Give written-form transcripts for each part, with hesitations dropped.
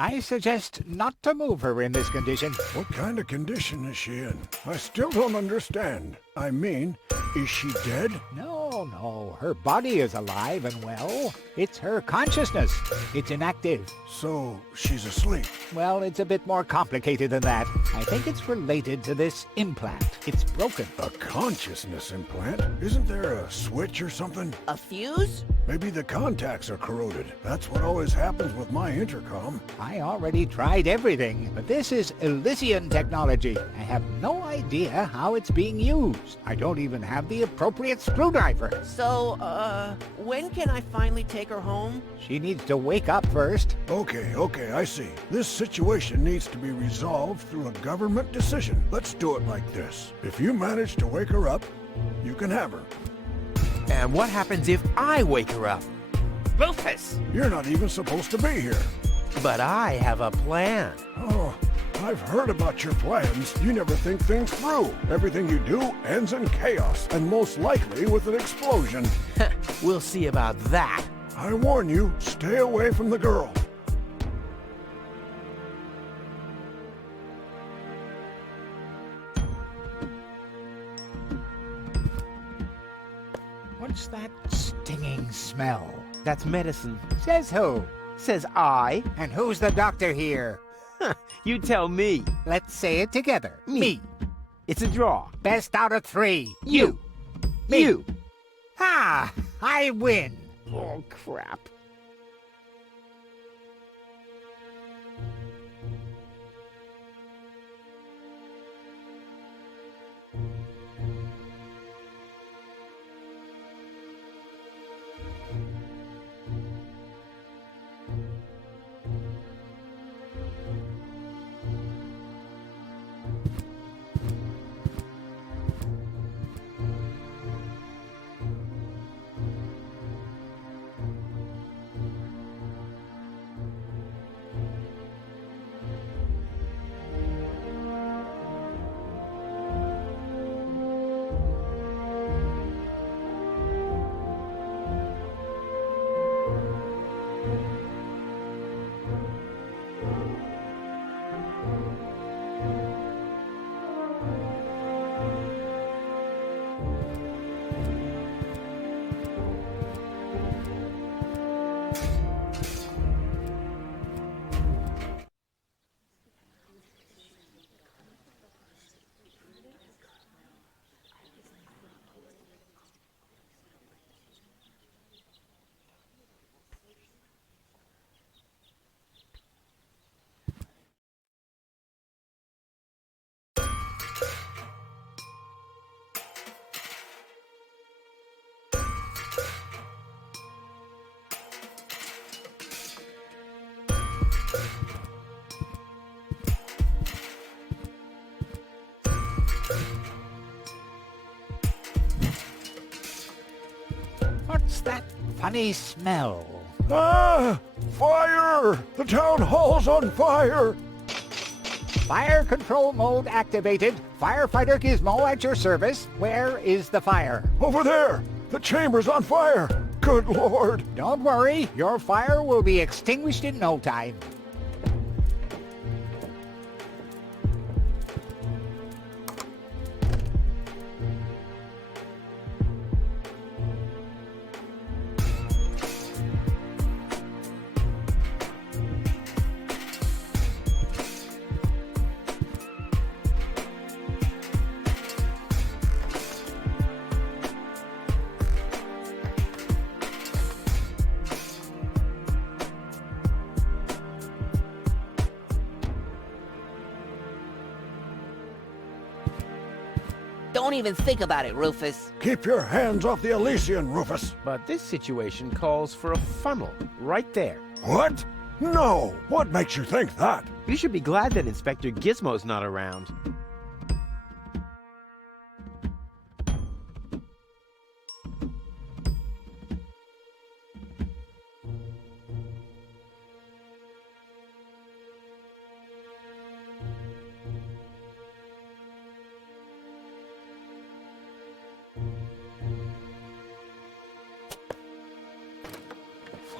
I suggest not to move her in this condition. What kind of condition is she in? I still don't understand. I mean, is she dead? No, her body is alive and well. It's her consciousness. It's inactive. So, she's asleep. Well, it's a bit more complicated than that. I think it's related to this implant. It's broken. A consciousness implant? Isn't there a switch or something? A fuse? Maybe the contacts are corroded. That's what always happens with my intercom. I already tried everything, but this is Elysian technology. I have no idea how it's being used. I don't even have the appropriate screwdriver. So, when can I finally take her home? She needs to wake up first. Okay, I see. This situation needs to be resolved through a government decision. Let's do it like this. If you manage to wake her up, you can have her. And what happens if I wake her up? Rufus! You're not even supposed to be here. But I have a plan. Oh, I've heard about your plans. You never think things through. Everything you do ends in chaos, and most likely with an explosion. We'll see about that. I warn you, stay away from the girl. What's that stinging smell? That's medicine. Says who? Says I. And who's the doctor here? You tell me. Let's say it together. Me. It's a draw. Best out of three. You. Me. You. Ha! I win. Oh, crap. What's that funny smell? Ah! Fire! The town hall's on fire! Fire control mode activated. Firefighter Gizmo at your service. Where is the fire? Over there! The chamber's on fire! Good Lord! Don't worry, your fire will be extinguished in no time. Don't even think about it, Rufus. Keep your hands off the Elysian, Rufus! But this situation calls for a funnel right there. What? No! What makes you think that? You should be glad that Inspector Gizmo's not around.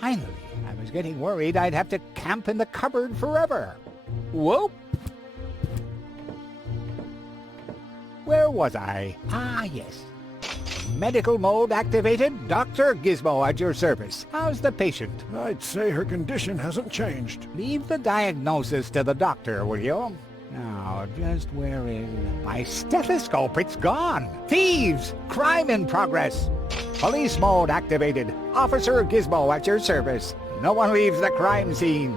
Finally, a I was getting worried I'd have to camp in the cupboard forever. Whoa! Where was I? Ah, yes. Medical mode activated. Dr. Gizmo at your service. How's the patient? I'd say her condition hasn't changed. Leave the diagnosis to the doctor, will you? Now, just where is... My stethoscope, it's gone! Thieves! Crime in progress! Police mode activated. Officer Gizmo at your service. No one leaves the crime scene.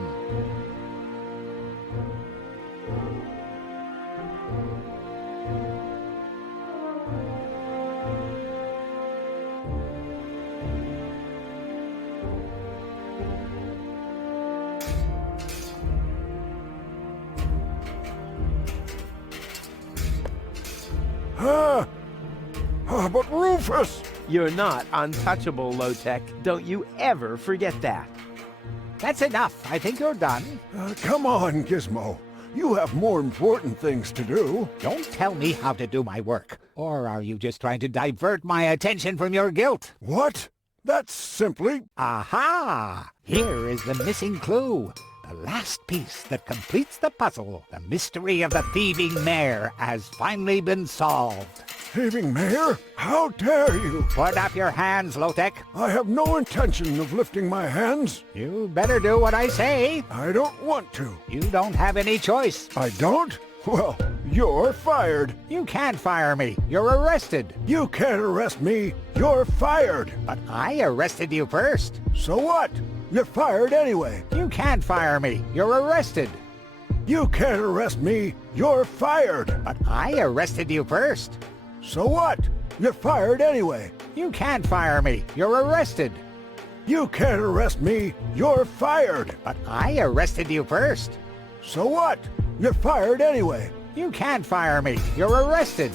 But Rufus! You're not untouchable, low-tech. Don't you ever forget that. That's enough. I think you're done. Come on, Gizmo. You have more important things to do. Don't tell me how to do my work. Or are you just trying to divert my attention from your guilt? What? That's simply... Aha! Here is the missing clue. The last piece that completes the puzzle. The mystery of the thieving mare has finally been solved. Thieving mare? How dare you! Put up your hands, Low-Tech. I have no intention of lifting my hands. You better do what I say. I don't want to. You don't have any choice. I don't? Well, you're fired. You can't fire me. You're arrested. You can't arrest me. You're fired. But I arrested you first. So what? You're fired anyway. You can't fire me. You're arrested. You can't arrest me. You're fired. But I arrested you first. So what? You're fired anyway. You can't fire me. You're arrested. You can't arrest me. You're fired. But I arrested you first. So what? You're fired anyway. You can't fire me. You're arrested.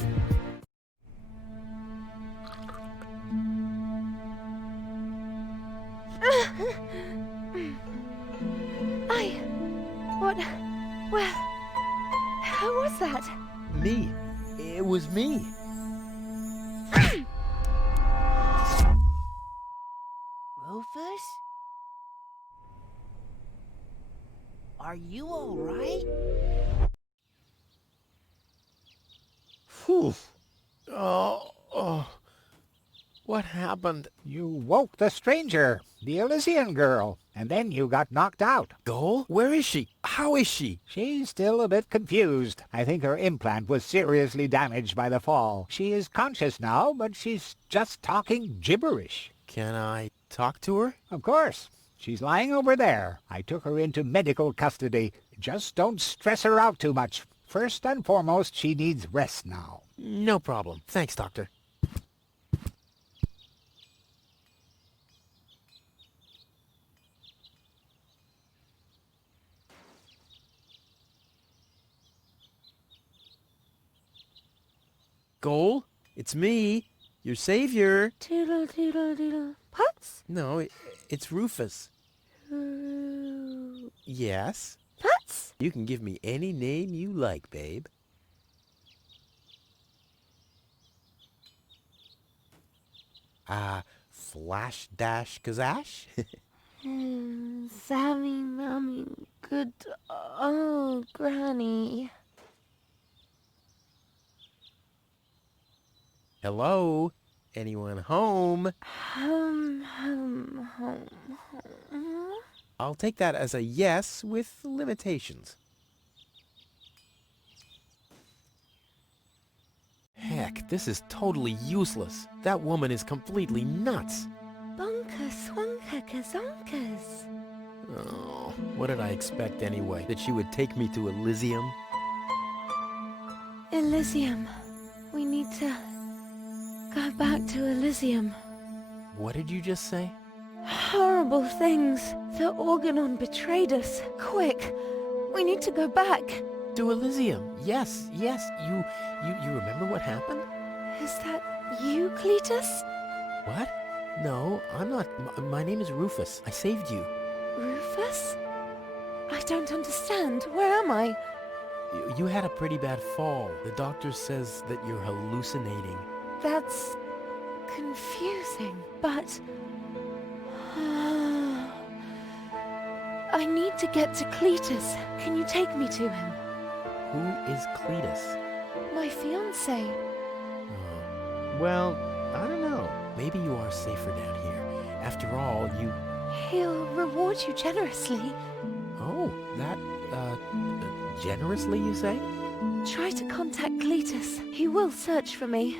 Where was that? Me. It was me. Rufus? Are you all right? Phew. Oh. What happened? You woke the stranger, the Elysian girl, and then you got knocked out. Goal? Where is she? How is she? She's still a bit confused. I think her implant was seriously damaged by the fall. She is conscious now, but she's just talking gibberish. Can I talk to her? Of course. She's lying over there. I took her into medical custody. Just don't stress her out too much. First and foremost, she needs rest now. No problem. Thanks, Doctor. Goal? It's me, your savior. Doodle doodle doodle. Putz? No, it's Rufus. Yes? Putz? You can give me any name you like, babe. Flash Dash Kazash? Sammy, Mommy, good... Oh, Granny. Hello? Anyone home? Home. I'll take that as a yes with limitations. Heck, this is totally useless. That woman is completely nuts. Bonker, swonker, kazonkers. Oh, what did I expect anyway? That she would take me to Elysium? Elysium. We need to go back to Elysium. What did you just say? Horrible things. The Organon betrayed us. Quick, we need to go back. To Elysium. Yes. You remember what happened? Is that you, Cletus? What? No, I'm not. My name is Rufus. I saved you. Rufus? I don't understand. Where am I? You had a pretty bad fall. The doctor says that you're hallucinating. That's confusing, but... I need to get to Cletus. Can you take me to him? Who is Cletus? My fiancé. Oh. Well, I don't know. Maybe you are safer down here. After all, you... He'll reward you generously. Oh, that, generously, you say? Try to contact Cletus. He will search for me.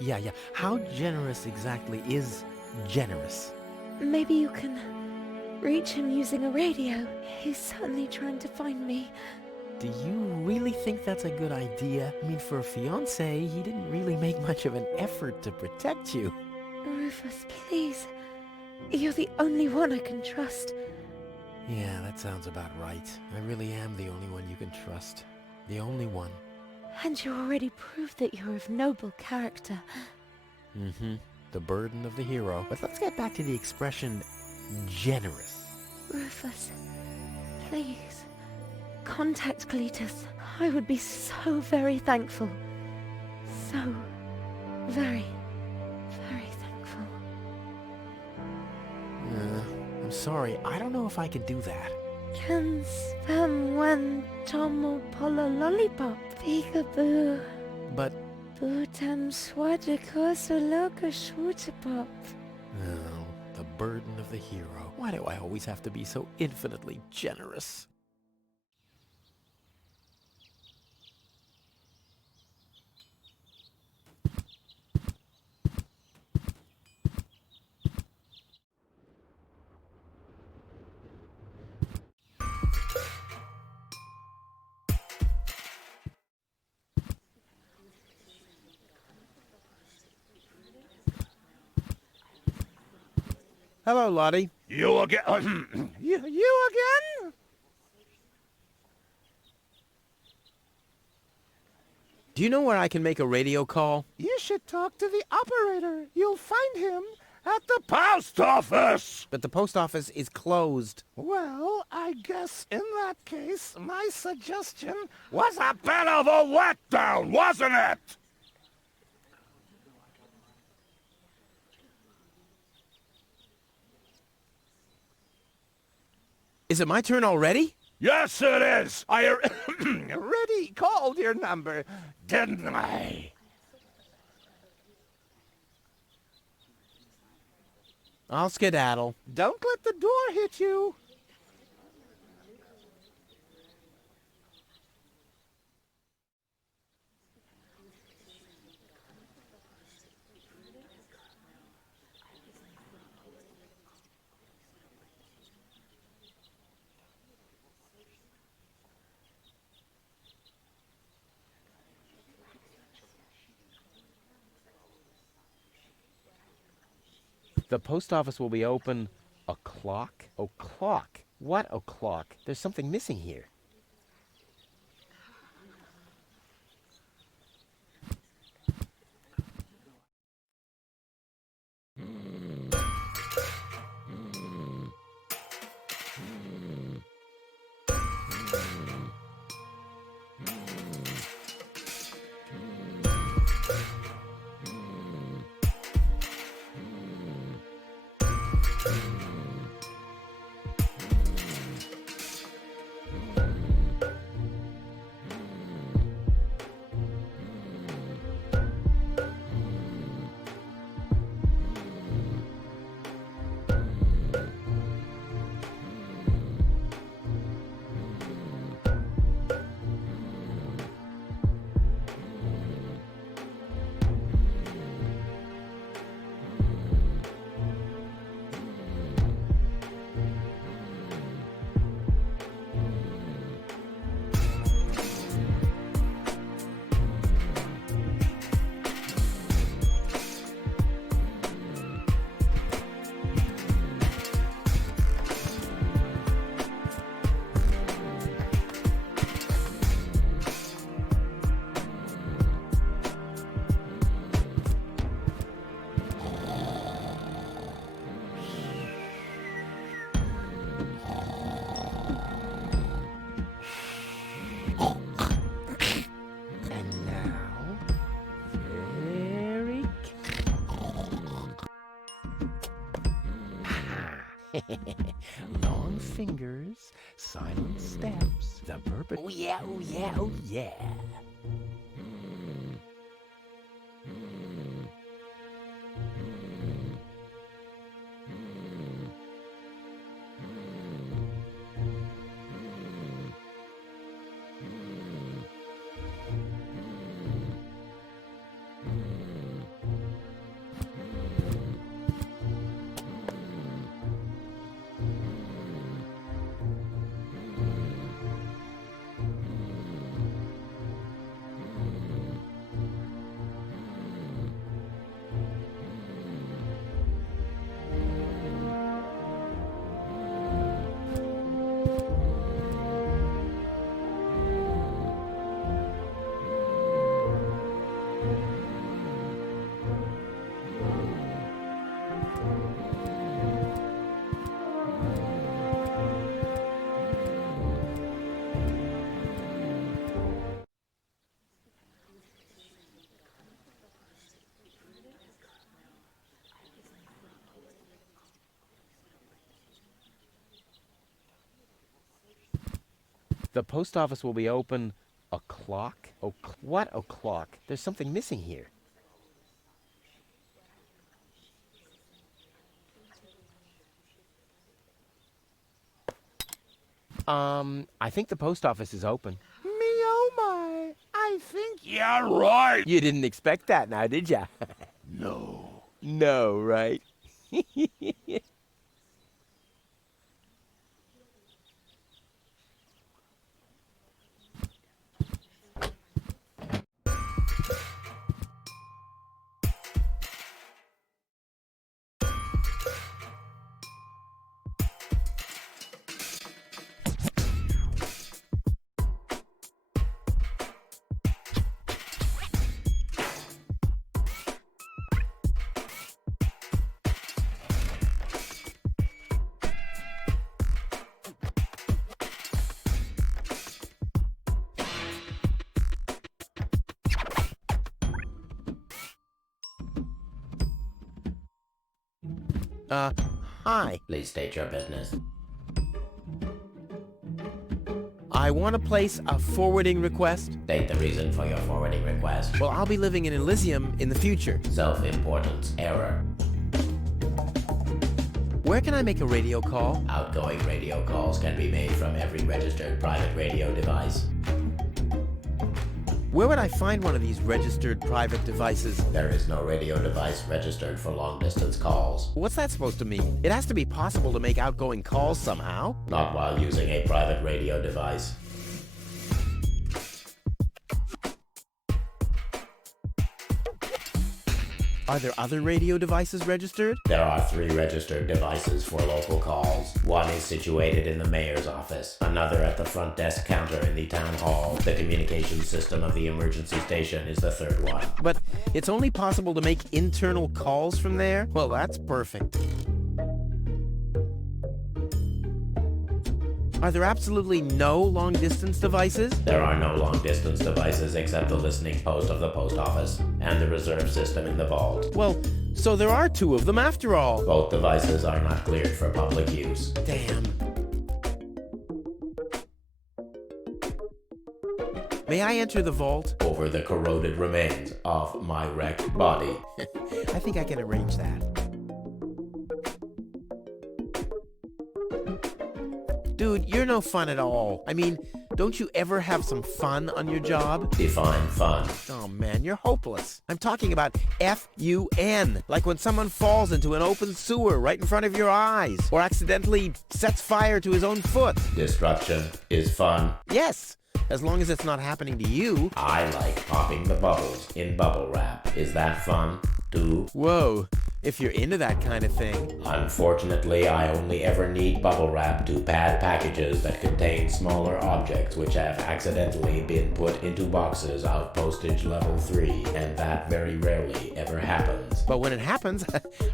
Yeah. How generous exactly is generous? Maybe you can reach him using a radio. He's certainly trying to find me. Do you really think that's a good idea? I mean, for a fiancé, he didn't really make much of an effort to protect you. Rufus, please. You're the only one I can trust. Yeah, that sounds about right. I really am the only one you can trust. The only one. And you already proved that you're of noble character. Mm-hmm. The burden of the hero. But let's get back to the expression generous. Rufus, please. Contact Cletus. I would be so very thankful. So very, very thankful. I'm sorry. I don't know if I can do that. Can spam when tomo polo lollipop. Peekaboo. But... Bootam swada koso loka shwootapop. Oh, the burden of the hero. Why do I always have to be so infinitely generous? Hello, Lottie. You again? you again? Do you know where I can make a radio call? You should talk to the operator. You'll find him at the post office. But the post office is closed. Well, I guess in that case, my suggestion was a bit of a letdown, wasn't it? Is it my turn already? Yes, it is. I already called your number, didn't I? I'll skedaddle. Don't let the door hit you. The post office will be open o'clock? O'clock? What o'clock? There's something missing here. Long fingers, silent steps, the purpose. Oh yeah, oh yeah, oh yeah. The post office will be open o'clock? Oh, what o'clock? There's something missing here. I think the post office is open. Me oh my, I think you're right. You didn't expect that now, did ya? No. No, right? Hi. Please state your business. I want to place a forwarding request. State the reason for your forwarding request. Well, I'll be living in Elysium in the future. Self-importance error. Where can I make a radio call? Outgoing radio calls can be made from every registered private radio device. Where would I find one of these registered private devices? There is no radio device registered for long-distance calls. What's that supposed to mean? It has to be possible to make outgoing calls somehow. Not while using a private radio device. Are there other radio devices registered? There are 3 registered devices for local calls. One is situated in the mayor's office, another at the front desk counter in the town hall. The communication system of the emergency station is the 3rd one. But it's only possible to make internal calls from there? Well, that's perfect. Are there absolutely no long-distance devices? There are no long-distance devices except the listening post of the post office and the reserve system in the vault. Well, so there are 2 of them after all. Both devices are not cleared for public use. Damn. May I enter the vault? Over the corroded remains of my wrecked body. I think I can arrange that. Dude, you're no fun at all. I mean, don't you ever have some fun on your job? Define fun. Oh man, you're hopeless. I'm talking about F-U-N. Like when someone falls into an open sewer right in front of your eyes, or accidentally sets fire to his own foot. Destruction is fun. Yes, as long as it's not happening to you. I like popping the bubbles in bubble wrap. Is that fun, too? Whoa, if you're into that kind of thing. Unfortunately, I only ever need bubble wrap to pad packages that contain smaller objects which have accidentally been put into boxes out postage level 3, and that very rarely ever happens. But when it happens,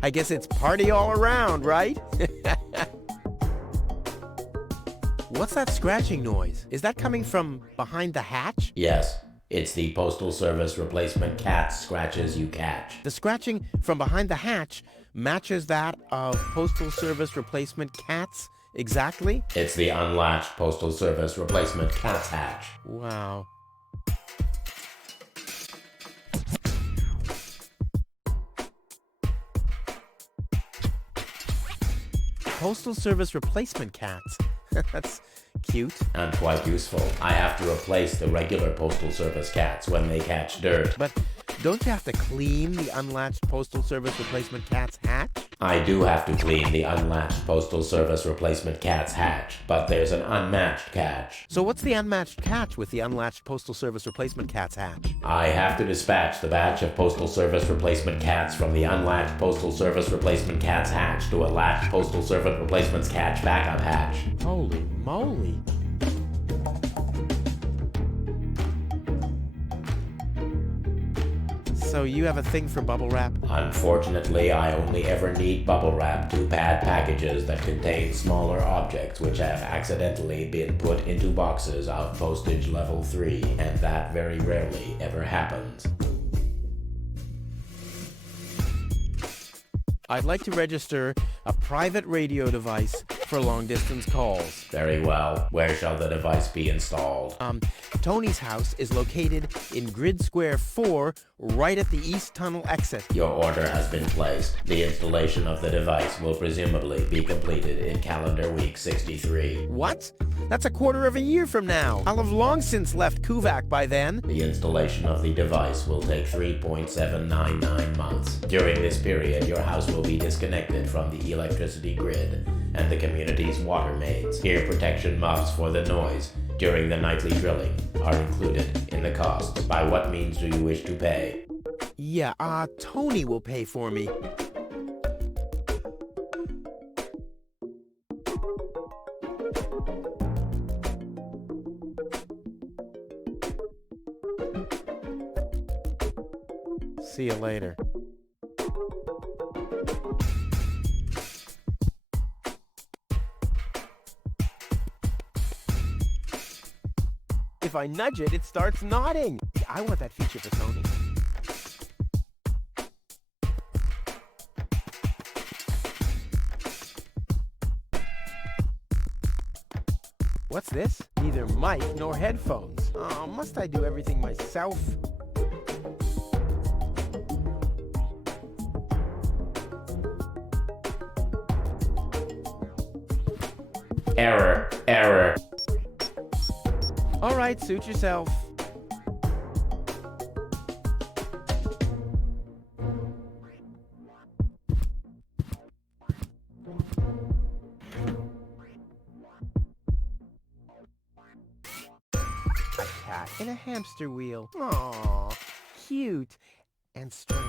I guess it's party all around, right? What's that scratching noise? Is that coming from behind the hatch? Yes, It's the Postal Service replacement cat scratches you catch. The scratching from behind the hatch matches that of Postal Service replacement cats exactly? It's the unlatched Postal Service replacement cat's hatch. Wow. Postal Service replacement cats. That's cute. And quite useful. I have to replace the regular Postal Service cats when they catch dirt. But don't you have to clean the unlatched Postal Service replacement cat's hatch? I do have to clean the unlatched Postal Service replacement cat's hatch, but there's an unmatched catch. So what's the unmatched catch with the unlatched Postal Service replacement cat's hatch? I have to dispatch the batch of Postal Service replacement cats from the unlatched Postal Service replacement cat's hatch to a latched Postal Service replacement cat's backup hatch. Holy moly. So you have a thing for bubble wrap? Unfortunately, I only ever need bubble wrap to pad packages that contain smaller objects which have accidentally been put into boxes of postage level 3, and that very rarely ever happens. I'd like to register a private radio device for long-distance calls. Very well. Where shall the device be installed? Tony's house is located in Grid Square 4, right at the East Tunnel exit. Your order has been placed. The installation of the device will presumably be completed in calendar week 63. What? That's a quarter of a year from now. I'll have long since left Kuvak by then. The installation of the device will take 3.799 months. During this period, your house will be disconnected from the electricity grid and the community's water mains. Ear protection muffs for the noise during the nightly drilling are included in the cost. By what means do you wish to pay? Yeah, Tony will pay for me. See you later. If I nudge it, it starts nodding. I want that feature for Tony. What's this? Neither mic nor headphones. Oh, must I do everything myself? Error, error. All right, suit yourself. A cat in a hamster wheel. Aww, cute and strange.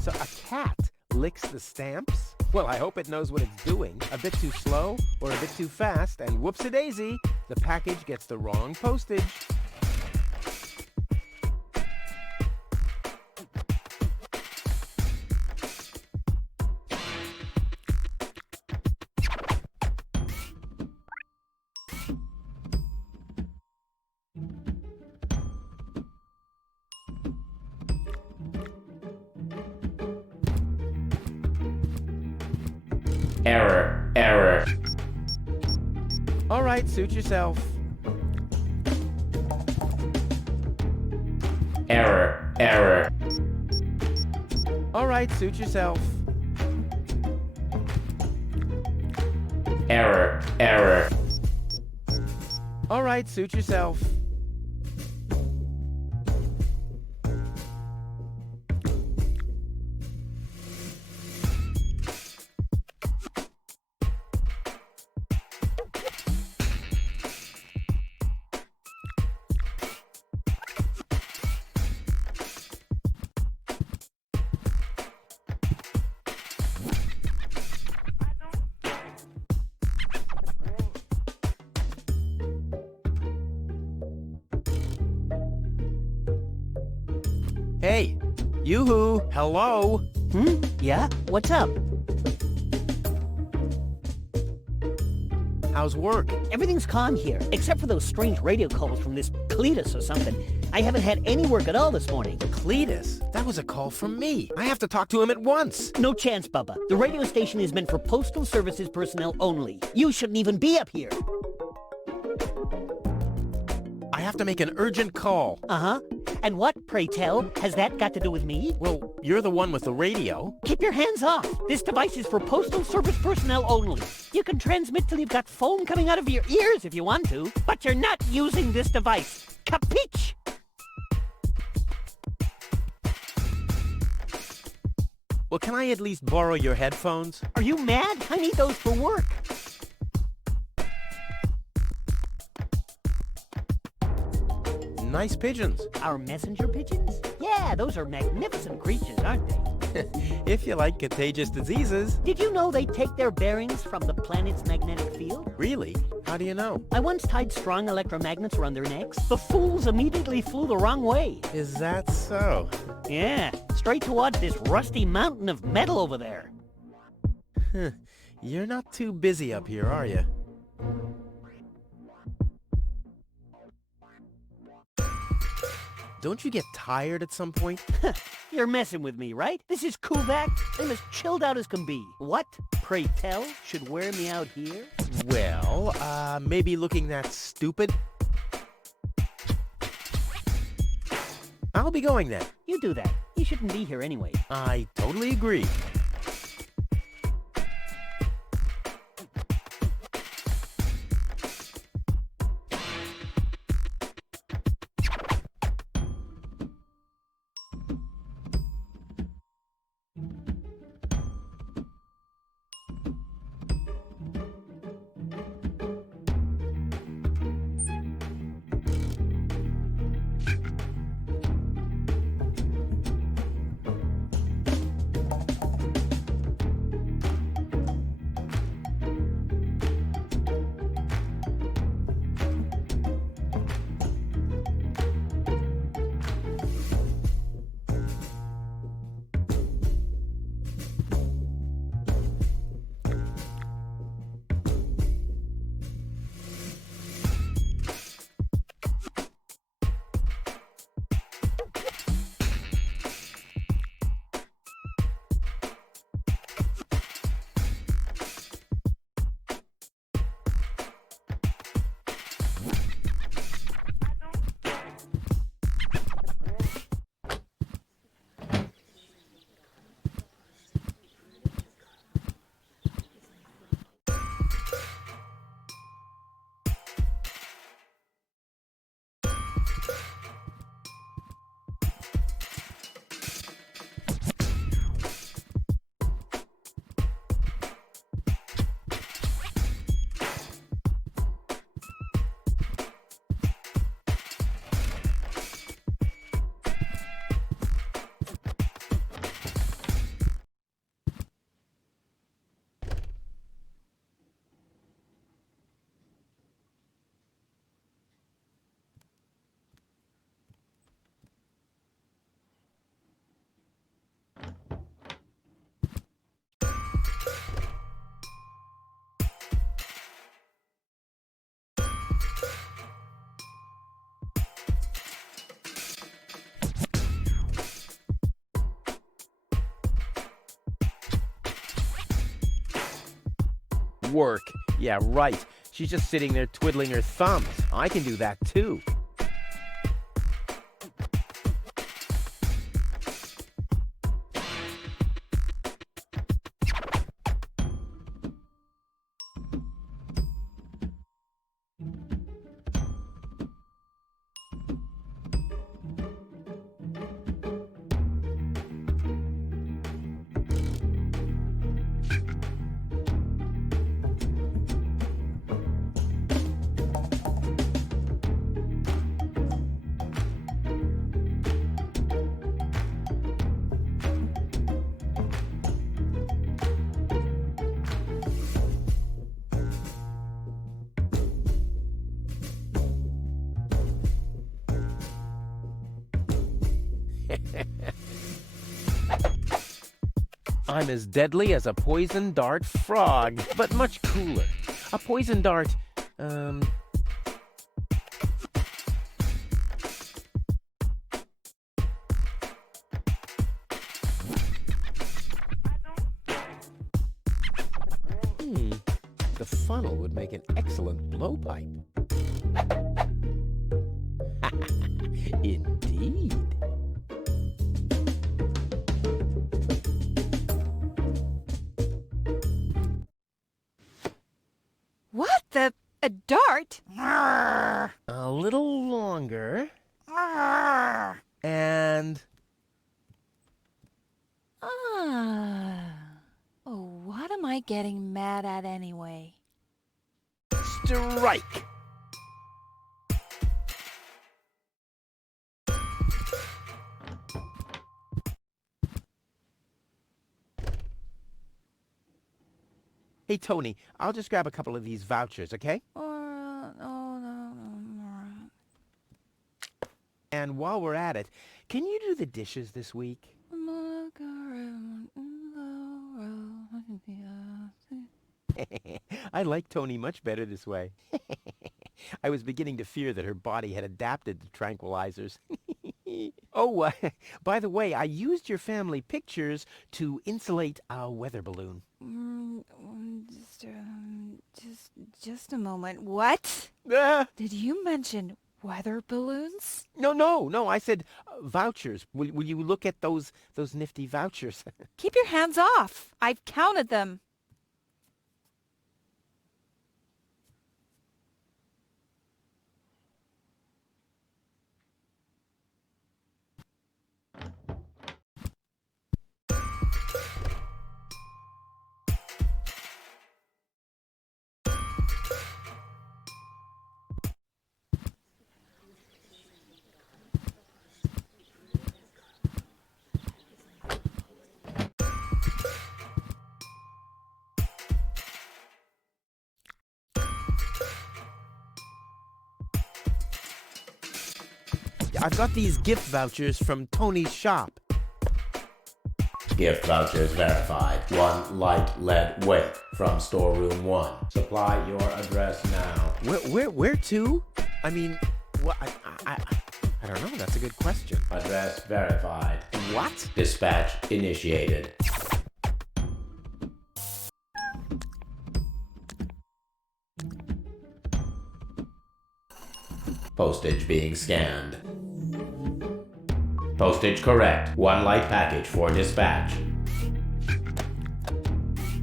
So a cat licks the stamps? Well, I hope it knows what it's doing. A bit too slow or a bit too fast, and whoops-a-daisy, the package gets the wrong postage. Error, error. All right, suit yourself. Error, error. All right, suit yourself. Error, error. All right, suit yourself. Hey, yoo-hoo, hello? Yeah? What's up? How's work? Everything's calm here, except for those strange radio calls from this Cletus or something. I haven't had any work at all this morning. Cletus? That was a call from me. I have to talk to him at once. No chance, Bubba. The radio station is meant for postal services personnel only. You shouldn't even be up here. I have to make an urgent call. Uh-huh. And what, pray tell, has that got to do with me? Well, you're the one with the radio. Keep your hands off. This device is for postal service personnel only. You can transmit till you've got foam coming out of your ears if you want to, but you're not using this device. Capiche? Well, can I at least borrow your headphones? Are you mad? I need those for work. Nice pigeons. Our messenger pigeons? Yeah, those are magnificent creatures, aren't they? If you like contagious diseases. Did you know they take their bearings from the planet's magnetic field? Really? How do you know? I once tied strong electromagnets around their necks. The fools immediately flew the wrong way. Is that so? Yeah, straight towards this rusty mountain of metal over there. You're not too busy up here, are you? Don't you get tired at some point? You're messing with me, right? This is Kubak. I'm as chilled out as can be. What, pray tell, should wear me out here? Well, maybe looking that stupid? I'll be going then. You do that. You shouldn't be here anyway. I totally agree. Work. Yeah, right. She's just sitting there twiddling her thumbs. I can do that too. I'm as deadly as a poison dart frog, but much cooler. A poison dart. The funnel would make an excellent blowpipe. Indeed. What the? A dart? A little longer. And... Oh, what am I getting mad at anyway? strike! Hey, Tony, I'll just grab a couple of these vouchers, okay? And while we're at it, can you do the dishes this week? I like Tony much better this way. I was beginning to fear that her body had adapted to tranquilizers. Oh, by the way, I used your family pictures to insulate a weather balloon. Just a moment. What? Did you mention weather balloons? No, I said vouchers. Will you look at those nifty vouchers? Keep your hands off. I've counted them. I've got these gift vouchers from Tony's shop. Gift vouchers verified. 1 light lead weight from storeroom 1. Supply your address now. Where to? I mean, what? I don't know. That's a good question. Address verified. What? Dispatch initiated. Postage being scanned. Postage correct. 1 light package for dispatch.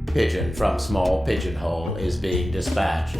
Pigeon from small pigeonhole is being dispatched.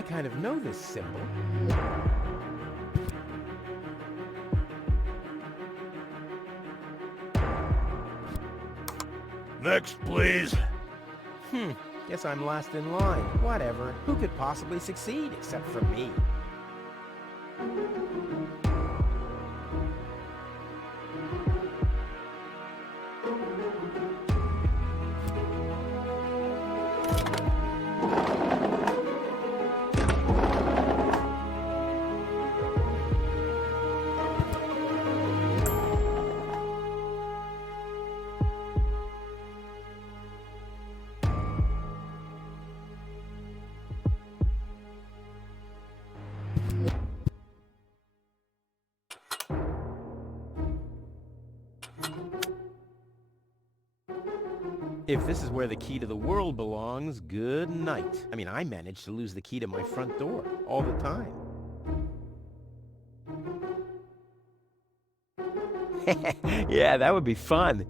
I kind of know this symbol. Next, please. Guess I'm last in line. Whatever. Who could possibly succeed except for me? If this is where the key to the world belongs, good night. I mean, I managed to lose the key to my front door all the time. Yeah, that would be fun.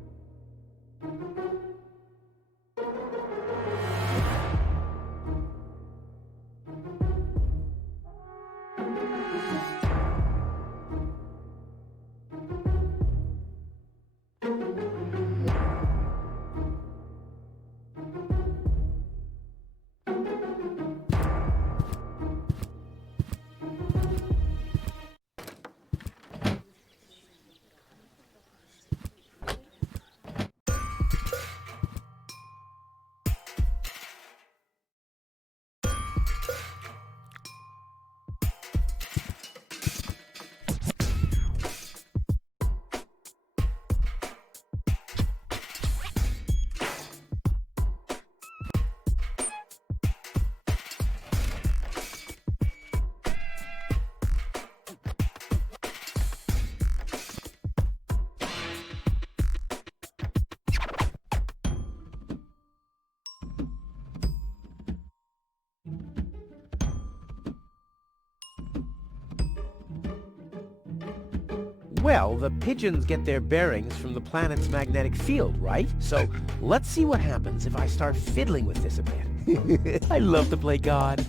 Well, the pigeons get their bearings from the planet's magnetic field, right? So let's see what happens if I start fiddling with this a bit. I love to play God.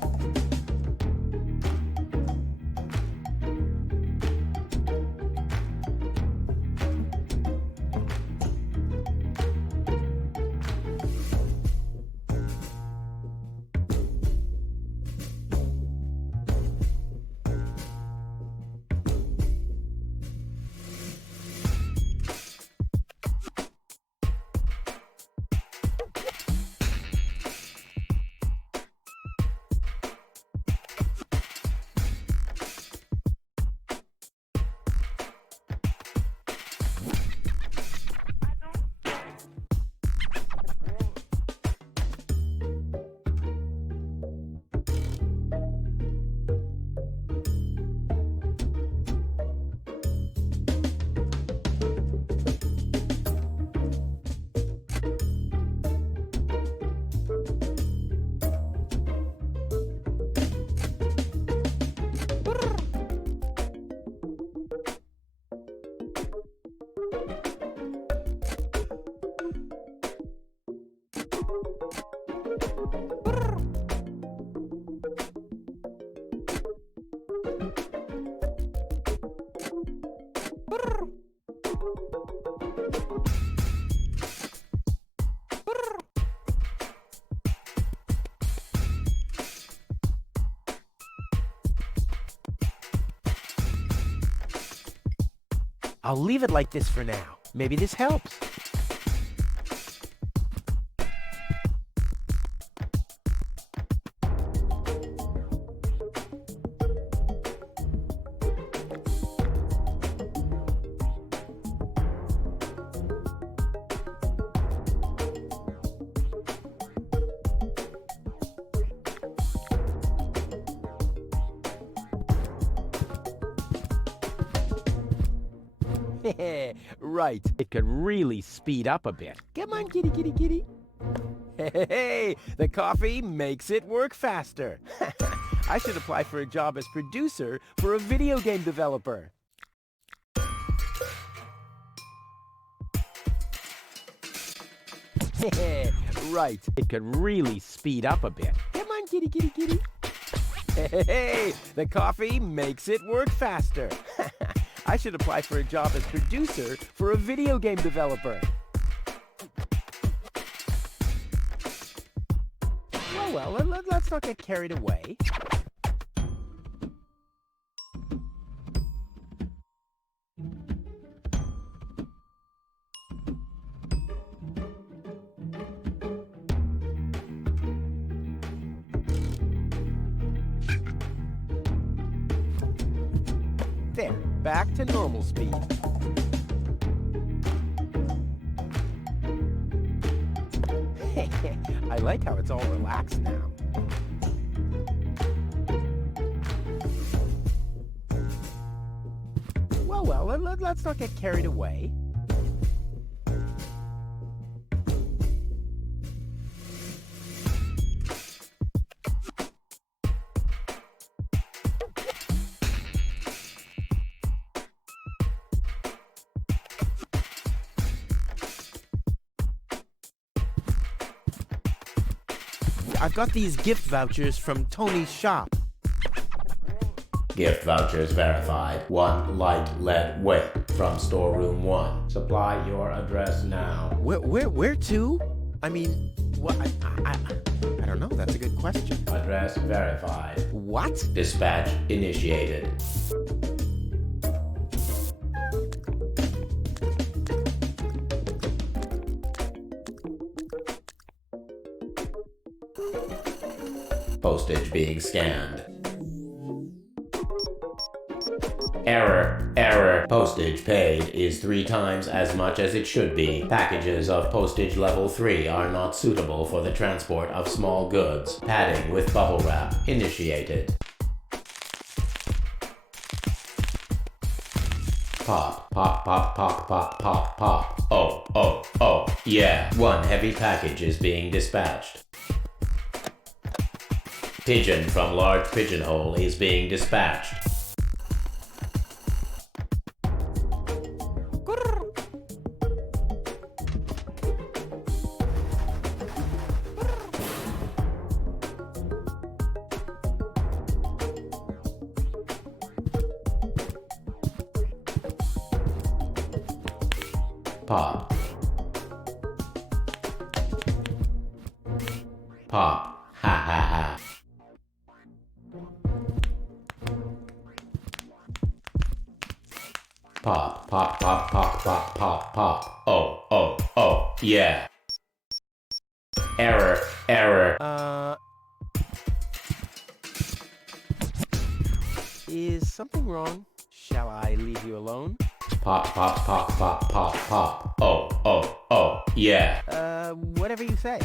I'll leave it like this for now. Maybe this helps. Right, it could really speed up a bit. Come on, kitty, kitty, kitty. Hey, the coffee makes it work faster. I should apply for a job as producer for a video game developer. Right, it could really speed up a bit. Come on, kitty, kitty, kitty. Hey, the coffee makes it work faster. I should apply for a job as producer for a video game developer. Well, let's not get carried away. There, back to normal speed. I like how it's all relaxed now. Well, let's not get carried away. I've got these gift vouchers from Tony's shop. Gift vouchers verified. 1 light lead weight from storeroom 1. Supply your address now. Where to? I mean, what? I don't know. That's a good question. Address verified. What? Dispatch initiated. Postage being scanned. Error. Postage paid is 3 times as much as it should be. Packages of postage level 3 are not suitable for the transport of small goods. Padding with bubble wrap initiated. Pop. Oh, yeah. 1 heavy package is being dispatched. Pigeon from large pigeonhole is being dispatched. Pop. Ha. Pop. Oh, yeah. Error. Is something wrong? Shall I leave you alone? Pop. Oh, yeah. Whatever you say.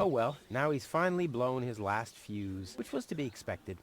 Oh well, now he's finally blown his last fuse, which was to be expected.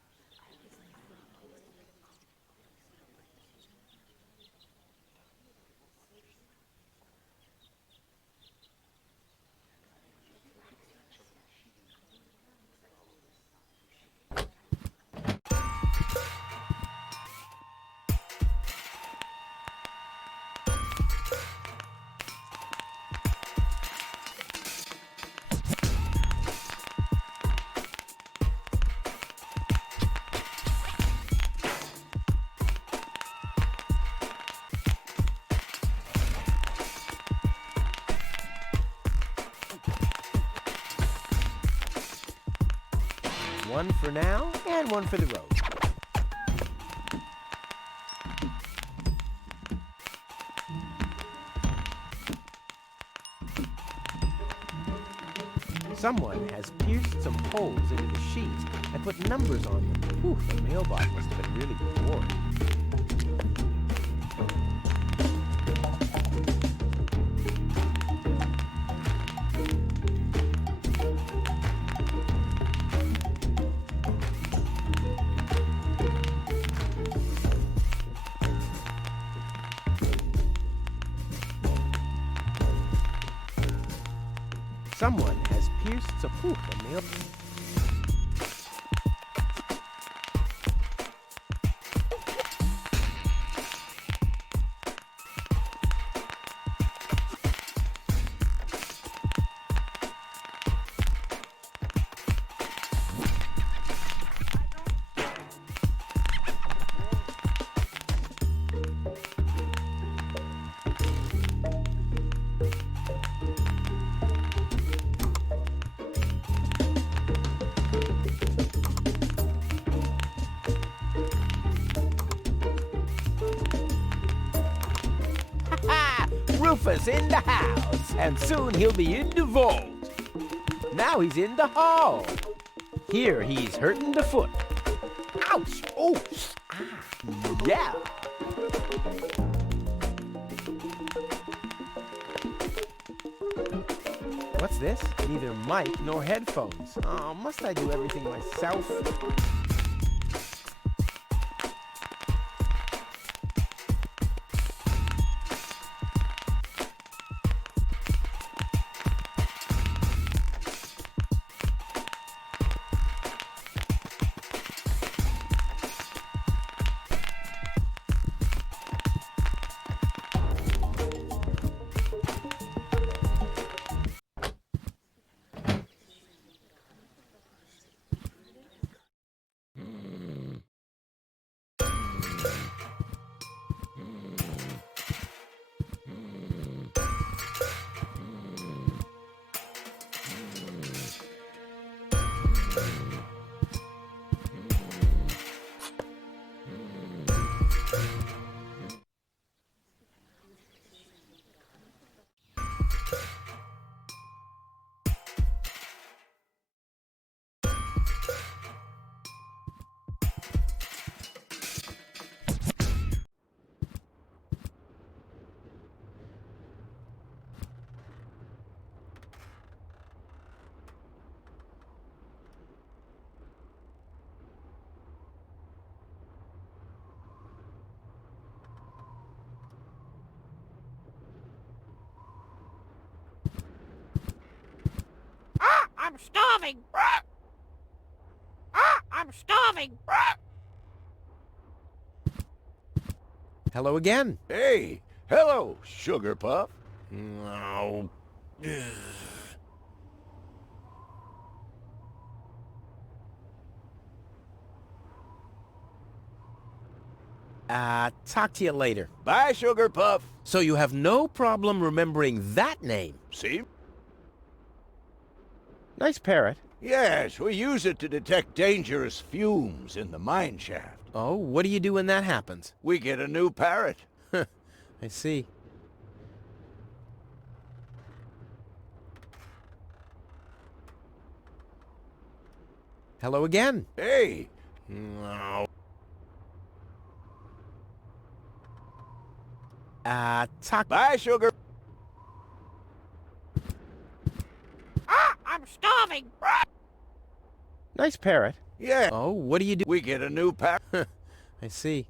One for now, and one for the road. Someone has pierced some holes into the sheets and put numbers on them. Whew, the mailbox must have been really bored. Someone has pierced some the mail. Rufus in the house, and soon he'll be in the vault. Now he's in the hall. Here he's hurting the foot. Ouch! Oh! Yeah! What's this? Neither mic nor headphones. Oh, must I do everything myself? I'm starving! I'm starving! Hello again. Hey, hello, Sugar Puff. No. Talk to you later. Bye, Sugar Puff. So you have no problem remembering that name? See? Nice parrot. Yes, we use it to detect dangerous fumes in the mine shaft. Oh, what do you do when that happens? We get a new parrot. I see. Hello again. Hey. No. Talk. Bye, Sugar. I'm starving! Nice parrot. Yeah. Oh, what do you do? We get a new parrot. I see.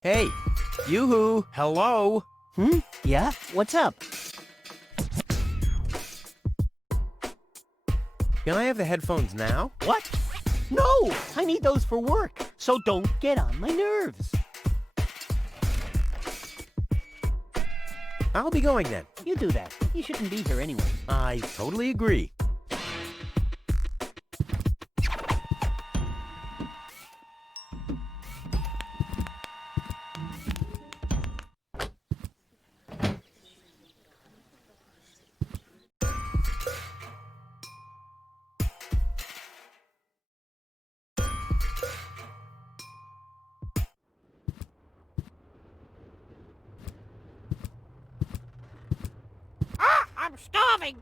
Hey, yoo-hoo, hello? Yeah? What's up? Can I have the headphones now? What? No! I need those for work, so don't get on my nerves. I'll be going then. You do that. You shouldn't be here anyway. I totally agree. I'm starving!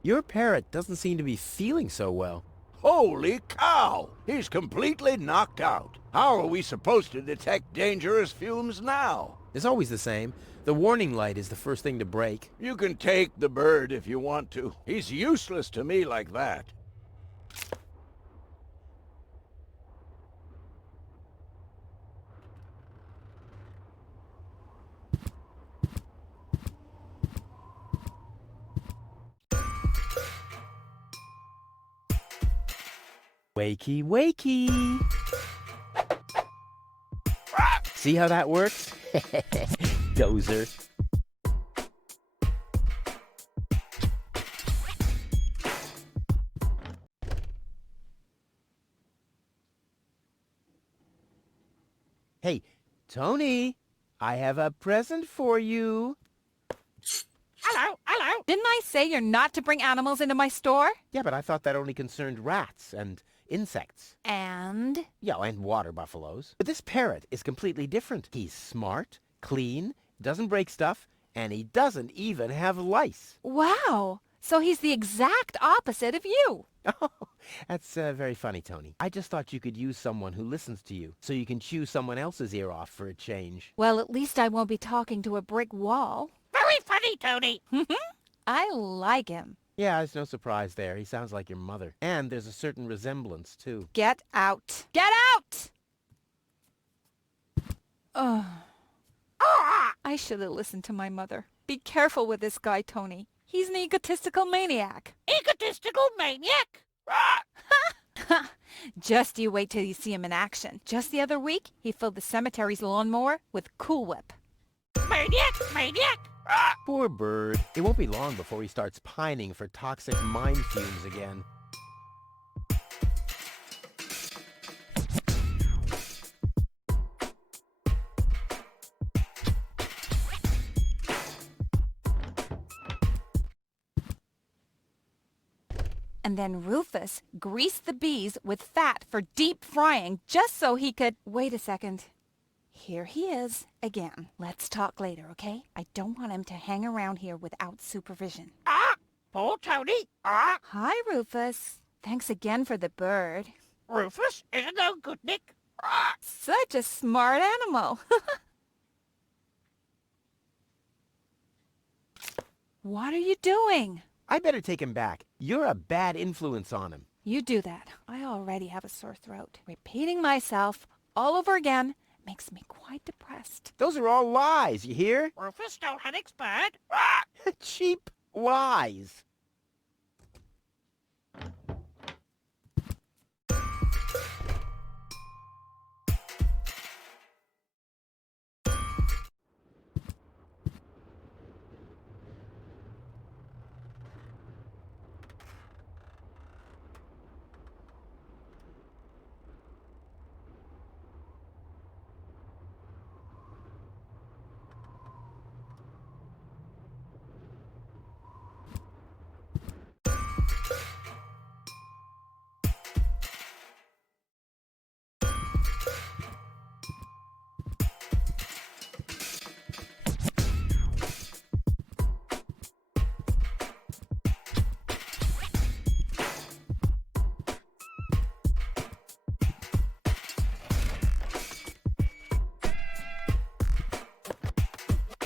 Your parrot doesn't seem to be feeling so well. Holy cow! He's completely knocked out. How are we supposed to detect dangerous fumes now? It's always the same. The warning light is the first thing to break. You can take the bird if you want to. He's useless to me like that. Wakey, wakey. See how that works? Dozer. Hey, Tony, I have a present for you. Hello, hello. Didn't I say you're not to bring animals into my store? Yeah, but I thought that only concerned rats and insects. And? Yeah, and water buffaloes. But this parrot is completely different. He's smart, clean, doesn't break stuff, and he doesn't even have lice. Wow! So he's the exact opposite of you. Oh, that's very funny, Tony. I just thought you could use someone who listens to you, so you can chew someone else's ear off for a change. Well, at least I won't be talking to a brick wall. Very funny, Tony. I like him. Yeah, there's no surprise there. He sounds like your mother. And there's a certain resemblance, too. Get out. Get out! Ugh. I should have listened to my mother. Be careful with this guy, Tony. He's an egotistical maniac. Egotistical maniac. Just you wait till you see him in action. Just the other week, he filled the cemetery's lawnmower with Cool Whip. Maniac, maniac. Poor bird. It won't be long before he starts pining for toxic mine fumes again. And then Rufus greased the bees with fat for deep frying just so he could... Wait a second. Here he is again. Let's talk later, okay? I don't want him to hang around here without supervision. Poor Tony. Hi, Rufus. Thanks again for the bird. Rufus is no good, Nick. Such a smart animal. What are you doing? I better take him back. You're a bad influence on him. You do that. I already have a sore throat. Repeating myself all over again makes me quite depressed. Those are all lies, you hear? Rufus stole Hennick's bird. Cheap lies.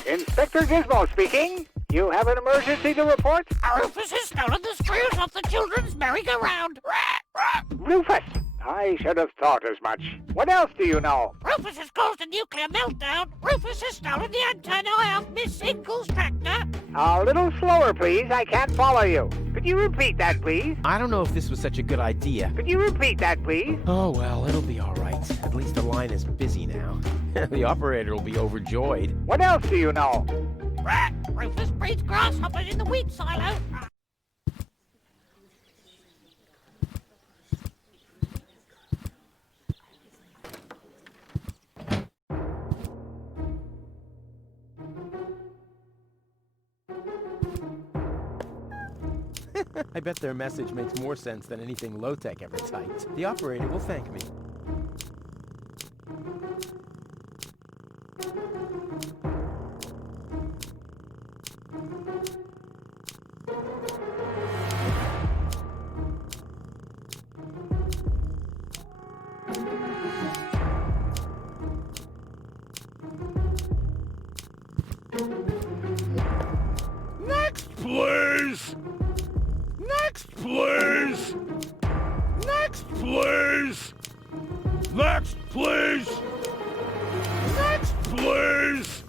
Inspector Gizmo speaking. You have an emergency to report? Rufus has stolen the screws off the children's merry-go-round. Rufus! I should have thought as much. What else do you know? Rufus has caused a nuclear meltdown. Rufus has stolen the antenna of Miss Ingle's tractor. A little slower, please. I can't follow you. Could you repeat that, please? I don't know if this was such a good idea. Could you repeat that, please? Oh, well, it'll be all right. At least the line is busy now. The operator will be overjoyed. What else do you know? Rufus breeds grasshoppers in the wheat silo. I bet their message makes more sense than anything low-tech ever typed. The operator will thank me. please! Next, please! Next, please!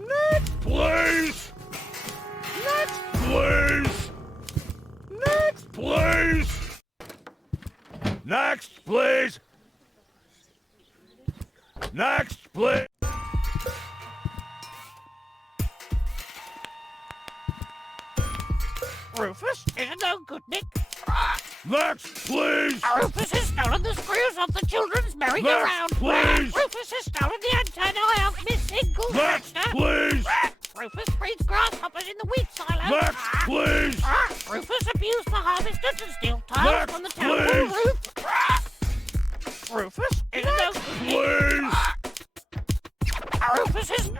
Next, please! Next, please! Next, please! Next, please! Next, please! Rufus is a no good, Nick. Next, please! Rufus has stolen the screws off the children's merry-go-round. Please! Rufus has stolen the antennae off Miss Hinkle's Next, tractor. please! Rufus breeds grasshoppers in the wheat silo. Next, please! Rufus abused the harvesters and steel tiles Next, from the town hall please! roof. Rufus is a no good, Nick. Please! Rufus is...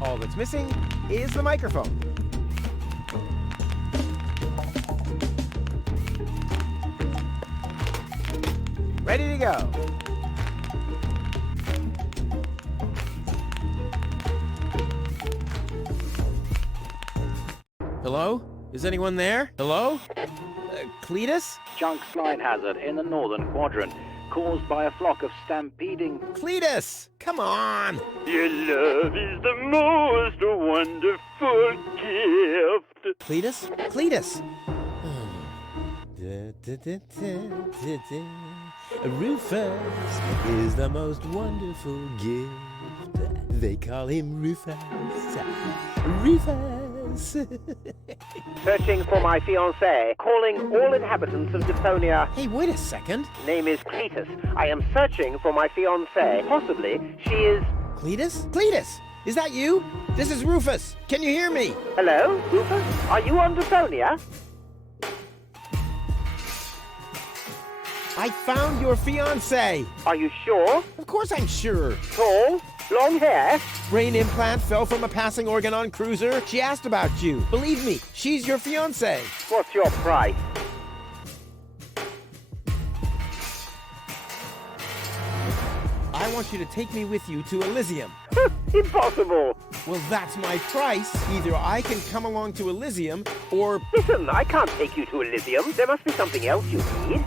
All that's missing is the microphone. Ready to go. Hello? Is anyone there? Hello? Cletus? Junk slide hazard in the northern quadrant, caused by a flock of stampeding... Cletus! Come on! Your love is the most wonderful gift. Cletus? Cletus! Rufus is the most wonderful gift. They call him Rufus. Rufus! Searching for my fiancée. Calling all inhabitants of Deponia. Hey, wait a second. Name is Cletus. I am searching for my fiancée. Possibly she is... Cletus? Cletus! Is that you? This is Rufus. Can you hear me? Hello, Rufus? Are you on Deponia? I found your fiancée. Are you sure? Of course I'm sure. Tall? Long hair? Brain implant fell from a passing Organon cruiser. She asked about you. Believe me, she's your fiancée. What's your price? I want you to take me with you to Elysium. Impossible. Well, that's my price. Either I can come along to Elysium, or... Listen, I can't take you to Elysium. There must be something else you need.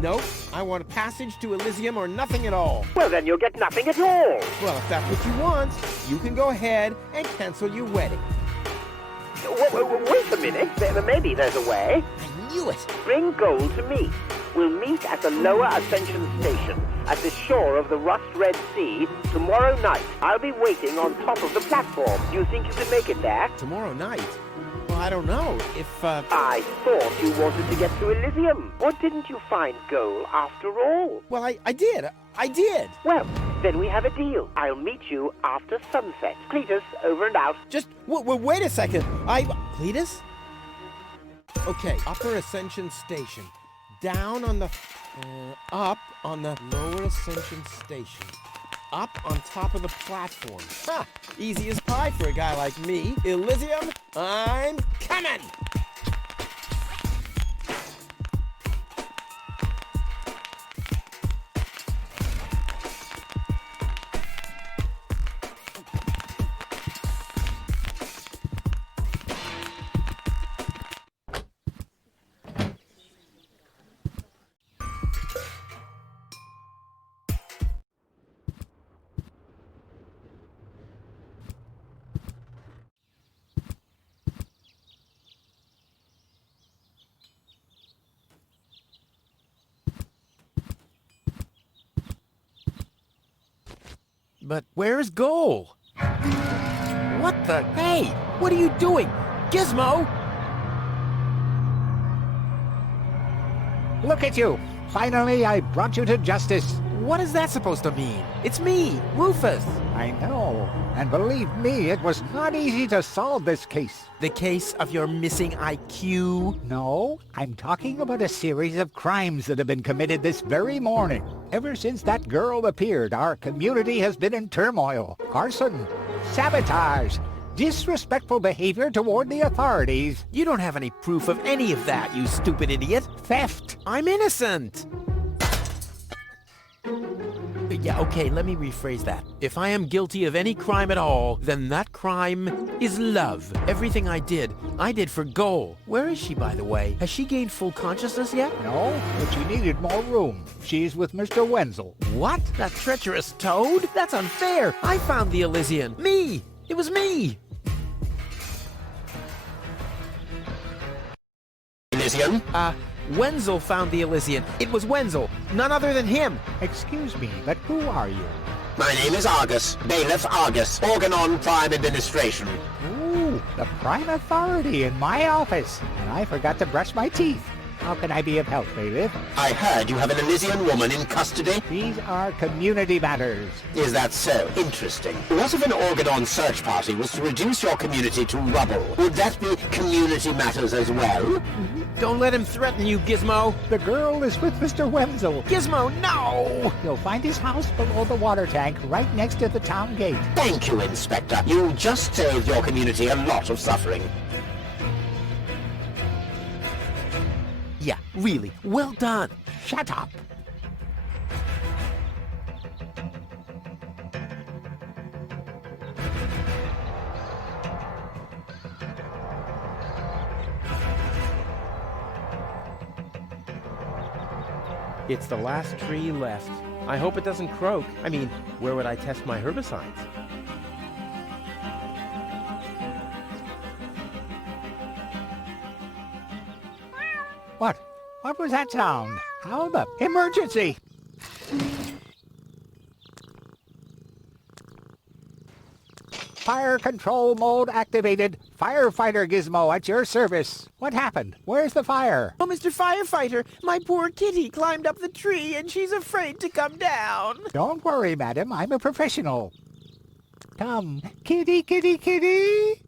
Nope. I want a passage to Elysium or nothing at all. Well, then you'll get nothing at all. Well, if that's what you want, you can go ahead and cancel your wedding. Wait a minute. Maybe there's a way. I knew it. Bring gold to me. We'll meet at the lower Ascension Station at the shore of the Rust-Red Sea tomorrow night. I'll be waiting on top of the platform. Do you think you can make it there? Tomorrow night? Well, I don't know. If, I thought you wanted to get to Elysium. Or didn't you find gold after all? Well, I did. I did. Well, then we have a deal. I'll meet you after sunset. Cletus, over and out. Just, wait a second. Cletus? Okay, Upper Ascension Station. Down on the... up on the Lower Ascension Station. Up on top of the platform. Ha! Easy as pie for a guy like me. Elysium, I'm coming! But where's Goal? What the? Hey, what are you doing? Gizmo! Look at you! Finally, I brought you to justice. What is that supposed to mean? It's me, Rufus. I know. And believe me, it was not easy to solve this case. The case of your missing IQ? No, I'm talking about a series of crimes that have been committed this very morning. Ever since that girl appeared, our community has been in turmoil. Arson, sabotage, disrespectful behavior toward the authorities, You don't have any proof of any of that, you stupid idiot. theft. I'm innocent. Yeah, okay, let me rephrase that. If I am guilty of any crime at all, then that crime is love. Everything I did for Goal. Where is she, by the way? Has she gained full consciousness yet? No, but she needed more room. She's with Mr. Wenzel. What? That treacherous toad? That's unfair. I found the Elysian. Me! It was me! Elysian? Wenzel found the Elysian. It was Wenzel. None other than him. Excuse me, but who are you? My name is Argus, Bailiff Argus, Organon Prime Administration. Ooh, the prime authority in my office. And I forgot to brush my teeth. How can I be of help, bailiff? I heard you have an Elysian woman in custody. These are community matters. Is that so? Interesting. What if an Organon search party was to reduce your community to rubble? Would that be community matters as well? Don't let him threaten you, Gizmo. The girl is with Mr. Wenzel. Gizmo, no! You'll find his house below the water tank, right next to the town gate. Thank you, Inspector. You just saved your community a lot of suffering. Yeah, really. Well done. Shut up. It's the last tree left. I hope it doesn't croak. I mean, where would I test my herbicides? What? What was that sound? How the... Emergency! Fire control mode activated. Firefighter Gizmo at your service. What happened? Where's the fire? Oh, Mr. Firefighter, my poor kitty climbed up the tree and she's afraid to come down. Don't worry, madam. I'm a professional. Come, kitty, kitty, kitty.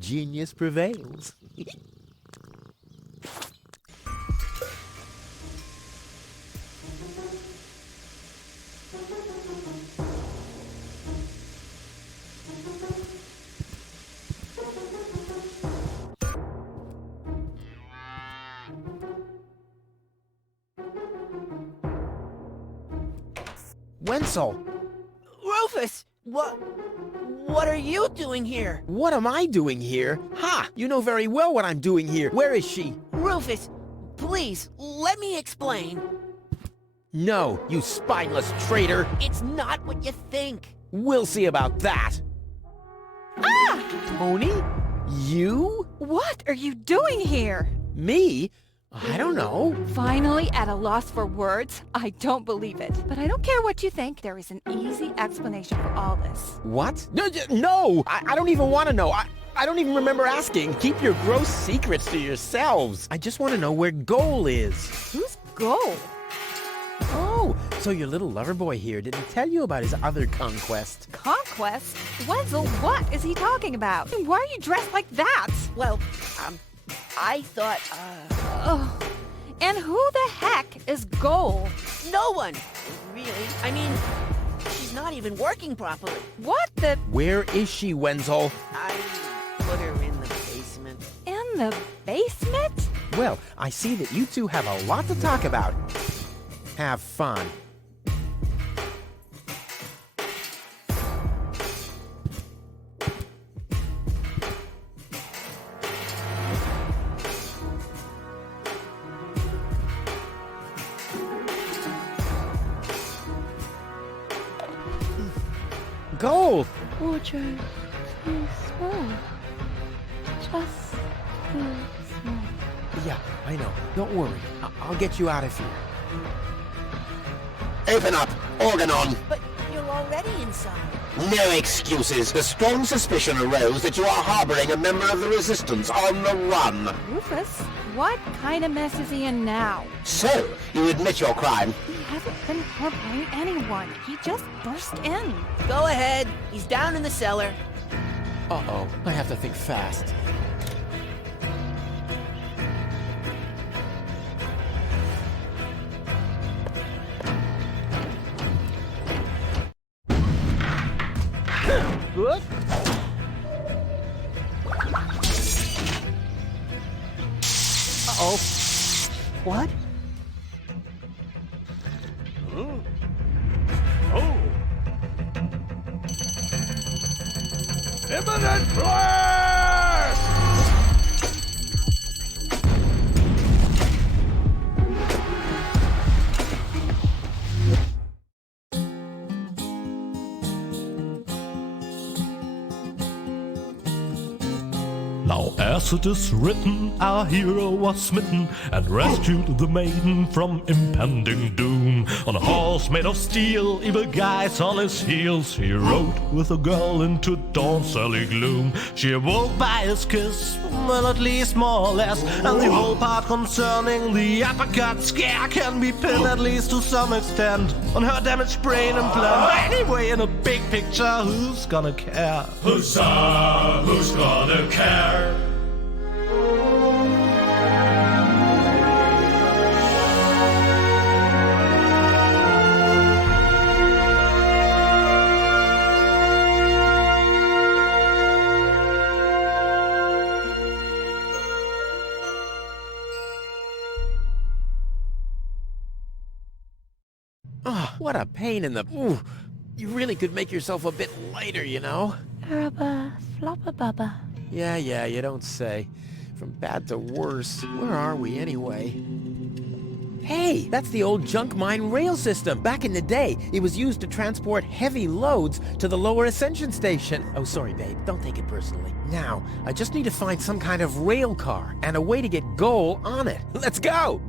Genius prevails. Wenzel! Rufus, what are you doing here? What am I doing here? Ha! You know very well what I'm doing here. Where is she? Rufus, please, let me explain. No, you spineless traitor. It's not what you think. We'll see about that. Ah! Tony? You? What are you doing here? Me? I don't know. Finally at a loss for words? I don't believe it. But I don't care what you think. There is an easy explanation for all this. What? No! I don't even want to know. I don't even remember asking. Keep your gross secrets to yourselves. I just want to know where Goal is. Who's Goal? Oh, so your little lover boy here didn't tell you about his other conquest. Conquest? Wenzel, what is he talking about? And why are you dressed like that? Well, I thought, Oh, and who the heck is Goal? no one, really. I mean, she's not even working properly. What the... Where is she, Wenzel? I put her in the basement. In the basement? Well, I see that you two have a lot to talk about. Have fun. Goal! Would you too small? Just too small. Yeah, I know. Don't worry. I'll get you out of here. Open up, Organon. But you're already inside. No excuses. The strong suspicion arose that you are harboring a member of the Resistance on the run. Rufus, what kind of mess is he in now? So, you admit your crime. He hasn't been harboring anyone. He just burst in. Go ahead. He's down in the cellar. Uh-oh. I have to think fast. Uh-oh. What? Oh! Imminent blast! Now as it is written, our hero was smitten and rescued the maiden from impending doom. On a horse made of steel, evil guys on his heels, he rode with a girl into dawn's early gloom. She awoke by his kiss, well at least more or less, and the whole part concerning the uppercut scare can be pinned at least to some extent on her damaged brain implant. Anyway, in a big picture, who's gonna care? Huzzah! Who's gonna care? Oh, what a pain in the... Ooh, you really could make yourself a bit lighter, you know? Rubber, flopper bubba. Yeah, you don't say. From bad to worse. Where are we anyway? Hey, that's the old junk mine rail system. Back in the day, it was used to transport heavy loads to the lower ascension station. Oh, sorry, babe. Don't take it personally. Now, I just need to find some kind of rail car and a way to get Goal on it. Let's go!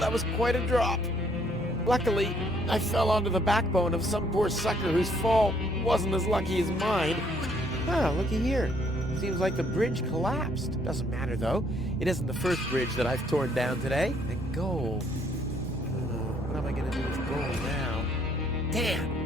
That was quite a drop. Luckily, I fell onto the backbone of some poor sucker whose fall wasn't as lucky as mine. Ah, looky here. Seems like the bridge collapsed. Doesn't matter, though. It isn't the first bridge that I've torn down today. And Goal. What am I going to do with Goal now? Damn!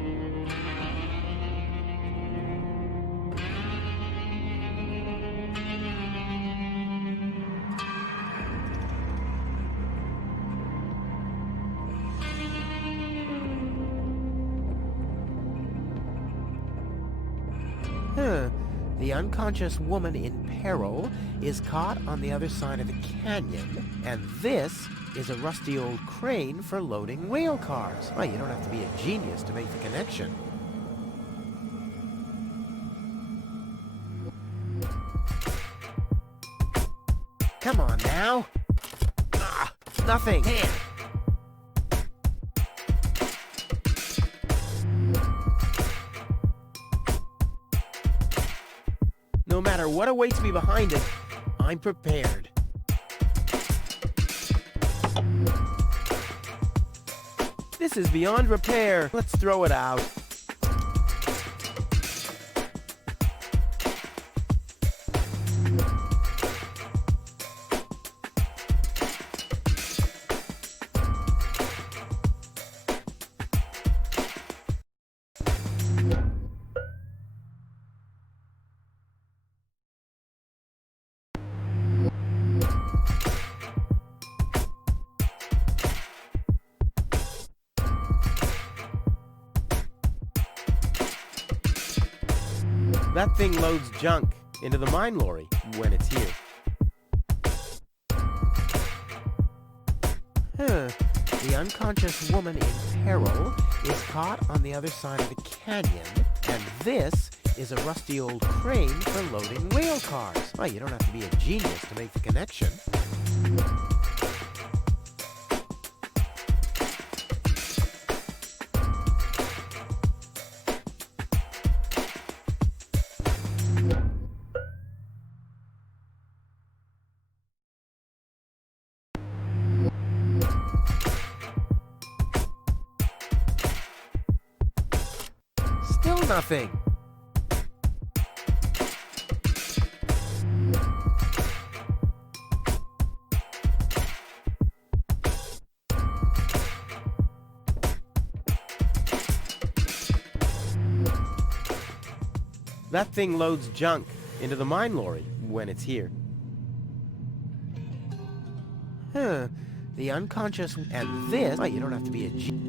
The unconscious woman in peril is caught on the other side of the canyon, and this is a rusty old crane for loading rail cars. Well, you don't have to be a genius to make the connection. Come on now. Ah, nothing. Damn. No matter what awaits me behind it, I'm prepared. This is beyond repair. Let's throw it out. That thing loads junk into the mine lorry when it's here. The unconscious woman in peril is caught on the other side of the canyon, and this is a rusty old crane for loading rail cars. Well, you don't have to be a genius to make the connection. Still nothing. That thing loads junk into the mine lorry when it's here. Huh. The unconscious and this... Oh, you don't have to be a genius.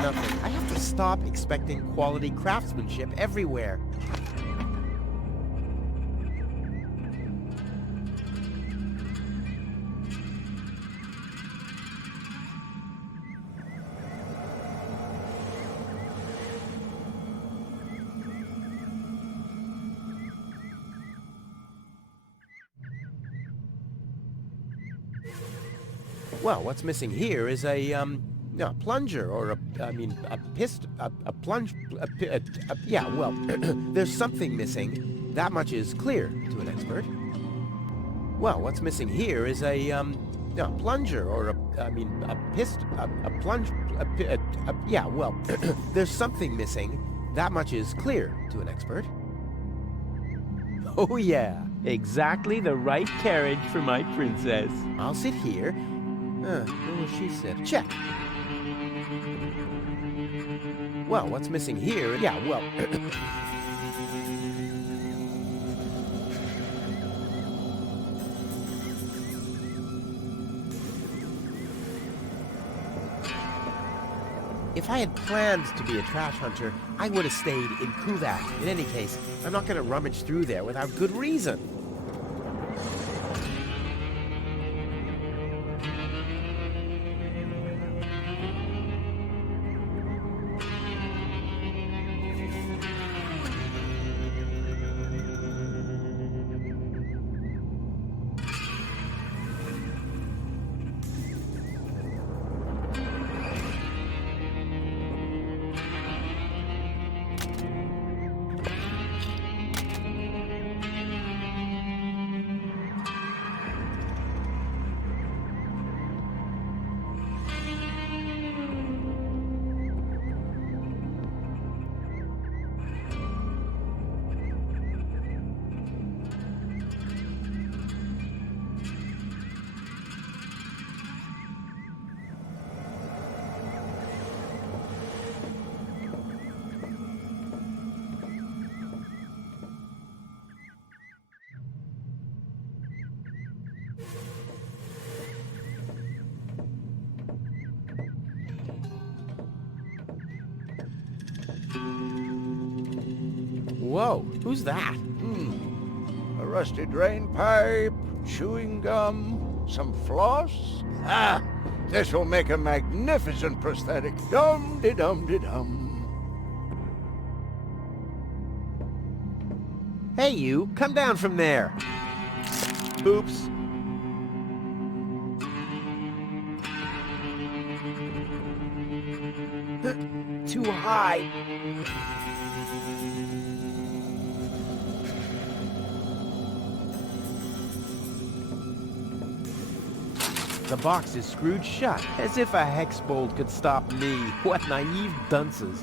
Nothing. I have to stop expecting quality craftsmanship everywhere. Well, what's missing here is a plunger or yeah, well, there's something missing. That much is clear to an expert. Well, what's missing here is a plunger or yeah, well, there's something missing. That much is clear to an expert. Oh yeah, exactly the right carriage for my princess. I'll sit here. Where will she sit? Check. Well, what's missing here? Yeah, well... If I had planned to be a trash hunter, I would have stayed in Kuvak. In any case, I'm not going to rummage through there without good reason. Who's that? A rusty drain pipe, chewing gum, some floss. Ah, this will make a magnificent prosthetic. Dum-de-dum-de-dum. Hey, you, come down from there. Oops. Too high. The box is screwed shut, as if a hex bolt could stop me. What naive dunces.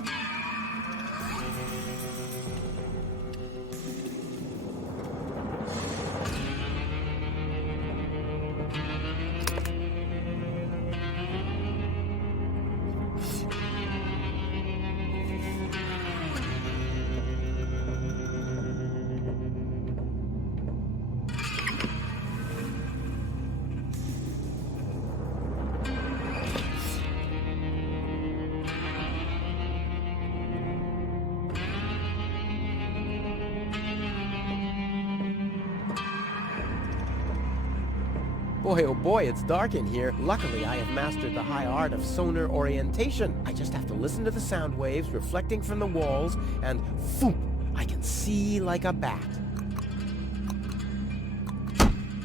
Boy, oh boy, it's dark in here. Luckily, I have mastered the high art of sonar orientation. I just have to listen to the sound waves reflecting from the walls, and phoom, I can see like a bat.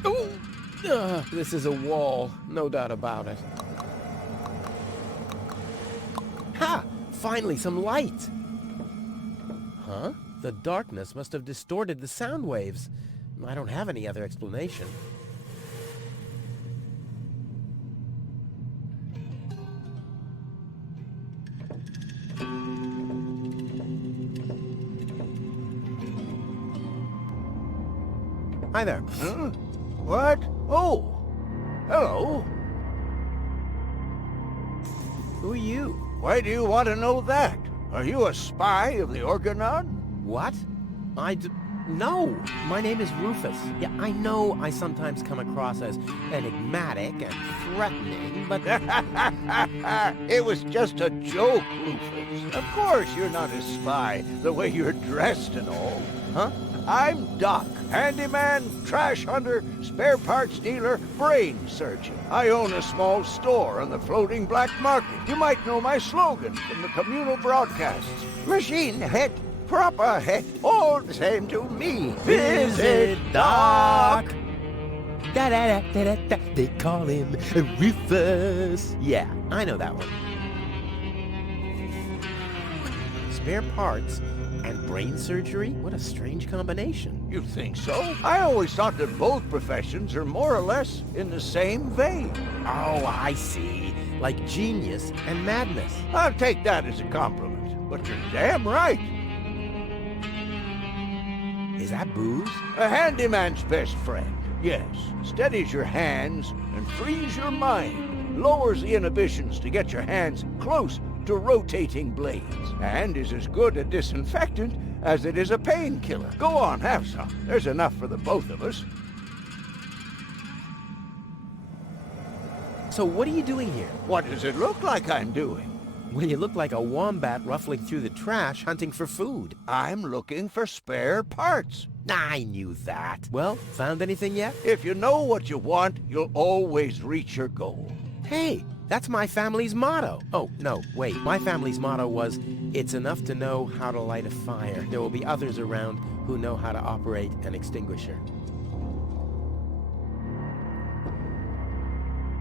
Ooh! This is a wall, no doubt about it. Ha! Finally, some light! Huh? The darkness must have distorted the sound waves. I don't have any other explanation. Hi there. Huh? What? Oh! Hello. Who are you? Why do you want to know that? Are you a spy of the Organon? What? No! My name is Rufus. Yeah, I know I sometimes come across as enigmatic and threatening, but... It was just a joke, Rufus. Of course you're not a spy, the way you're dressed and all. Huh? I'm Doc, handyman, trash hunter, spare parts dealer, brain surgeon. I own a small store on the floating black market. You might know my slogan from the communal broadcasts. Machine head, proper head, all the same to me. Visit Doc! Da-da-da-da-da-da, they call him Rufus. Yeah, I know that one. Spare parts and brain surgery? What a strange combination. You think so? I always thought that both professions are more or less in the same vein. Oh, I see. Like genius and madness. I'll take that as a compliment, but you're damn right. Is that booze? A handyman's best friend, yes. Steadies your hands and frees your mind. Lowers the inhibitions to get your hands close to rotating blades, and is as good a disinfectant as it is a painkiller. Go on, have some. There's enough for the both of us. So what are you doing here? What does it look like I'm doing? Well, you look like a wombat ruffling through the trash hunting for food. I'm looking for spare parts. I knew that. Well, found anything yet? If you know what you want, you'll always reach your goal. Hey, that's my family's motto. Oh, no, wait. My family's motto was, it's enough to know how to light a fire. There will be others around who know how to operate an extinguisher.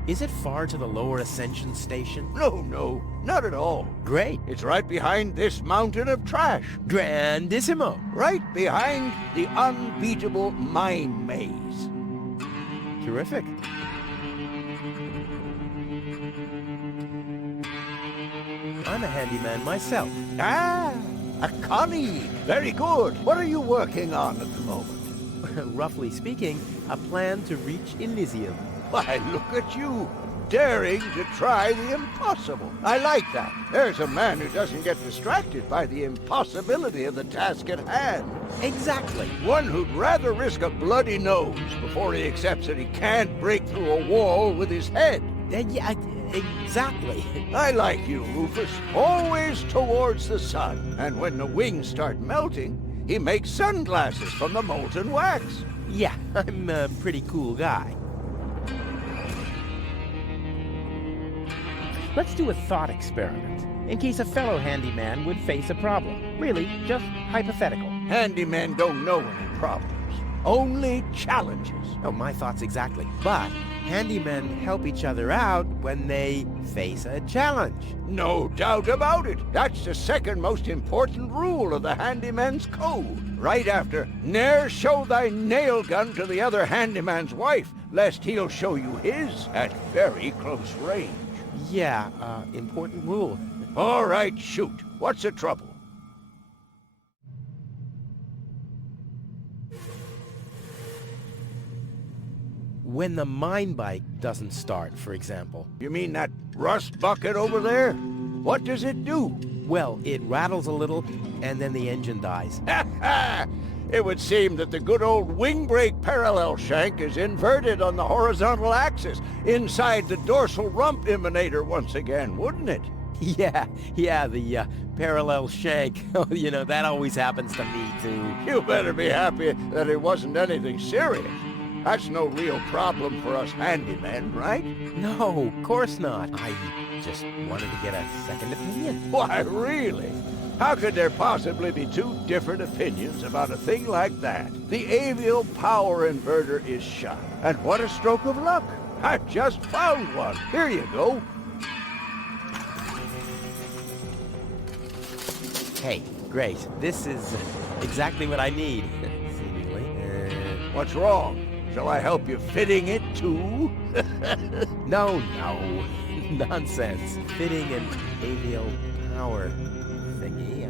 Is it far to the lower ascension station? No, not at all. Great. It's right behind this mountain of trash. Grandissimo. Right behind the unbeatable mine maze. Terrific. I'm a handyman myself. Ah, a colleague. Very good. What are you working on at the moment? Roughly speaking, a plan to reach Elysium. Why, look at you, daring to try the impossible. I like that. There's a man who doesn't get distracted by the impossibility of the task at hand. Exactly. One who'd rather risk a bloody nose before he accepts that he can't break through a wall with his head. Yeah, exactly. I like you, Rufus. Always towards the sun. And when the wings start melting, He makes sunglasses from the molten wax. Yeah, I'm a pretty cool guy. Let's do a thought experiment, in case a fellow handyman would face a problem. Really, just hypothetical. Handymen don't know any problems, only challenges. Oh, my thoughts exactly. But handymen help each other out when they face a challenge. No doubt about it. That's the second most important rule of the handyman's code. Right after, ne'er show thy nail gun to the other handyman's wife, lest he'll show you his at very close range. Yeah, important rule. All right, shoot. What's the trouble? When the mine bike doesn't start, for example. You mean that rust bucket over there? What does it do? Well, it rattles a little, and then the engine dies. Ha ha! It would seem that the good old wing brake parallel shank is inverted on the horizontal axis, inside the dorsal rump emanator once again, wouldn't it? Yeah, the parallel shank. You know, that always happens to me, too. You better be happy that it wasn't anything serious. That's no real problem for us handymen, right? No, of course not. I just wanted to get a second opinion. Why, really? How could there possibly be two different opinions about a thing like that? The avial power inverter is shot. And what a stroke of luck. I just found one. Here you go. Hey, great. This is exactly what I need, seemingly. What's wrong? Shall I help you fitting it, too? No. Nonsense. Fitting an avial power thingy.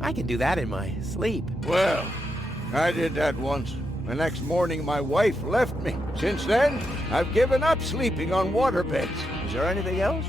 I can do that in my sleep. Well, I did that once. The next morning, my wife left me. Since then, I've given up sleeping on waterbeds. Is there anything else?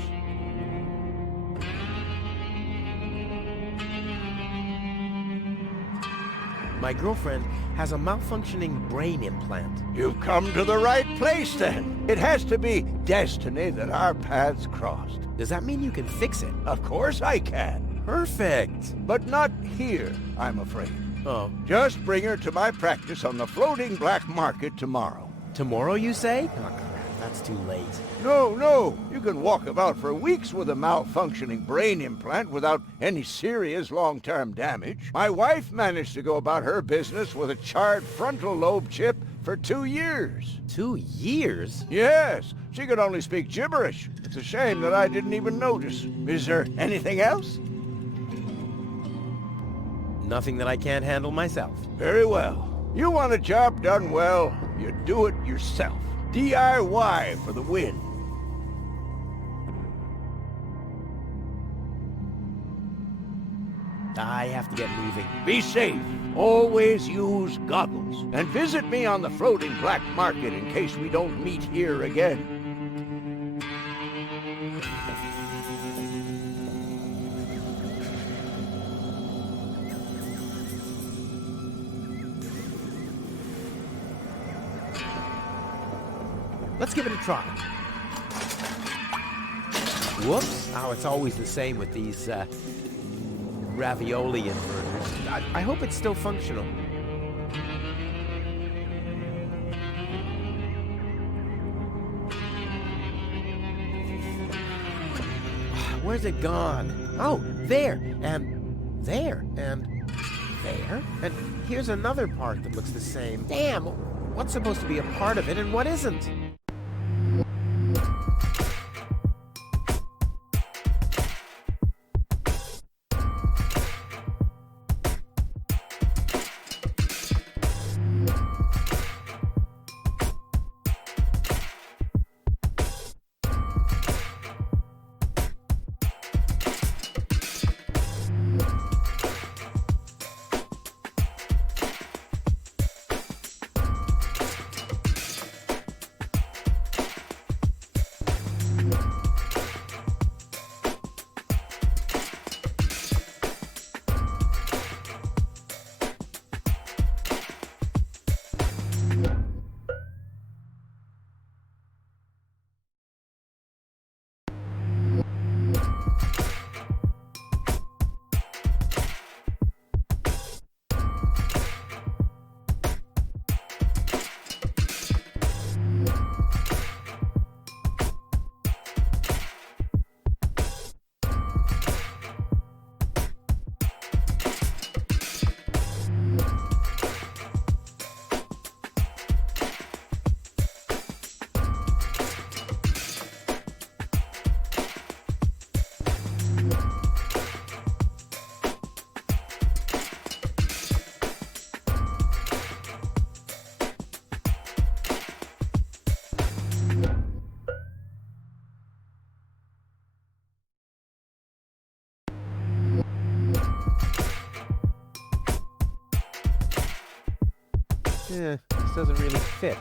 My girlfriend has a malfunctioning brain implant. You've come to the right place, then. It has to be destiny that our paths crossed. Does that mean you can fix it? Of course I can. Perfect. But not here, I'm afraid. Oh. Just bring her to my practice on the floating black market tomorrow. Tomorrow, you say? Oh, crap. That's too late. No. You can walk about for weeks with a malfunctioning brain implant without any serious long-term damage. My wife managed to go about her business with a charred frontal lobe chip for 2 years. 2 years? Yes. She could only speak gibberish. It's a shame that I didn't even notice. Is there anything else? Nothing that I can't handle myself. Very well. You want a job done well, you do it yourself. DIY for the win. I have to get moving. Be safe. Always use goggles. And visit me on the floating black market in case we don't meet here again. Let's give it a try. Whoops. Oh, it's always the same with these ravioli inverters. I hope it's still functional. Where's it gone? Oh, there, and there, and there. And here's another part that looks the same. Damn, what's supposed to be a part of it and what isn't? This doesn't really fit.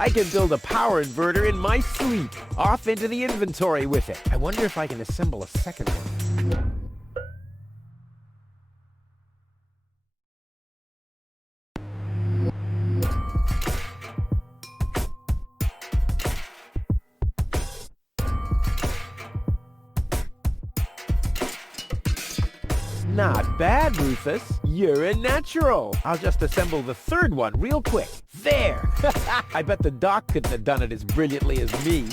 I can build a power inverter in my sleep. Off into the inventory with it. I wonder if I can assemble a second one. Not bad, Rufus. You're a natural. I'll just assemble the third one real quick. There! I bet the doc couldn't have done it as brilliantly as me.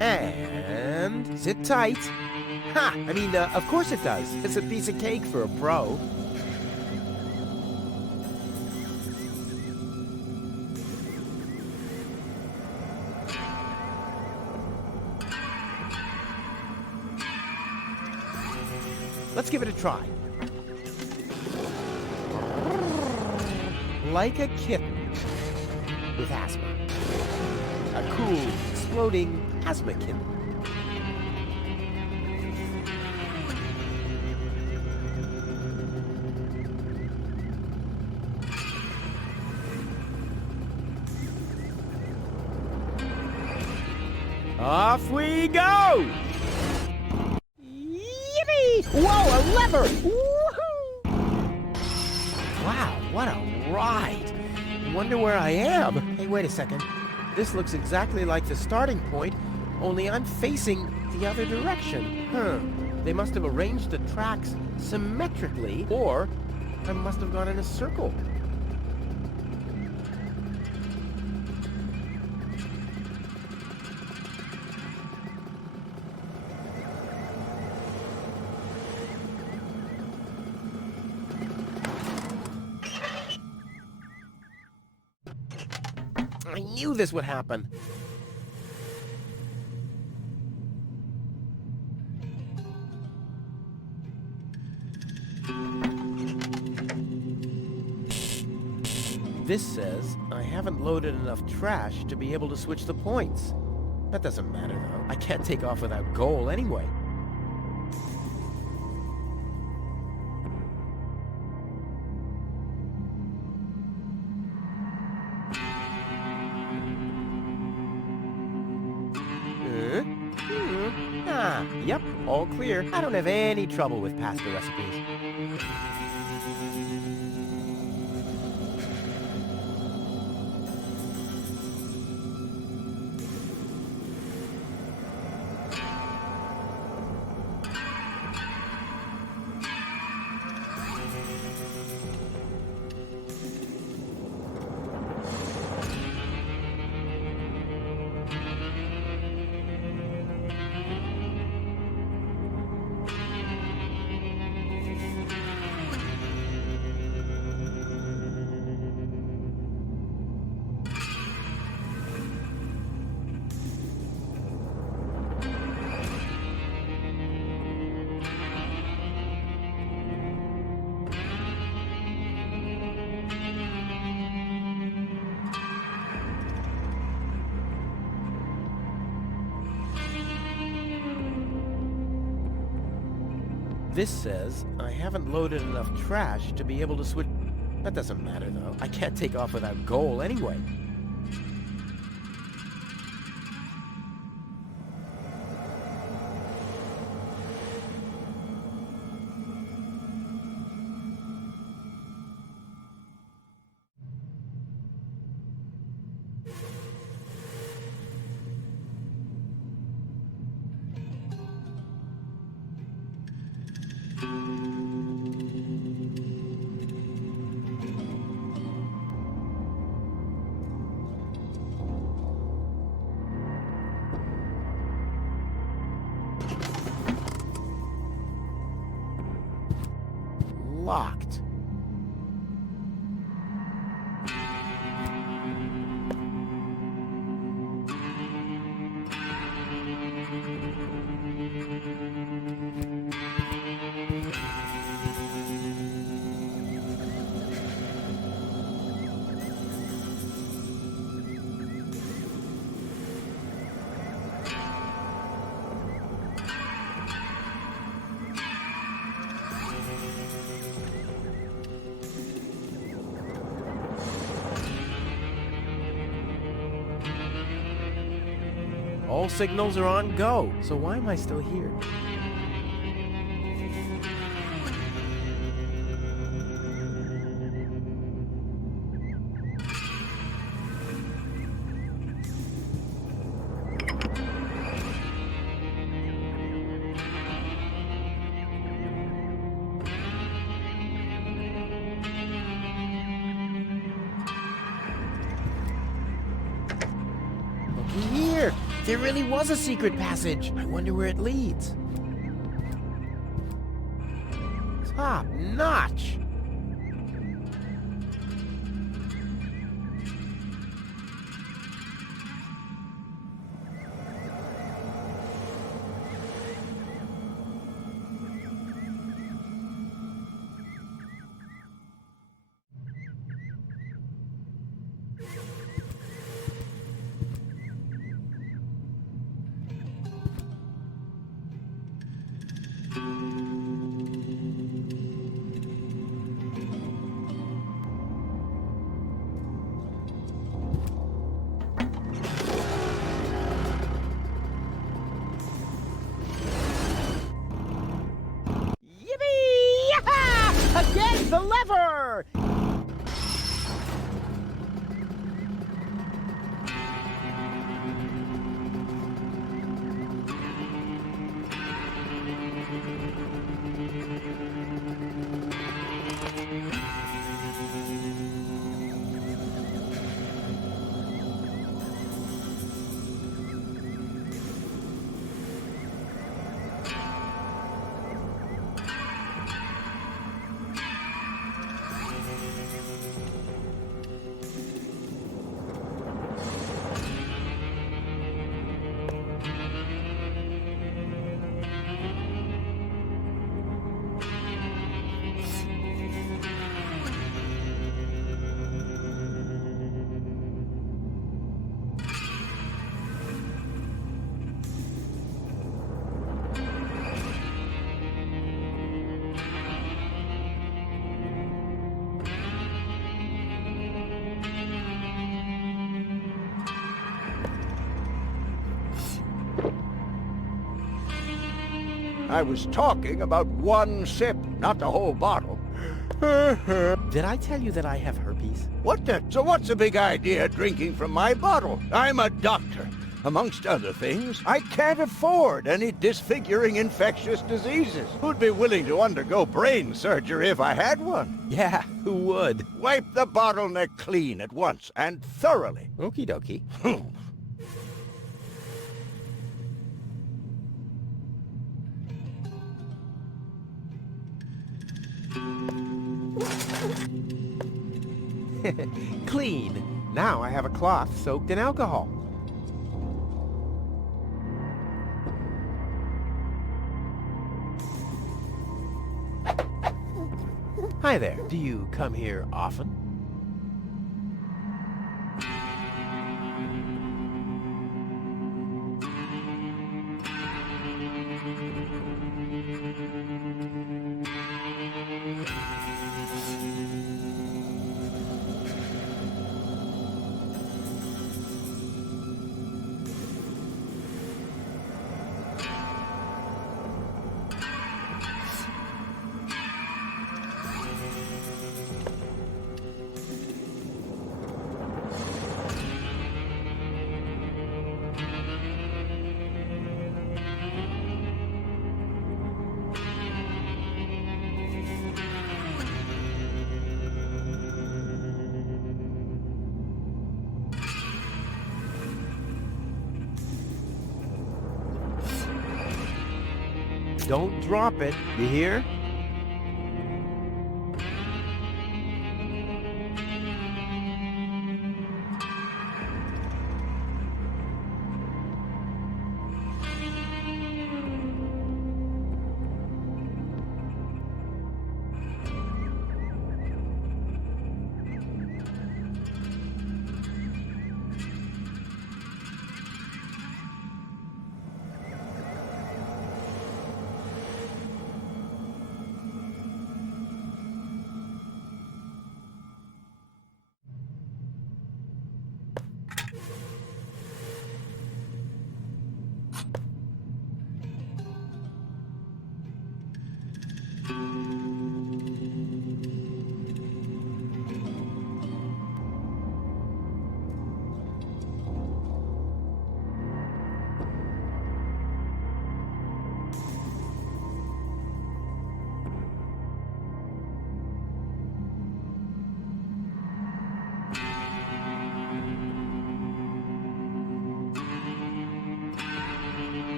And sit tight. Ha! I mean, of course it does. It's a piece of cake for a pro. Let's give it a try. Like a kitten with asthma. A cool, exploding asthma kitten. Off we go! Yippee! Whoa, a lever! Woohoo! Wow, what a ride! Wonder where I am. Hey, wait a second. This looks exactly like the starting point, only I'm facing the other direction. They must have arranged the tracks symmetrically, or I must have gone in a circle. I knew this would happen. This says I haven't loaded enough trash to be able to switch the points. That doesn't matter though. I can't take off without goal anyway. Yep, all clear. I don't have any trouble with pasta recipes. This says I haven't loaded enough trash to be able to switch. That doesn't matter though. I can't take off without goal anyway. locked. All signals are on go, so why am I still here? Here! There really was a secret passage. I wonder where it leads. Top notch! Again, the lever! I was talking about one sip, not the whole bottle. Did I tell you that I have herpes? What the? So what's the big idea drinking from my bottle? I'm a doctor. Amongst other things, I can't afford any disfiguring infectious diseases. Who'd be willing to undergo brain surgery if I had one? Yeah, who would? Wipe the bottleneck clean at once, and thoroughly. Okie dokie. Clean. Now I have a cloth soaked in alcohol. Hi there. Do you come here often? Don't drop it, you hear?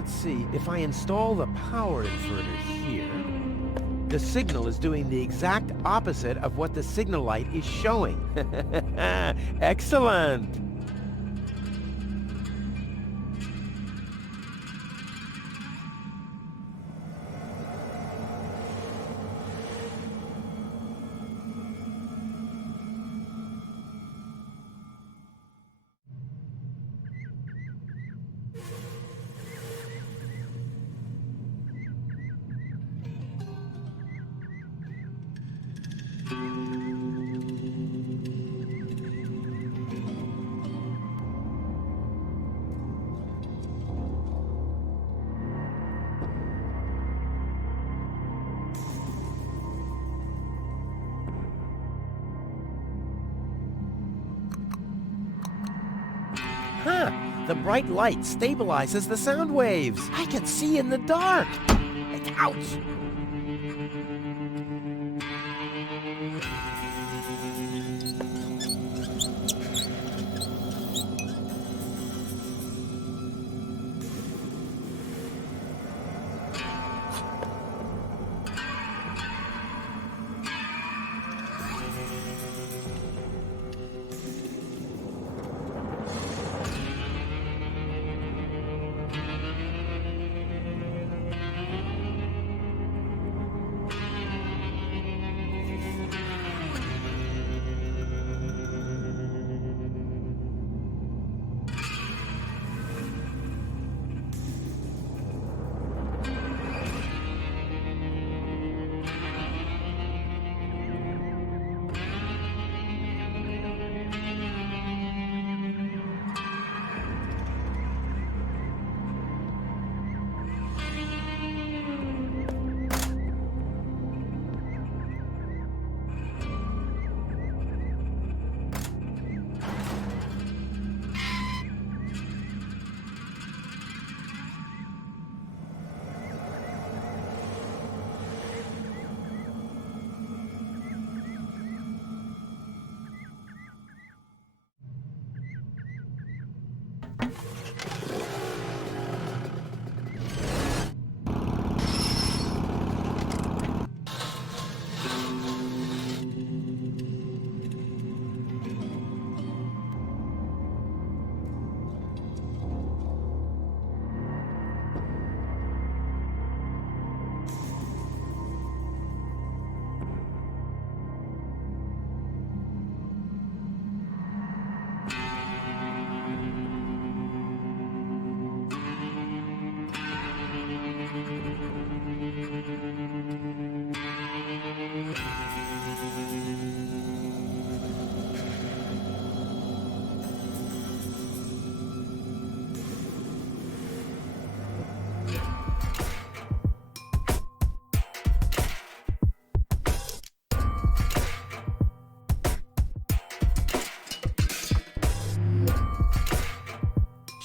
Let's see, if I install the power inverter here, the signal is doing the exact opposite of what the signal light is showing. Excellent! Huh, the bright light stabilizes the sound waves. I can see in the dark. Ouch!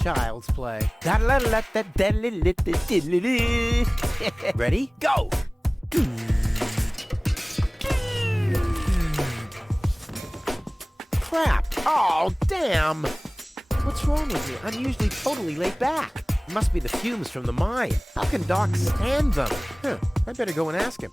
Child's play. Ready? Go! Crap! Oh, damn! What's wrong with me? I'm usually totally laid back. It must be the fumes from the mine. How can Doc stand them? Huh, I better go and ask him.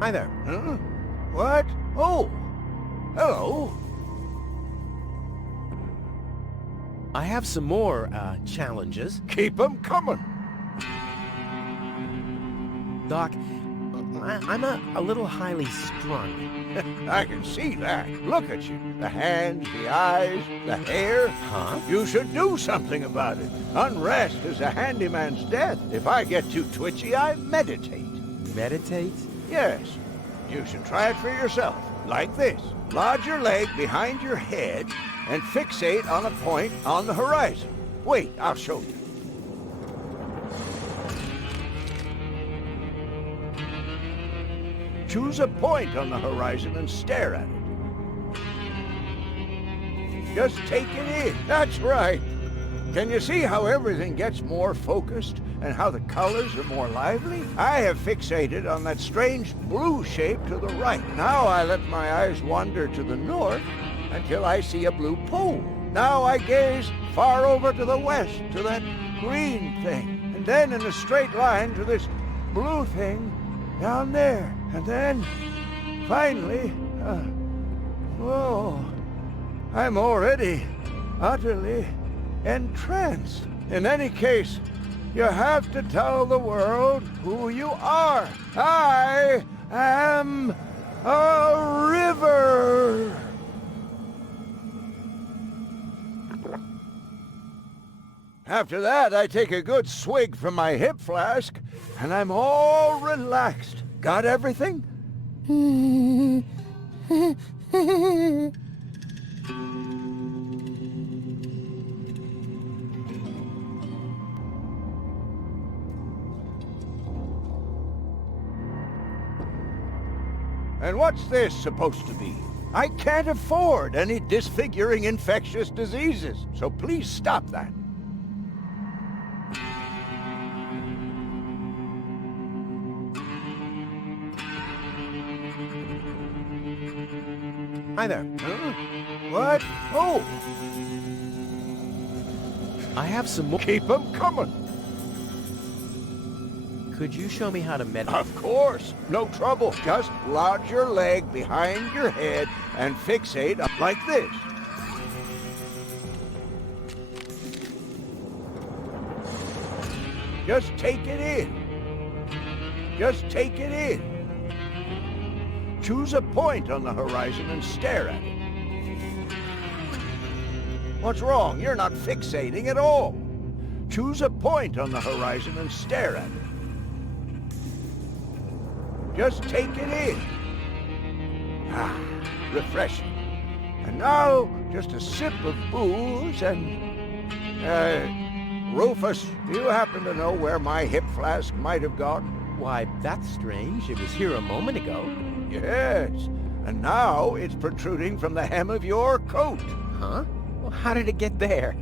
Hi there. Huh? What? Oh! Hello. I have some more, challenges. Keep 'em coming. Doc, I'm a little highly strung. I can see that. Look at you. The hands, the eyes, the hair. Huh? You should do something about it. Unrest is a handyman's death. If I get too twitchy, I meditate. Meditate? Yes. You should try it for yourself. Like this. Lodge your leg behind your head and fixate on a point on the horizon. Wait, I'll show you. Choose a point on the horizon and stare at it. Just take it in. That's right. Can you see how everything gets more focused and how the colors are more lively? I have fixated on that strange blue shape to the right. Now I let my eyes wander to the north until I see a blue pool. Now I gaze far over to the west to that green thing, and then in a straight line to this blue thing down there. And then, finally, whoa, I'm already utterly entranced. In any case, you have to tell the world who you are. I am a river. After that, I take a good swig from my hip flask, and I'm all relaxed. Got everything? And what's this supposed to be? I can't afford any disfiguring infectious diseases, so please stop that. Hi there. Huh? What? Oh! I have some more. Keep 'em coming. Could you show me how to meditate? Of course. No trouble. Just lodge your leg behind your head and fixate up like this. Just take it in. Just take it in. Choose a point on the horizon and stare at it. What's wrong? You're not fixating at all. Choose a point on the horizon and stare at it. Just take it in. Ah, refreshing. And now, just a sip of booze and... Rufus, do you happen to know where my hip flask might have gone? Why, that's strange. It was here a moment ago. Yes, and now it's protruding from the hem of your coat. Huh? Well, how did it get there?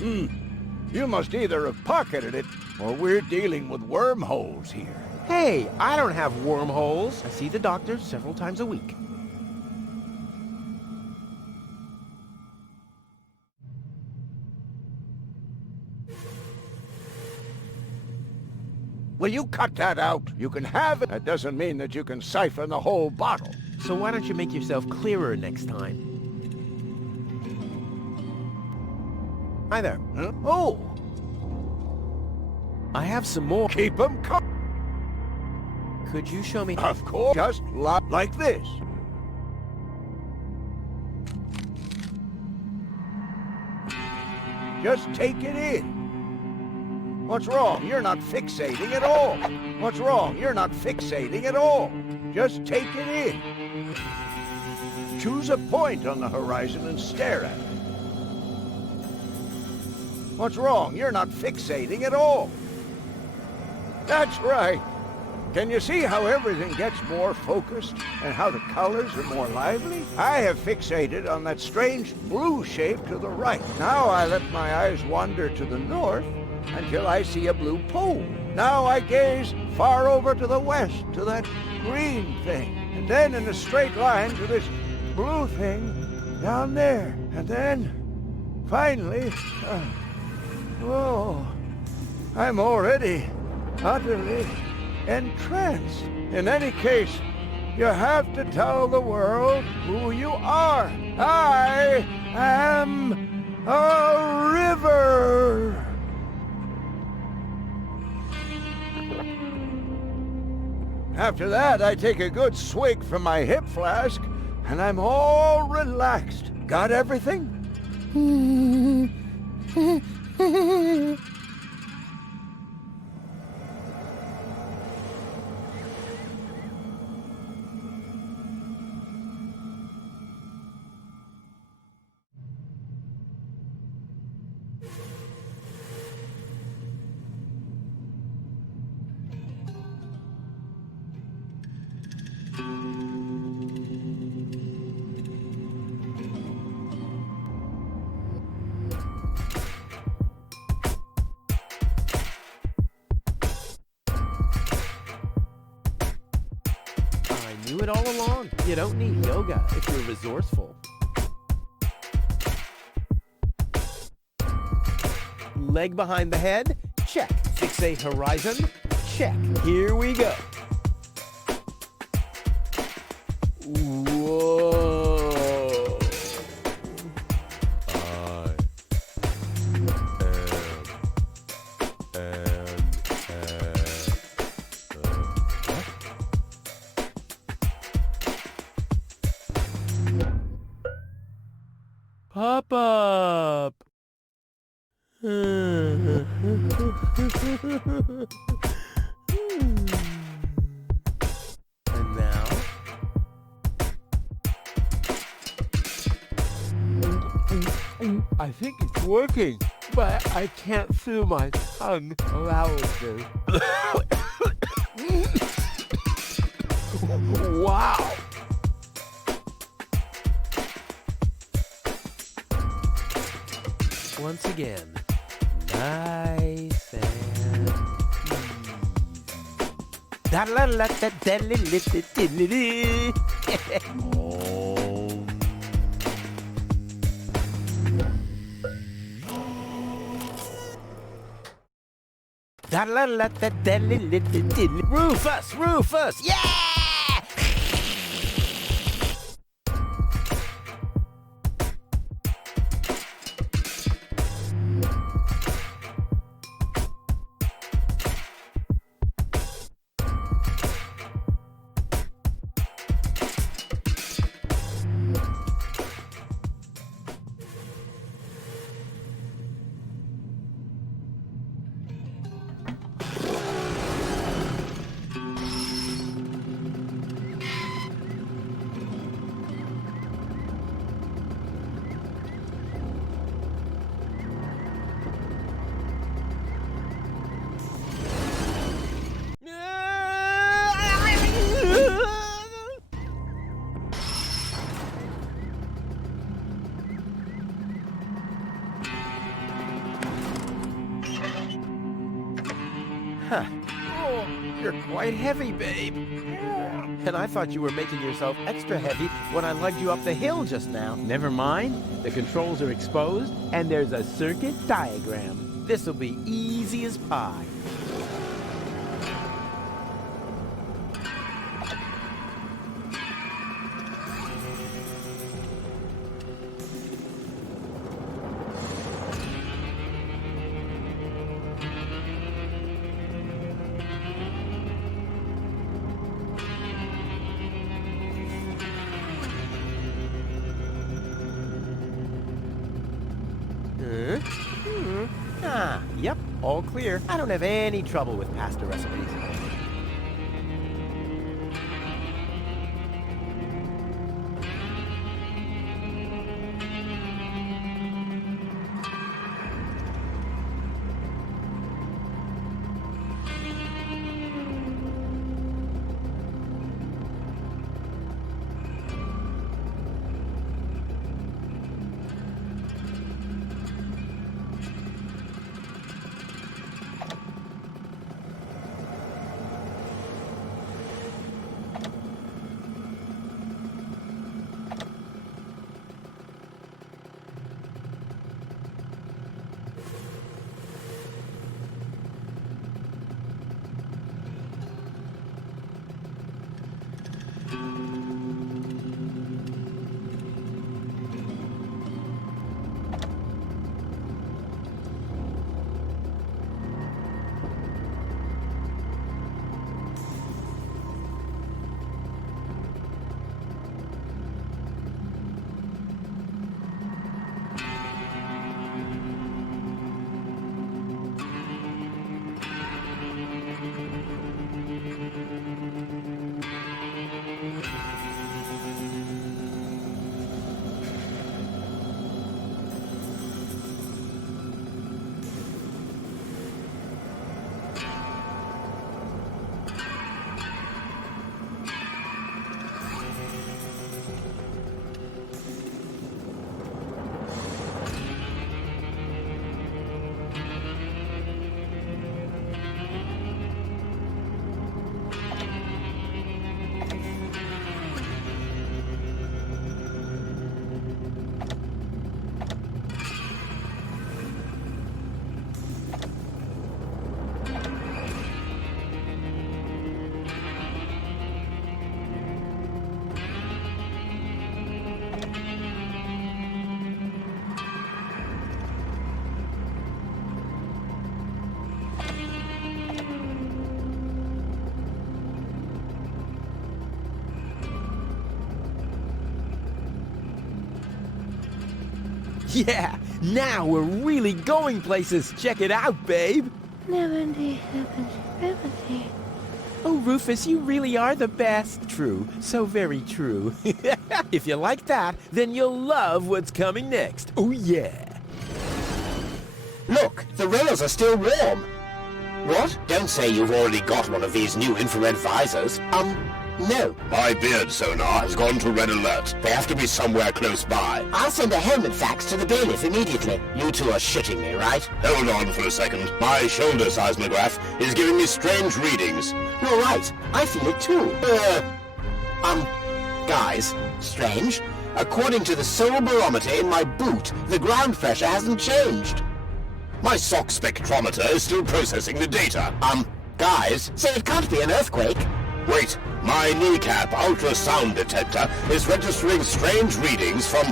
You must either have pocketed it, or we're dealing with wormholes here. Hey, I don't have wormholes. I see the doctor several times a week. Will you cut that out? You can have it. That doesn't mean that you can siphon the whole bottle. So why don't you make yourself clearer next time? Hi there. Huh? Oh! I have some more. Keep 'em coming. Could you show me? Of course. Just like this. Just take it in. What's wrong? You're not fixating at all. What's wrong? You're not fixating at all. Just take it in. Choose a point on the horizon and stare at it. What's wrong? You're not fixating at all. That's right. Can you see how everything gets more focused and how the colors are more lively? I have fixated on that strange blue shape to the right. Now I let my eyes wander to the north until I see a blue pool. Now I gaze far over to the west to that green thing, and then in a straight line to this blue thing down there. And then, finally, whoa, I'm already utterly entranced. In any case, you have to tell the world who you are. I am a river. After that, I take a good swig from my hip flask, and I'm all relaxed. Got everything? it all along. You don't need yoga if you're resourceful. Leg behind the head? Check. Fixate horizon? Check. Here we go. Whoa. Pop up. And now. I think it's working, but I can't feel my tongue allow it to. Wow. Once again, nice and easy. Rufus, Rufus, yeah! Huh. Oh, you're quite heavy, babe. And I thought you were making yourself extra heavy when I lugged you up the hill just now. Never mind. The controls are exposed, and there's a circuit diagram. This'll be easy as pie. Yep, all clear. I don't have any trouble with pasta recipes. Yeah, now we're really going places. Check it out, babe. 70. Oh, Rufus, you really are the best. True, so very true. If you like that, then you'll love what's coming next. Oh, yeah. Look, the rails are still warm. What? Don't say you've already got one of these new infrared visors. No. My beard sonar has gone to red alert. They have to be somewhere close by. I'll send a helmet fax to the bailiff immediately. You two are shitting me, right? Hold on for a second. My shoulder seismograph is giving me strange readings. You're right. I feel it too. Guys, strange. According to the solar barometer in my boot, the ground pressure hasn't changed. My sock spectrometer is still processing the data. Guys, so it can't be an earthquake. Wait, my kneecap ultrasound detector is registering strange readings from...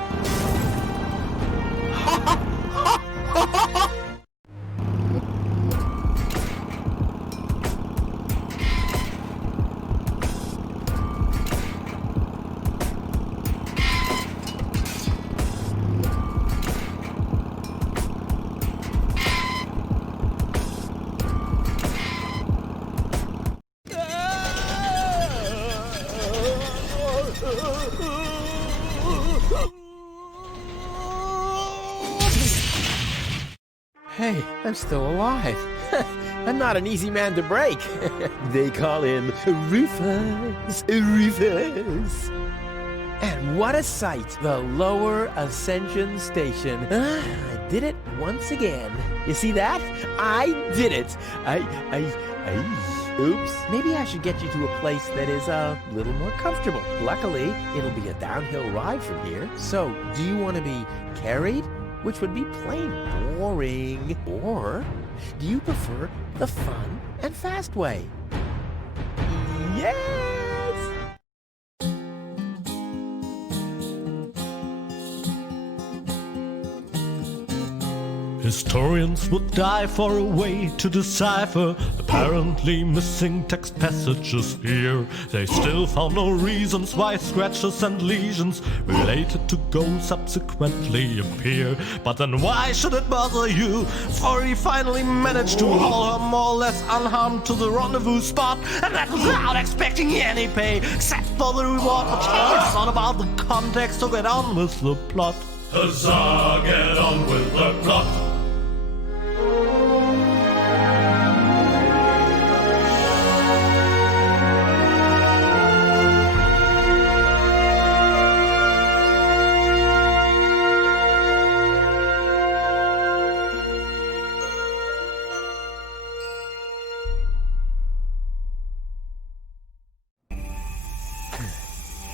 Hey, I'm still alive. I'm not an easy man to break. They call him Rufus. Rufus. And what a sight! The lower Ascension Station. I did it once again. You see that? I did it. Oops. Maybe I should get you to a place that is a little more comfortable. Luckily, it'll be a downhill ride from here. So, do you want to be carried? Which would be plain boring. Or do you prefer the fun and fast way? Yes! Historians would die for a way to decipher apparently missing text passages here. They still found no reasons why scratches and lesions related to goals subsequently appear. But then why should it bother you? For he finally managed to haul her more or less unharmed to the rendezvous spot, and that without expecting any pay, except for the reward. But it's not about the context, so get on with the plot. Huzzah, get on with the plot.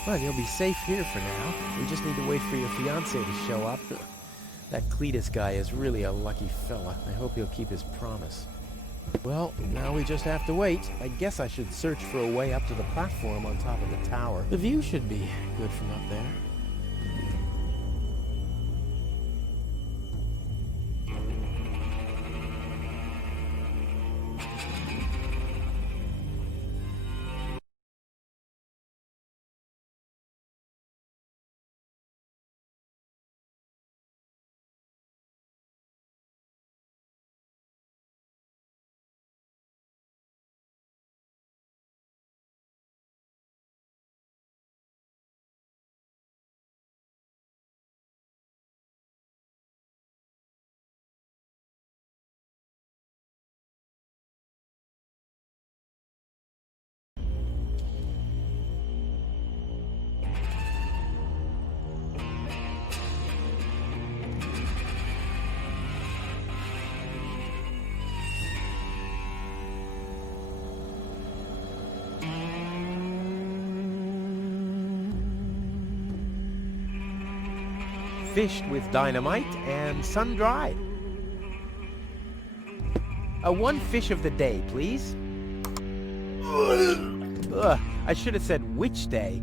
Well, you'll be safe here for now. We just need to wait for your fiancé to show up. That Cletus guy is really a lucky fella. I hope he'll keep his promise. Well, now we just have to wait. I guess I should search for a way up to the platform on top of the tower. The view should be good from up there. Fished with dynamite and sun-dried. One fish of the day, please. Ugh, I should have said which day.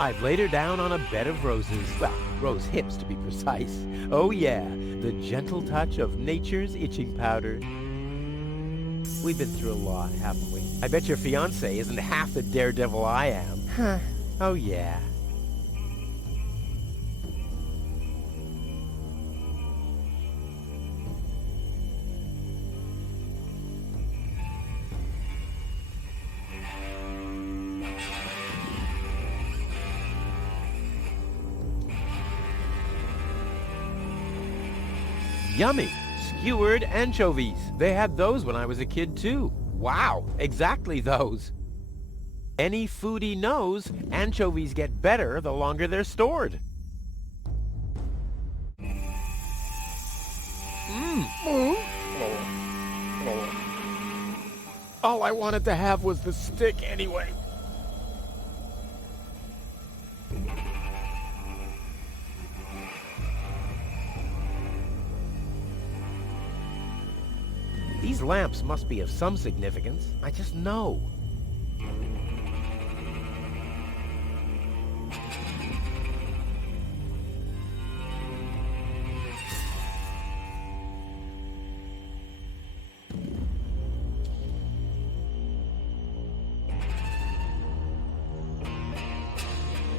I've laid her down on a bed of roses. Well, rose hips to be precise. Oh yeah, the gentle touch of nature's itching powder. We've been through a lot, haven't we? I bet your fiancé isn't half the daredevil I am. Huh. Oh yeah. Yummy! Skewered anchovies. They had those when I was a kid too. Wow, exactly those. Any foodie knows anchovies get better the longer they're stored. All I wanted to have was the stick anyway. These lamps must be of some significance. I just know.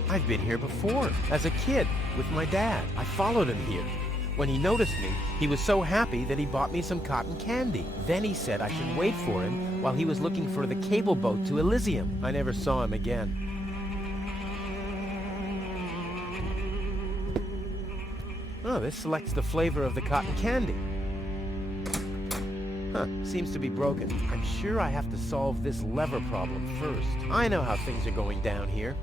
I've been here before, as a kid, with my dad. I followed him here. When he noticed me, he was so happy that he bought me some cotton candy. Then he said I should wait for him while he was looking for the cable boat to Elysium. I never saw him again. Oh, this selects the flavor of the cotton candy. Huh, seems to be broken. I'm sure I have to solve this lever problem first. I know how things are going down here.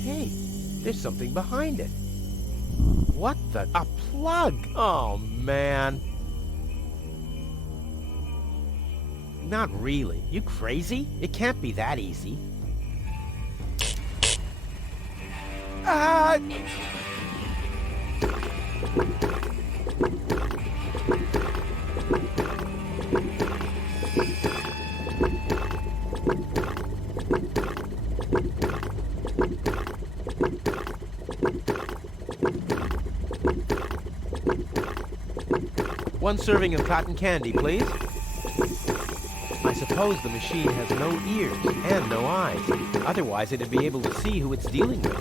Hey, there's something behind it. What the? A plug! Oh, man. Not really. You crazy? It can't be that easy. Ah! One serving of cotton candy, please. I suppose the machine has no ears and no eyes. Otherwise, it'd be able to see who it's dealing with.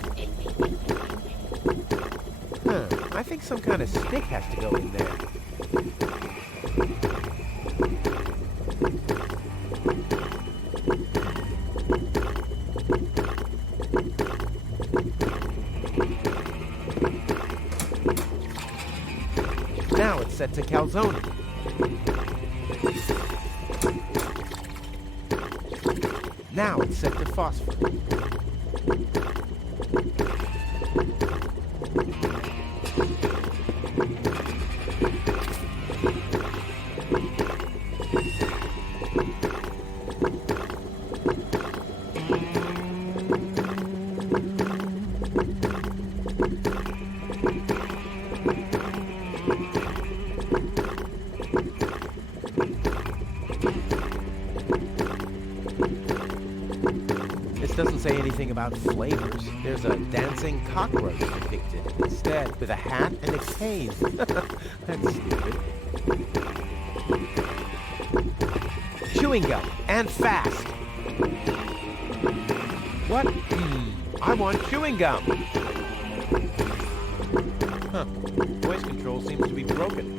Huh, I think some kind of stick has to go in there. Now it's set to calzone. Now it's set to phosphor. Doesn't say anything about flavors. There's a dancing cockroach depicted instead, with a hat and a cane. That's stupid. Chewing gum, and fast. What? I want chewing gum. Huh. Voice control seems to be broken.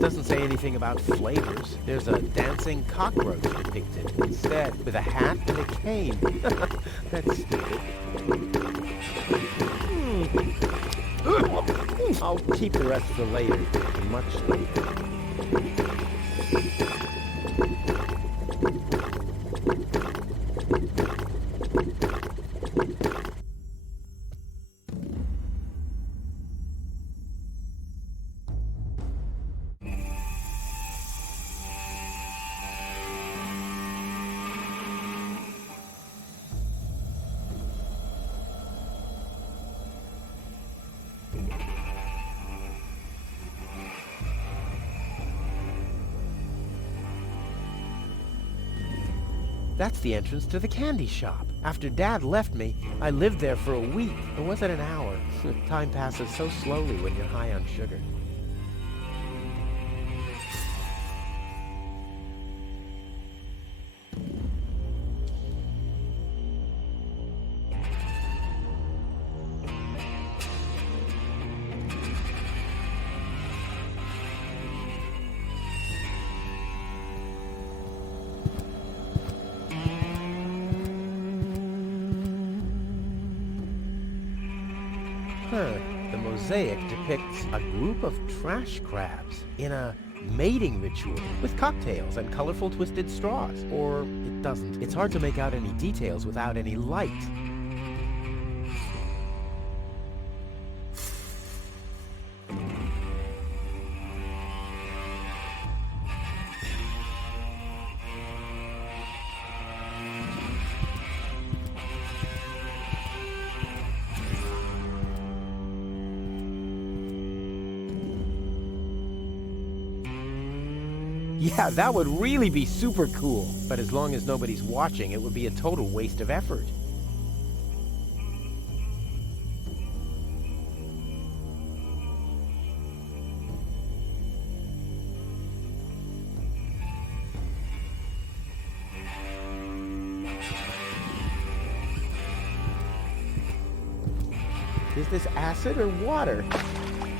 Doesn't say anything about flavors. There's a dancing cockroach depicted instead, with a hat and a cane. That's stupid. I'll keep the rest for later. Much later. That's the entrance to the candy shop. After Dad left me, I lived there for a week. Or was it an hour? Time passes so slowly when you're high on sugar. The mosaic depicts a group of trash crabs in a mating ritual with cocktails and colorful twisted straws. Or it doesn't. It's hard to make out any details without any light. Yeah, that would really be super cool. But as long as nobody's watching, it would be a total waste of effort. Is this acid or water?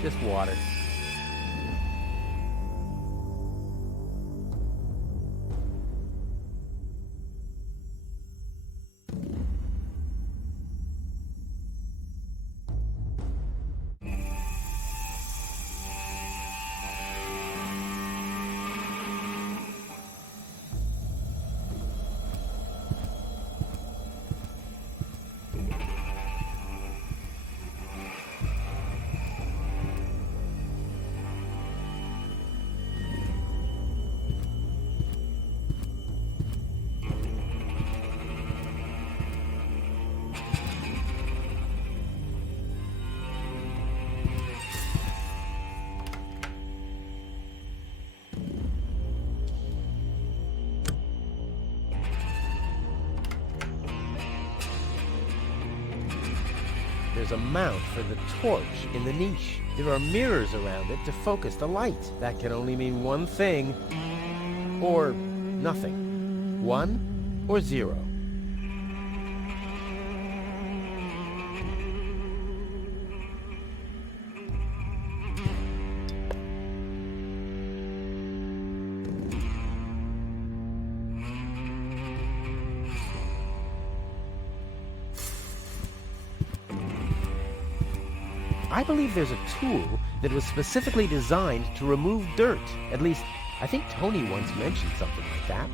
Just water. There's a mount for the torch in the niche. There are mirrors around it to focus the light. That can only mean one thing, or nothing. 1 or 0. I believe there's a tool that was specifically designed to remove dirt. At least, I think Tony once mentioned something like that.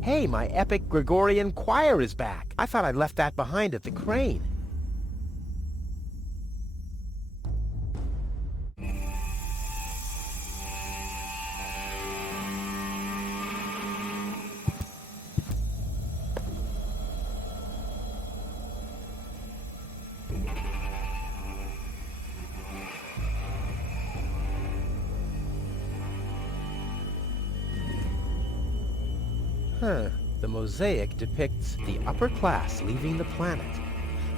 Hey, my epic Gregorian choir is back. I thought I'd left that behind at the crane. The mosaic depicts the upper class leaving the planet.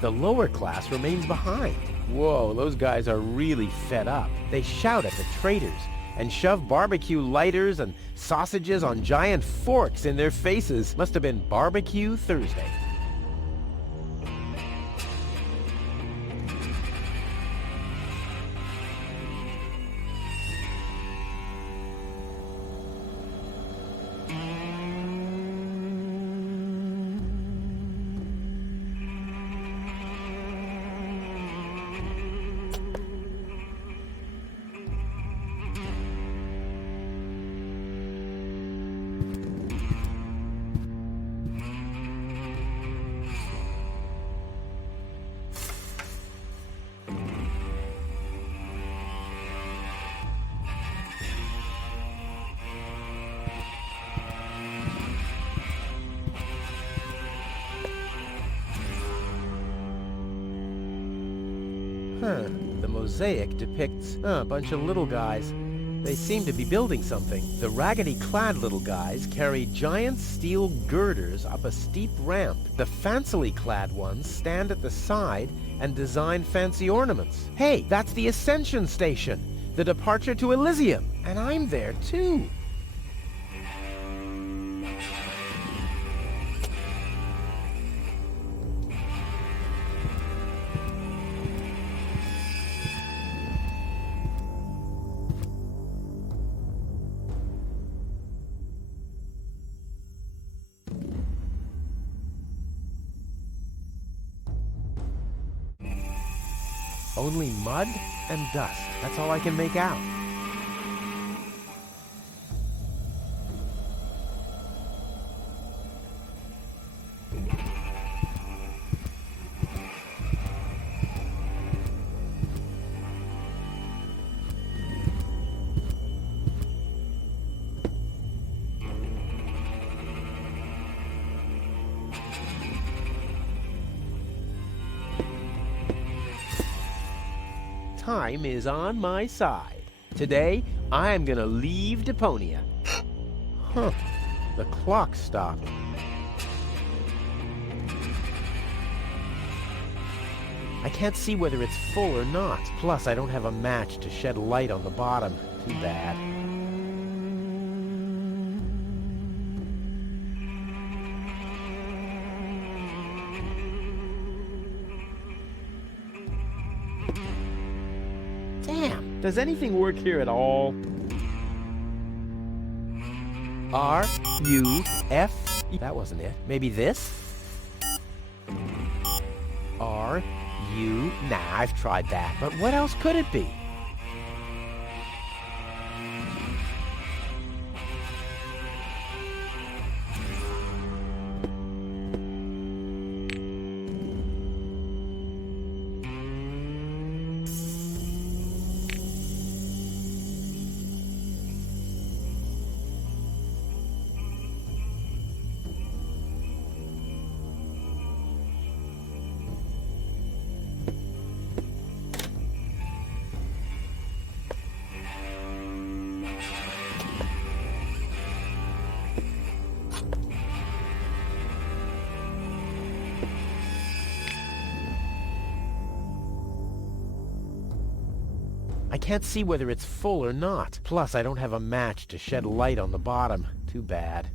The lower class remains behind. Whoa, those guys are really fed up. They shout at the traitors and shove barbecue lighters and sausages on giant forks in their faces. Must have been Barbecue Thursday. mosaic depicts a bunch of little guys. They seem to be building something. The raggedy-clad little guys carry giant steel girders up a steep ramp. The fancily-clad ones stand at the side and design fancy ornaments. Hey, that's the Ascension Station, the departure to Elysium, and I'm there too. Only mud and dust. That's all I can make out. Time is on my side. Today, I am gonna leave Deponia. Huh. The clock stopped. I can't see whether it's full or not. Plus, I don't have a match to shed light on the bottom. Too bad. Damn, does anything work here at all? R, U, F, that wasn't it. Maybe this? R, U, nah, I've tried that. But what else could it be? I can't see whether it's full or not. Plus, I don't have a match to shed light on the bottom. Too bad.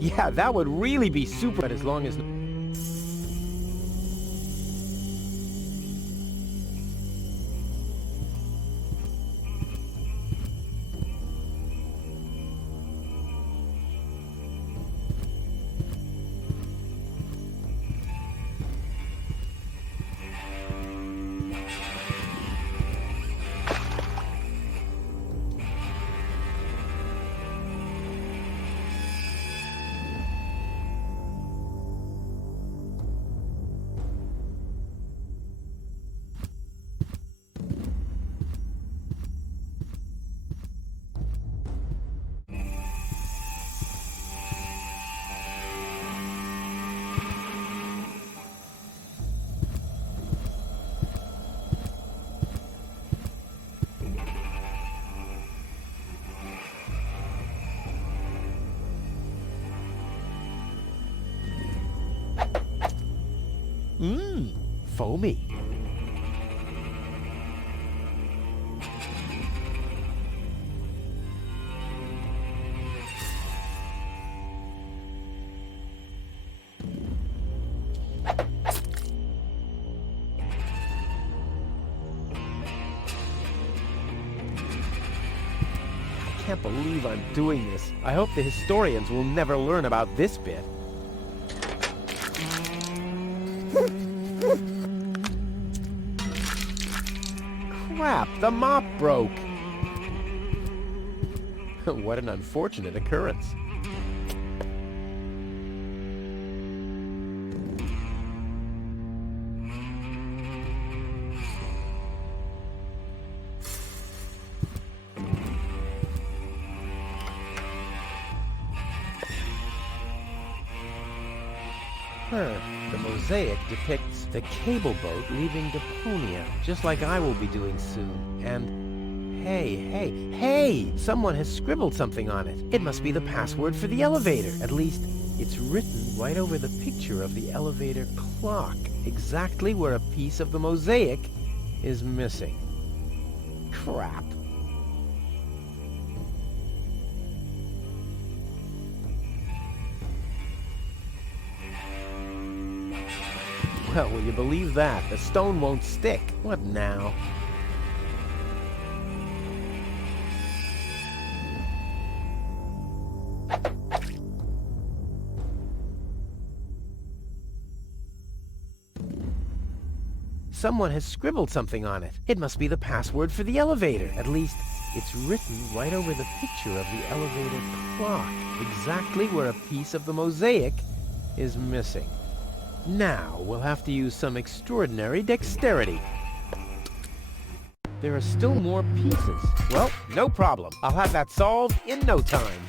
Yeah, that would really be super, but as long as... foamy. I can't believe I'm doing this. I hope the historians will never learn about this bit. Crap, the mop broke. What an unfortunate occurrence. The mosaic depicts the cable boat leaving Deponia, just like I will be doing soon. And hey, someone has scribbled something on it. It must be the password for the elevator. At least, it's written right over the picture of the elevator clock, exactly where a piece of the mosaic is missing. Crap. Well, will you believe that? The stone won't stick. What now? Someone has scribbled something on it. It must be the password for the elevator. At least, it's written right over the picture of the elevator clock, exactly where a piece of the mosaic is missing. Now, we'll have to use some extraordinary dexterity. There are still more pieces. Well, no problem. I'll have that solved in no time.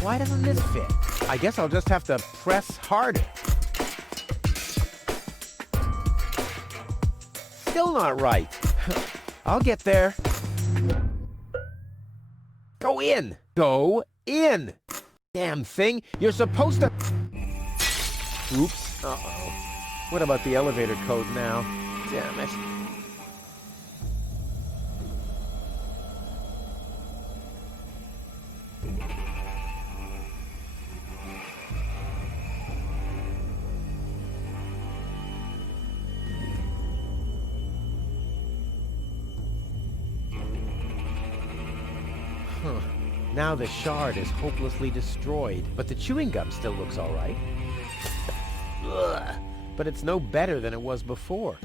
Why doesn't this fit? I guess I'll just have to press harder. Still not right. I'll get there. Go in! Go in! Damn thing, you're supposed to... Oops. Uh-oh. What about the elevator code now? Damn it. Huh. Now the shard is hopelessly destroyed, but the chewing gum still looks all right. Ugh. But it's no better than it was before.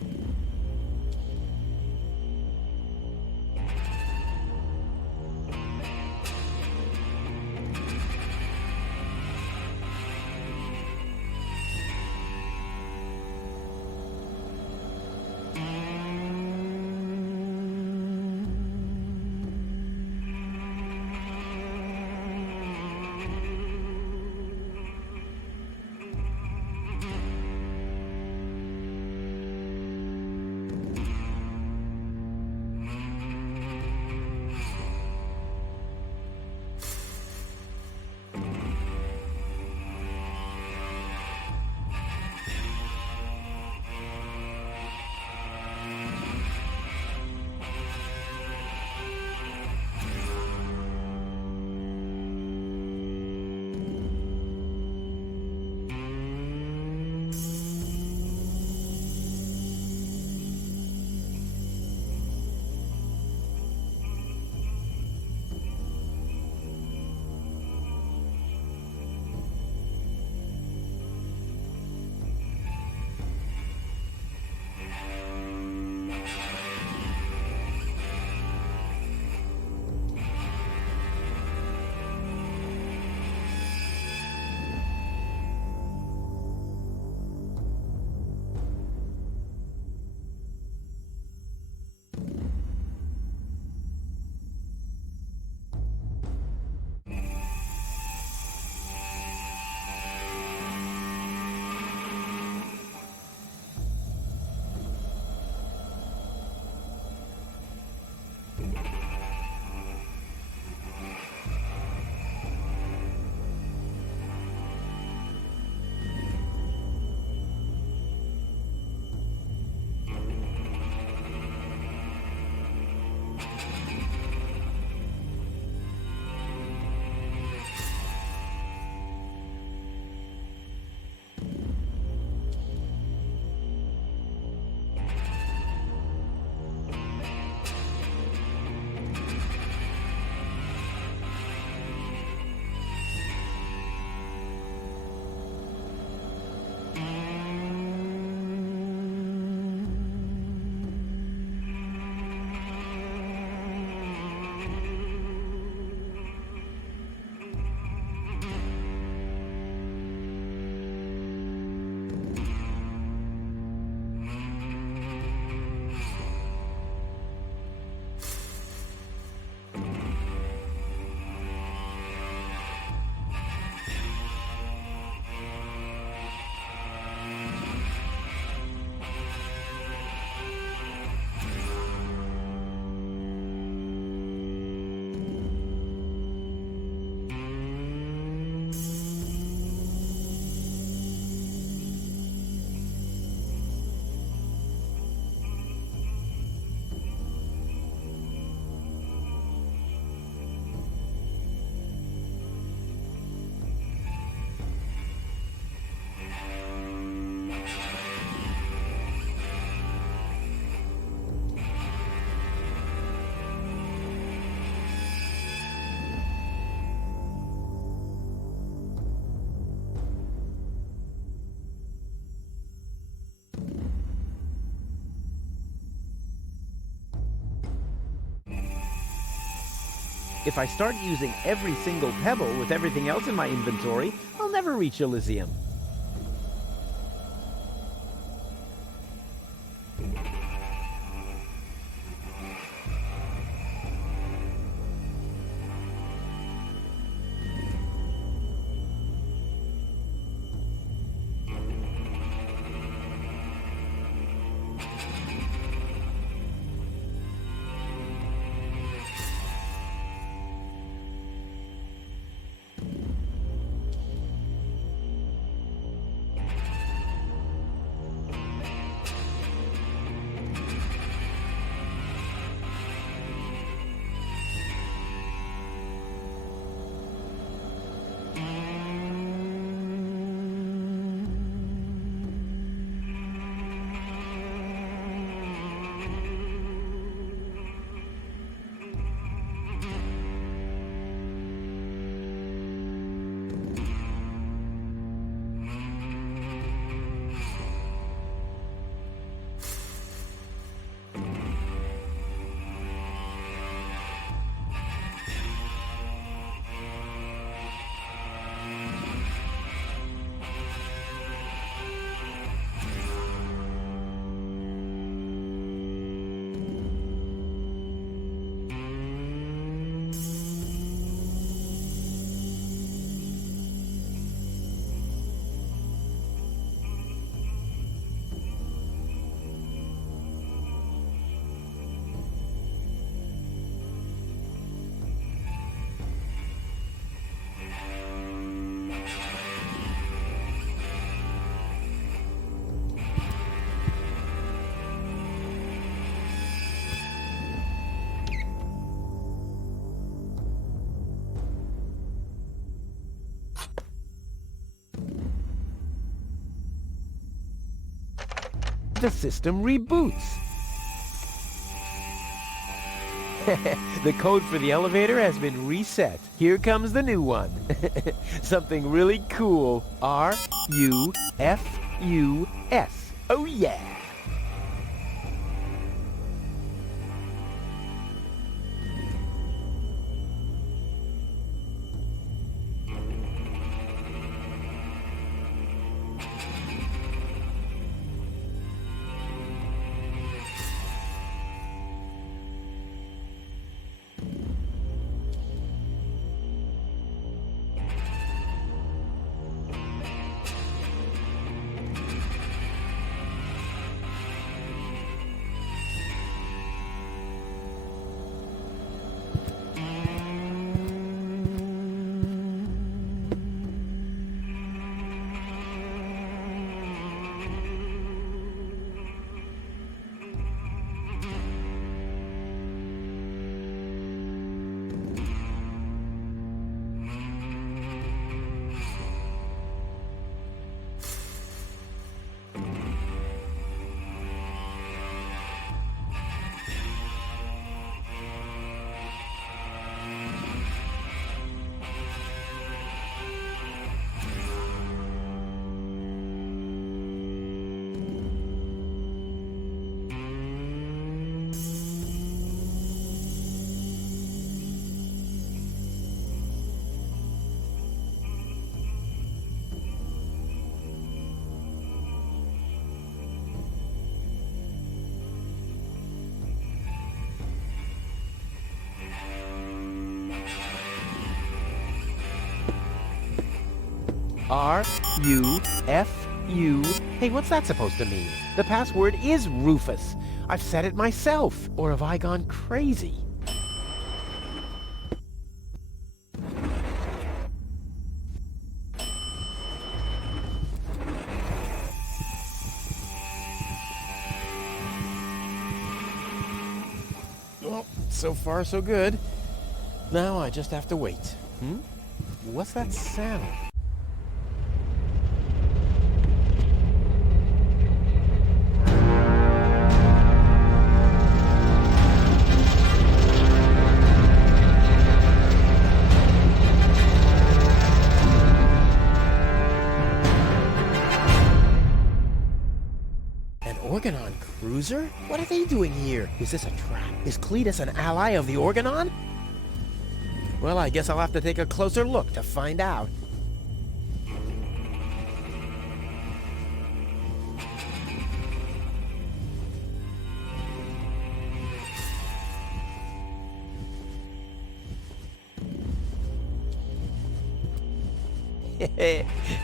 If I start using every single pebble with everything else in my inventory, I'll never reach Elysium. the system reboots. The code for the elevator has been reset. Here comes the new one. Something really cool. R-U-F-U-S. Oh yeah! R-U-F-U. Hey, what's that supposed to mean? The password is Rufus. I've said it myself. Or have I gone crazy? Well, so far so good. Now I just have to wait. What's that sound? Organon cruiser? What are they doing here? Is this a trap? Is Cletus an ally of the Organon? Well, I guess I'll have to take a closer look to find out.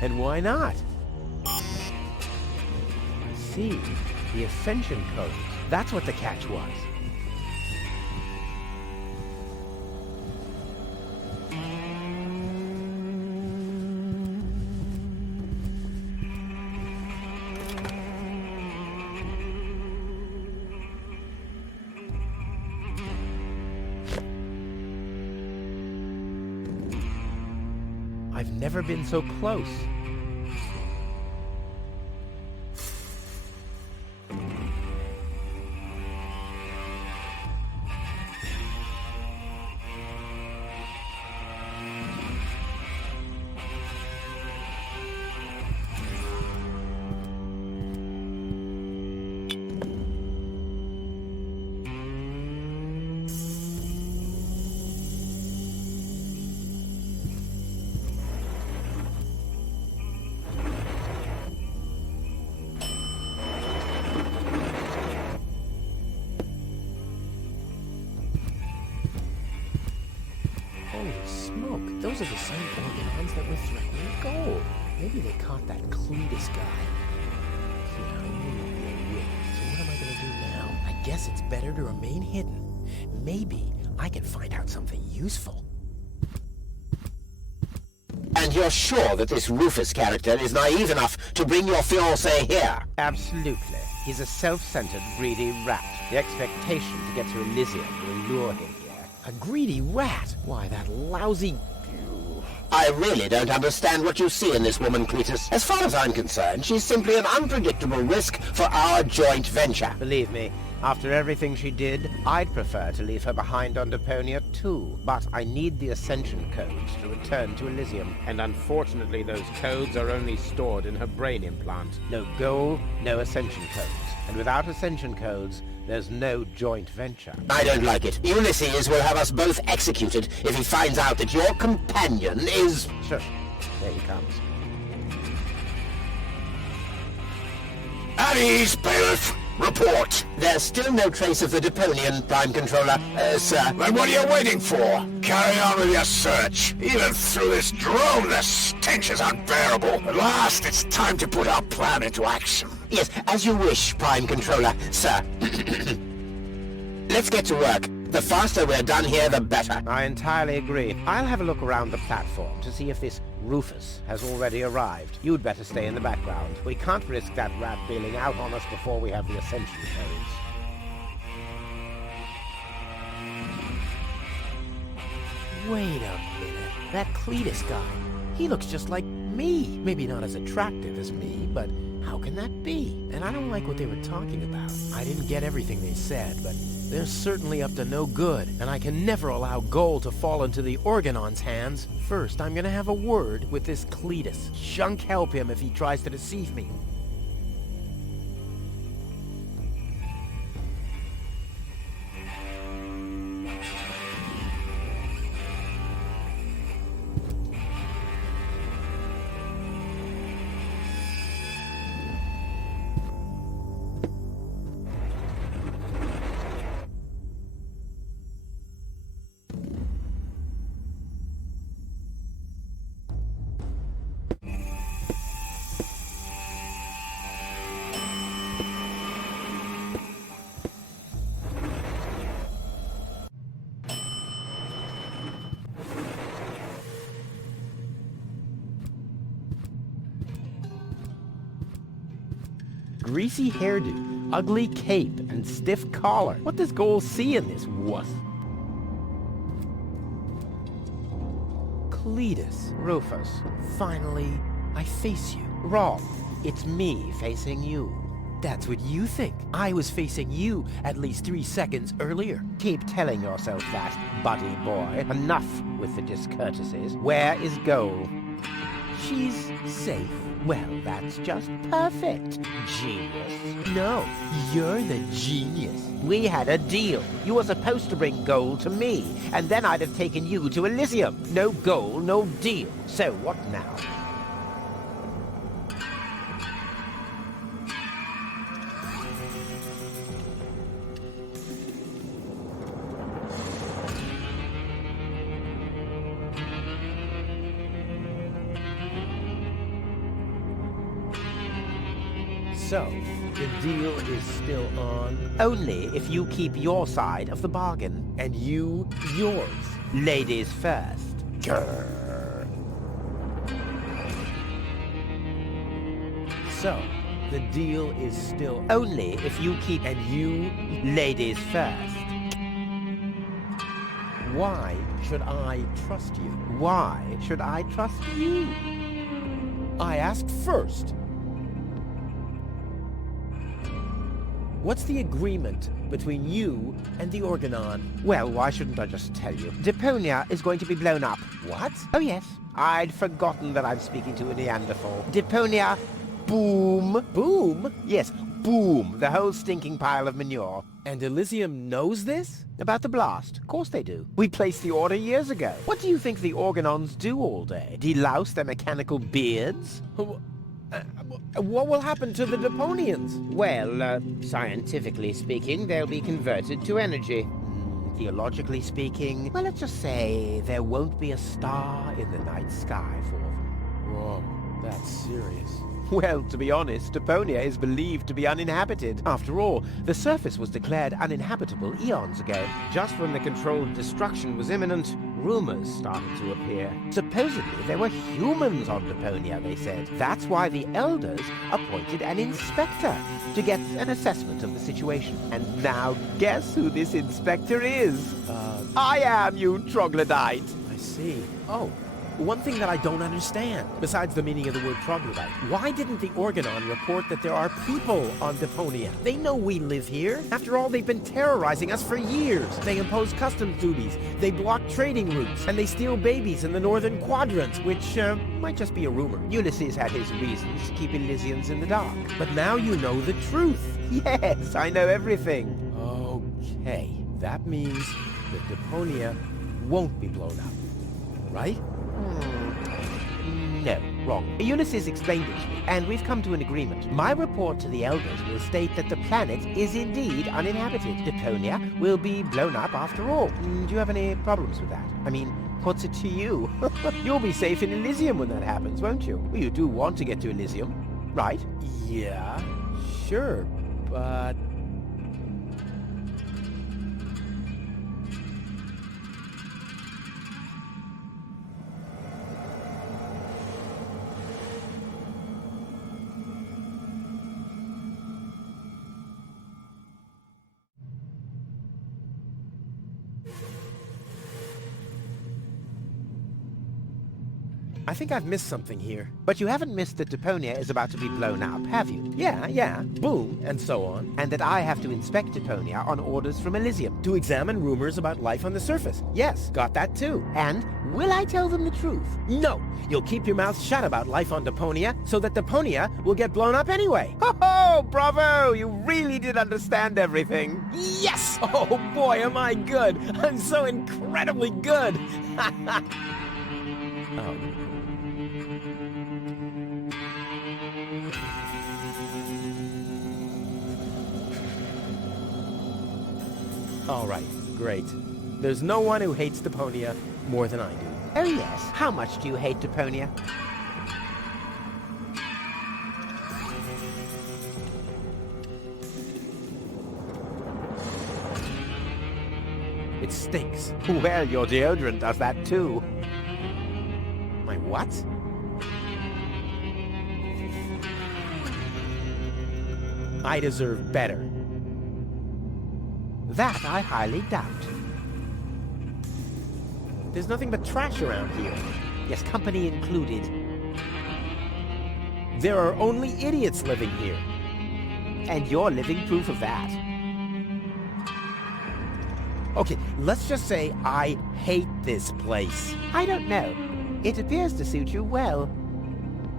And why not? I see. The Ascension codes. That's what the catch was. I've never been so close. Holy smoke, those are the same Organons that were threatening gold. Maybe they caught that Cletus guy. Yeah, I knew it'd be a whip. So what am I gonna do now? I guess it's better to remain hidden. Maybe I can find out something useful. And you're sure that this Rufus character is naive enough to bring your fiancé here? Absolutely. He's a self-centered, greedy rat. The expectation to get to Elysium will lure him here. A greedy rat? Why, that lousy... I really don't understand what you see in this woman, Cletus. As far as I'm concerned, she's simply an unpredictable risk for our joint venture. Believe me, after everything she did, I'd prefer to leave her behind on Deponia too. But I need the Ascension codes to return to Elysium. And unfortunately, those codes are only stored in her brain implant. No goal, no Ascension codes. And without Ascension codes, there's no joint venture. I don't like it. Ulysses will have us both executed if he finds out that your companion is... Sure. There he comes. At ease, Bailiff. Report. There's still no trace of the Deponian, Prime Controller, sir. Then what are you waiting for? Carry on with your search. Even through this drone, the stench is unbearable. At last, it's time to put our plan into action. Yes, as you wish, Prime Controller, sir. Let's get to work. The faster we're done here, the better. I entirely agree. I'll have a look around the platform to see if this Rufus has already arrived. You'd better stay in the background. We can't risk that rat bailing out on us before we have the Ascension codes. Wait a minute. That Cletus guy. He looks just like me. Maybe not as attractive as me, but how can that be? And I don't like what they were talking about. I didn't get everything they said, but they're certainly up to no good, and I can never allow gold to fall into the Organon's hands. First, I'm gonna have a word with this Cletus. Junk help him if he tries to deceive me. Greasy hairdo, ugly cape, and stiff collar. What does Goal see in this wuss? Cletus. Rufus. Finally, I face you. Wrong. It's me facing you. That's what you think. I was facing you at least 3 seconds earlier. Keep telling yourself that, buddy boy. Enough with the discourtesies. Where is Goal? She's safe. Well, that's just perfect, genius. No, you're the genius. We had a deal. You were supposed to bring gold to me, and then I'd have taken you to Elysium. No gold, no deal. So what now? So, the deal is still on? Only if you keep your side of the bargain. And you, yours. Ladies first. Grrr. So, the deal is still only if you keep... And you, ladies first. Why should I trust you? Why should I trust you? I asked first. What's the agreement between you and the Organon? Well, why shouldn't I just tell you? Deponia is going to be blown up. What? Oh, yes. I'd forgotten that I'm speaking to a Neanderthal. Deponia, boom. Boom? Yes, boom. The whole stinking pile of manure. And Elysium knows this? About the blast? Of course they do. We placed the order years ago. What do you think the Organons do all day? Delouse their mechanical beards? What will happen to the Deponians? Well, scientifically speaking, they'll be converted to energy. Theologically speaking, well, let's just say there won't be a star in the night sky for them. Whoa, that's serious. Well, to be honest, Deponia is believed to be uninhabited. After all, the surface was declared uninhabitable eons ago. Just when the controlled destruction was imminent, rumors started to appear. Supposedly, there were humans on Deponia, they said. That's why the Elders appointed an inspector to get an assessment of the situation. And now, guess who this inspector is? I am, you troglodyte. I see. Oh, one thing that I don't understand, besides the meaning of the word troglodyte, why didn't the Organon report that there are people on Deponia? They know we live here. After all, they've been terrorizing us for years. They impose customs duties, they block trading routes, and they steal babies in the northern quadrant, which might just be a rumor. Ulysses had his reasons to keep Elysians in the dark. But now you know the truth. Yes, I know everything. Okay, that means that Deponia won't be blown up, right? No, wrong. Ulysses explained it to me, and we've come to an agreement. My report to the elders will state that the planet is indeed uninhabited. Deponia will be blown up after all. Do you have any problems with that? I mean, what's it to you? You'll be safe in Elysium when that happens, won't you? Well, you do want to get to Elysium, right? Yeah, sure, but... I think I've missed something here. But you haven't missed that Deponia is about to be blown up, have you? Yeah, boom, and so on. And that I have to inspect Deponia on orders from Elysium. To examine rumors about life on the surface. Yes, got that too. And will I tell them the truth? No, you'll keep your mouth shut about life on Deponia, so that Deponia will get blown up anyway. Oh, bravo! You really did understand everything. Yes! Oh boy, am I good! I'm so incredibly good! All right, great. There's no one who hates Deponia more than I do. Oh yes, how much do you hate Deponia? It stinks. Well, your deodorant does that too. My what? I deserve better. That I highly doubt. There's nothing but trash around here. Yes, company included. There are only idiots living here. And you're living proof of that. Okay, let's just say I hate this place. I don't know. It appears to suit you well.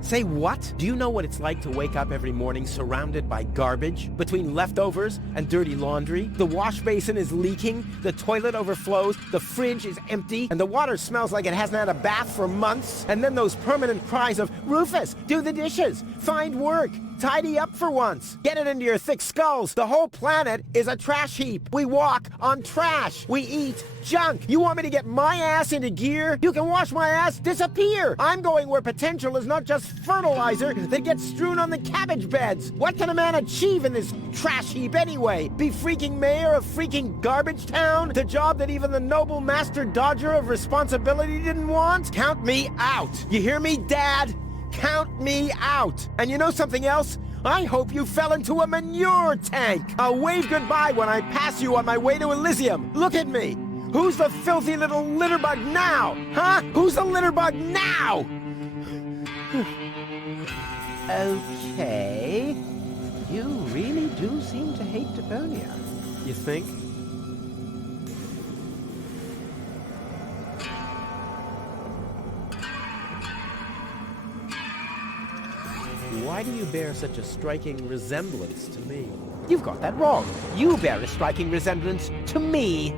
Say what? Do you know what it's like to wake up every morning surrounded by garbage? Between leftovers and dirty laundry? The wash basin is leaking, the toilet overflows, the fridge is empty, and the water smells like it hasn't had a bath for months. And then those permanent cries of, Rufus, do the dishes, find work, tidy up for once, get it into your thick skulls. The whole planet is a trash heap. We walk on trash. We eat junk. You want me to get my ass into gear? You can watch my ass disappear. I'm going where potential is not just fertilizer that gets strewn on the cabbage beds. What can a man achieve in this trash heap anyway? Be freaking mayor of freaking garbage town? The job that even the noble master dodger of responsibility didn't want? Count me out. You hear me, Dad? Count me out. And you know something else? I hope you fell into a manure tank. I'll wave goodbye when I pass you on my way to Elysium. Look at me. Who's the filthy little litterbug now? Huh? Who's the litterbug now? Okay. You really do seem to hate Deponia. You think? Why do you bear such a striking resemblance to me? You've got that wrong. You bear a striking resemblance to me.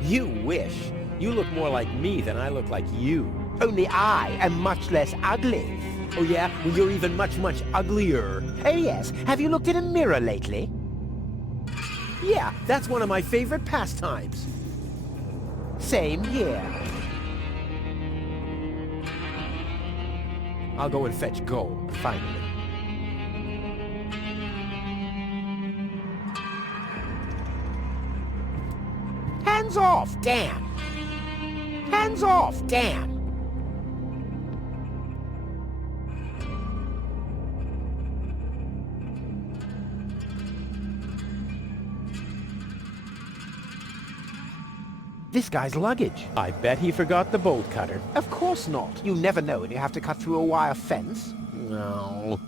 You wish. You look more like me than I look like you. Only I am much less ugly. Oh yeah? Well, you're even much, much uglier. Oh yes. Have you looked in a mirror lately? Yeah, that's one of my favorite pastimes. Same here. I'll go and fetch gold, finally. Hands off, damn! Hands off, damn! This guy's luggage. I bet he forgot the bolt cutter. Of course not. You never know when you have to cut through a wire fence. No.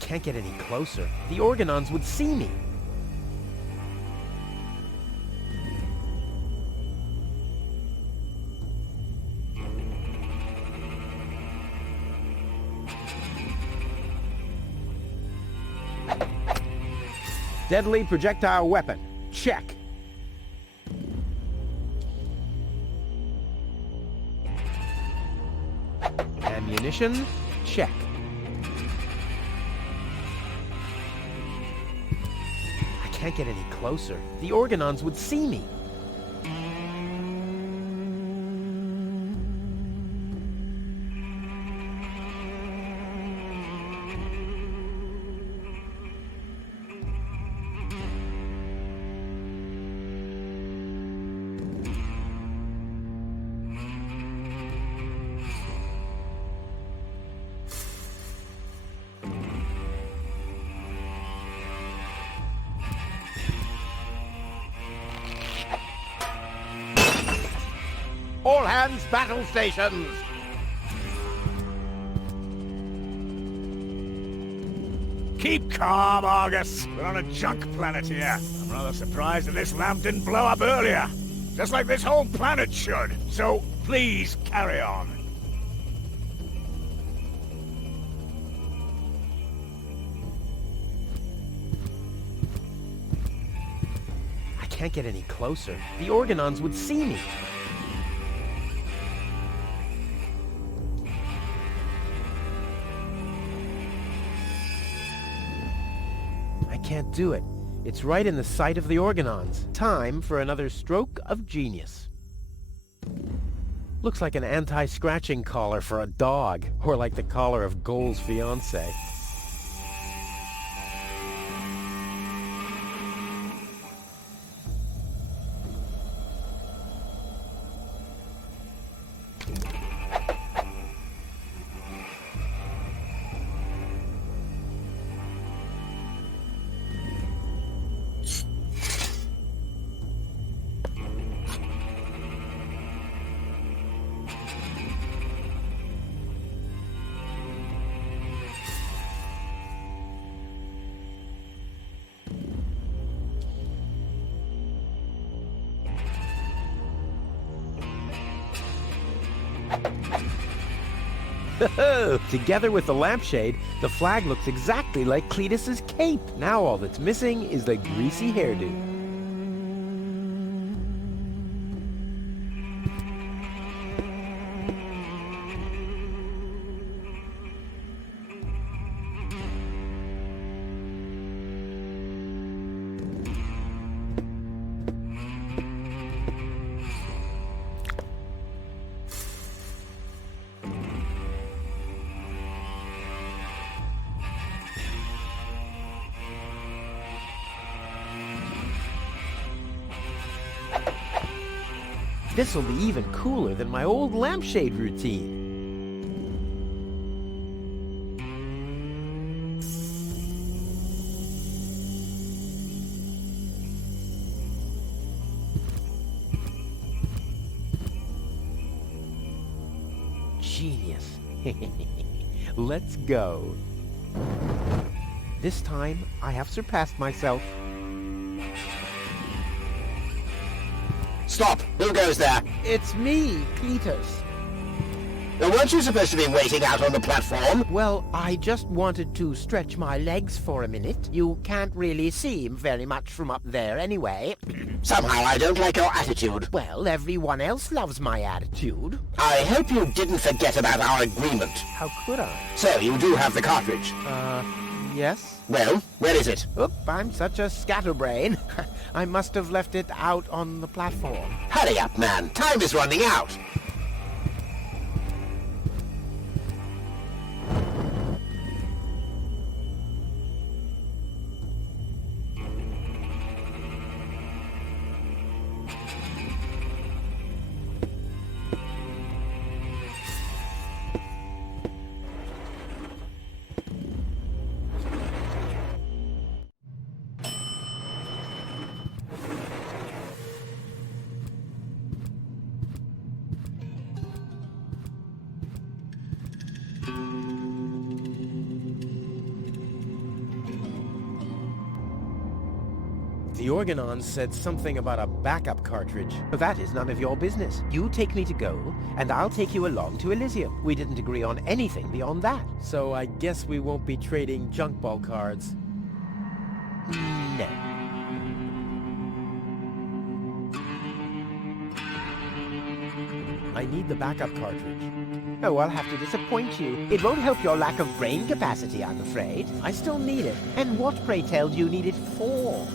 Can't get any closer. The Organons would see me. Deadly projectile weapon. Check. Ammunition. Check. Can't get any closer. The Organons would see me. All hands battle stations! Keep calm, Argus. We're on a junk planet here. I'm rather surprised that this lamp didn't blow up earlier. Just like this whole planet should. So, please, carry on. I can't get any closer. The Organons would see me. Can't do it. It's right in the sight of the Organons. Time for another stroke of genius. Looks like an anti-scratching collar for a dog, or like the collar of Goal's fiancé. Together with the lampshade, the flag looks exactly like Cletus's cape. Now all that's missing is the greasy hairdo. This'll be even cooler than my old lampshade routine. Genius. Let's go. This time, I have surpassed myself. Stop! Who goes there? It's me, Cletus. Now, weren't you supposed to be waiting out on the platform? Well, I just wanted to stretch my legs for a minute. You can't really see very much from up there anyway. Somehow I don't like your attitude. Well, everyone else loves my attitude. I hope you didn't forget about our agreement. How could I? So, you do have the cartridge? Yes? Well, where is it? Oop, I'm such a scatterbrain. I must have left it out on the platform. Hurry up, man. Time is running out. The Organon said something about a backup cartridge. That is none of your business. You take me to Goal, and I'll take you along to Elysium. We didn't agree on anything beyond that. So I guess we won't be trading junk ball cards. No. I need the backup cartridge. Oh, I'll have to disappoint you. It won't help your lack of brain capacity, I'm afraid. I still need it. And what, pray tell, do you need it for?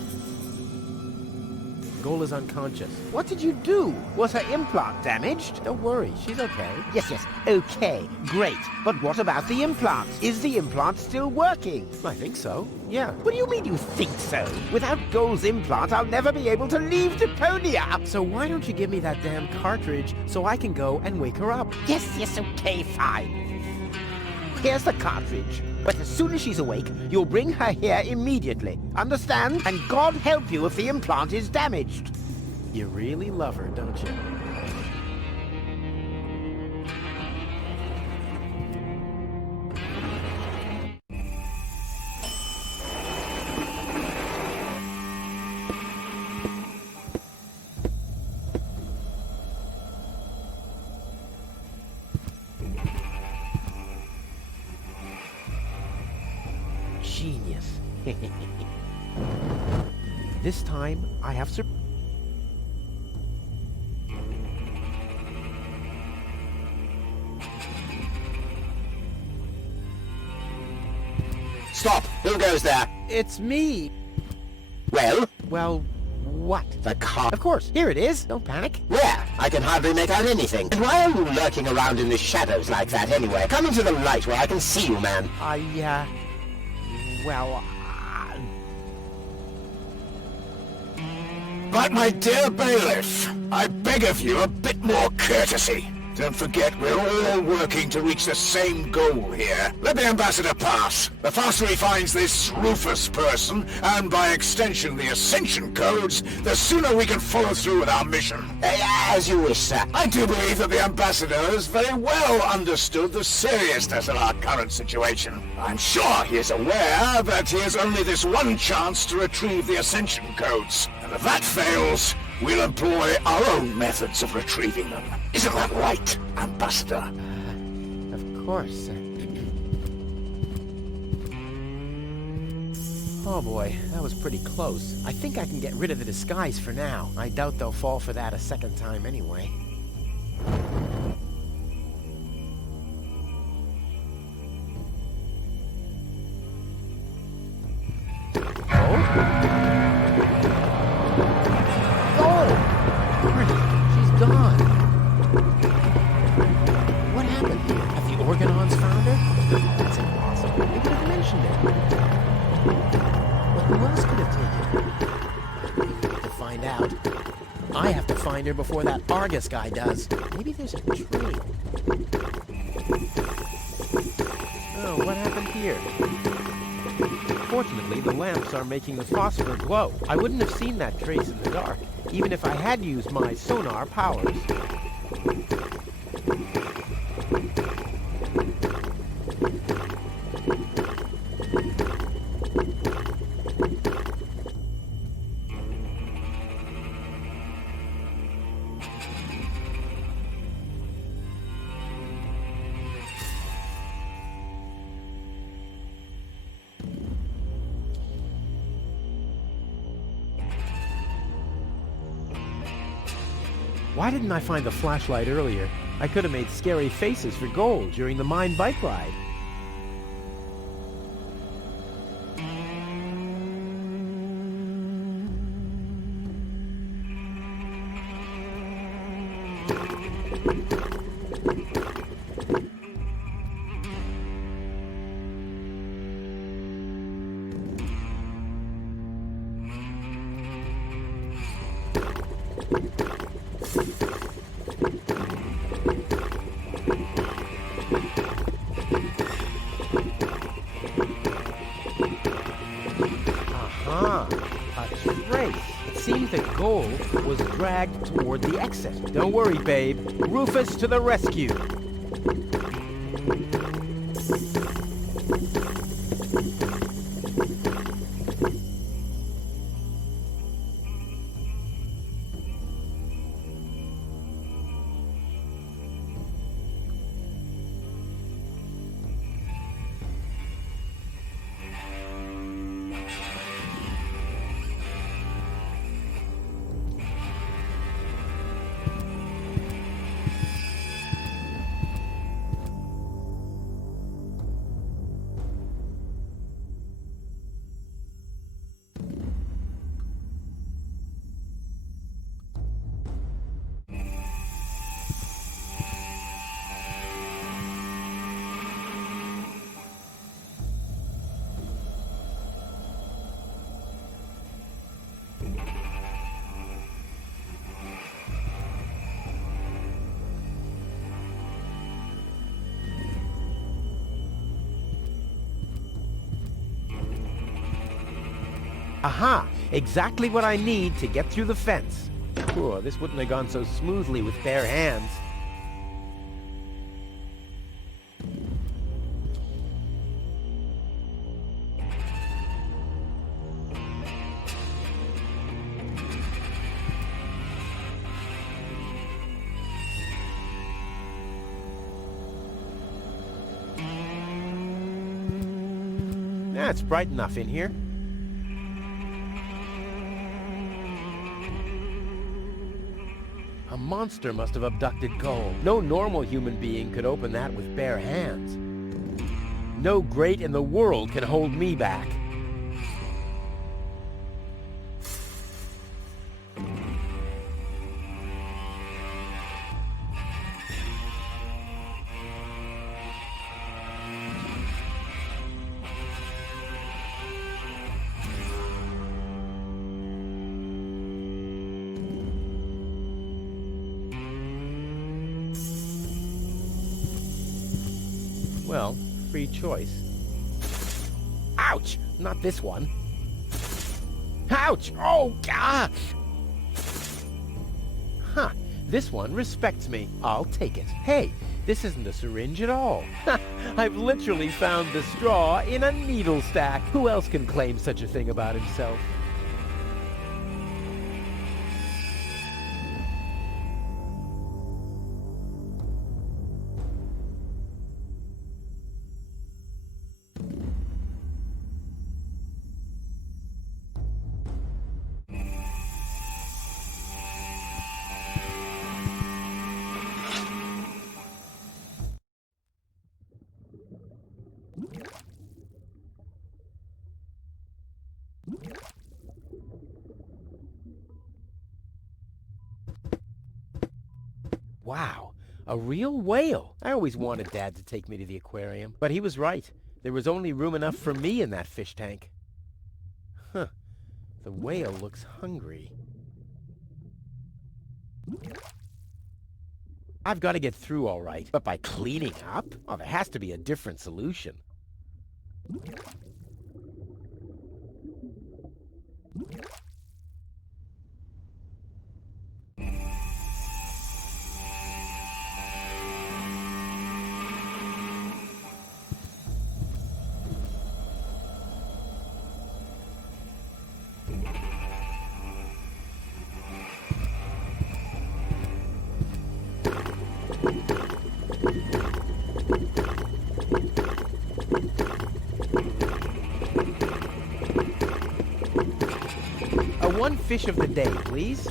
Goal is unconscious. What did you do? Was her implant damaged? Don't worry, she's okay. Yes, okay, great. But what about the implant? Is the implant still working? I think so, yeah. What do you mean you think so? Without Goal's implant, I'll never be able to leave Deponia. So why don't you give me that damn cartridge so I can go and wake her up? Yes, okay, fine. Here's the cartridge. But as soon as she's awake, you'll bring her here immediately. Understand? And God help you if the implant is damaged. You really love her, don't you? Genius. This time, I have Stop! Who goes there? It's me. Well? Well, what? The car. Of course. Here it is. Don't panic. Where? I can hardly make out anything. And why are you lurking around in the shadows like that anyway? Come into the light where I can see you, man. But my dear bailiff, I beg of you a bit more courtesy. Don't forget, we're all working to reach the same goal here. Let the ambassador pass. The faster he finds this Rufus person, and by extension the Ascension codes, the sooner we can follow through with our mission. As you wish, sir. I do believe that the ambassador has very well understood the seriousness of our current situation. I'm sure he is aware that he has only this one chance to retrieve the Ascension codes. And if that fails, we'll employ our own methods of retrieving them. Isn't that right, Ambassador? Of course. Oh boy, that was pretty close. I think I can get rid of the disguise for now. I doubt they'll fall for that a second time anyway. I have to find her before that Argus guy does. Maybe there's a trail. Oh, what happened here? Fortunately, the lamps are making the phosphor glow. I wouldn't have seen that trace in the dark, even if I had used my sonar powers. Why didn't I find the flashlight earlier? I could have made scary faces for gold during the mine bike ride. The goal was dragged toward the exit. Don't worry, babe. Rufus to the rescue. Aha! Exactly what I need to get through the fence. Poor, this wouldn't have gone so smoothly with bare hands. It's bright enough in here. A monster must have abducted Cole. No normal human being could open that with bare hands. No grate in the world can hold me back. Well, free choice. Ouch! Not this one. Ouch! Oh, gosh! Huh. This one respects me. I'll take it. Hey, this isn't a syringe at all. I've literally found the straw in a needle stack. Who else can claim such a thing about himself? Wow, a real whale. I always wanted Dad to take me to the aquarium, but he was right. There was only room enough for me in that fish tank. Huh, the whale looks hungry. I've got to get through all right, but by cleaning up? Oh, there has to be a different solution. One fish of the day, please.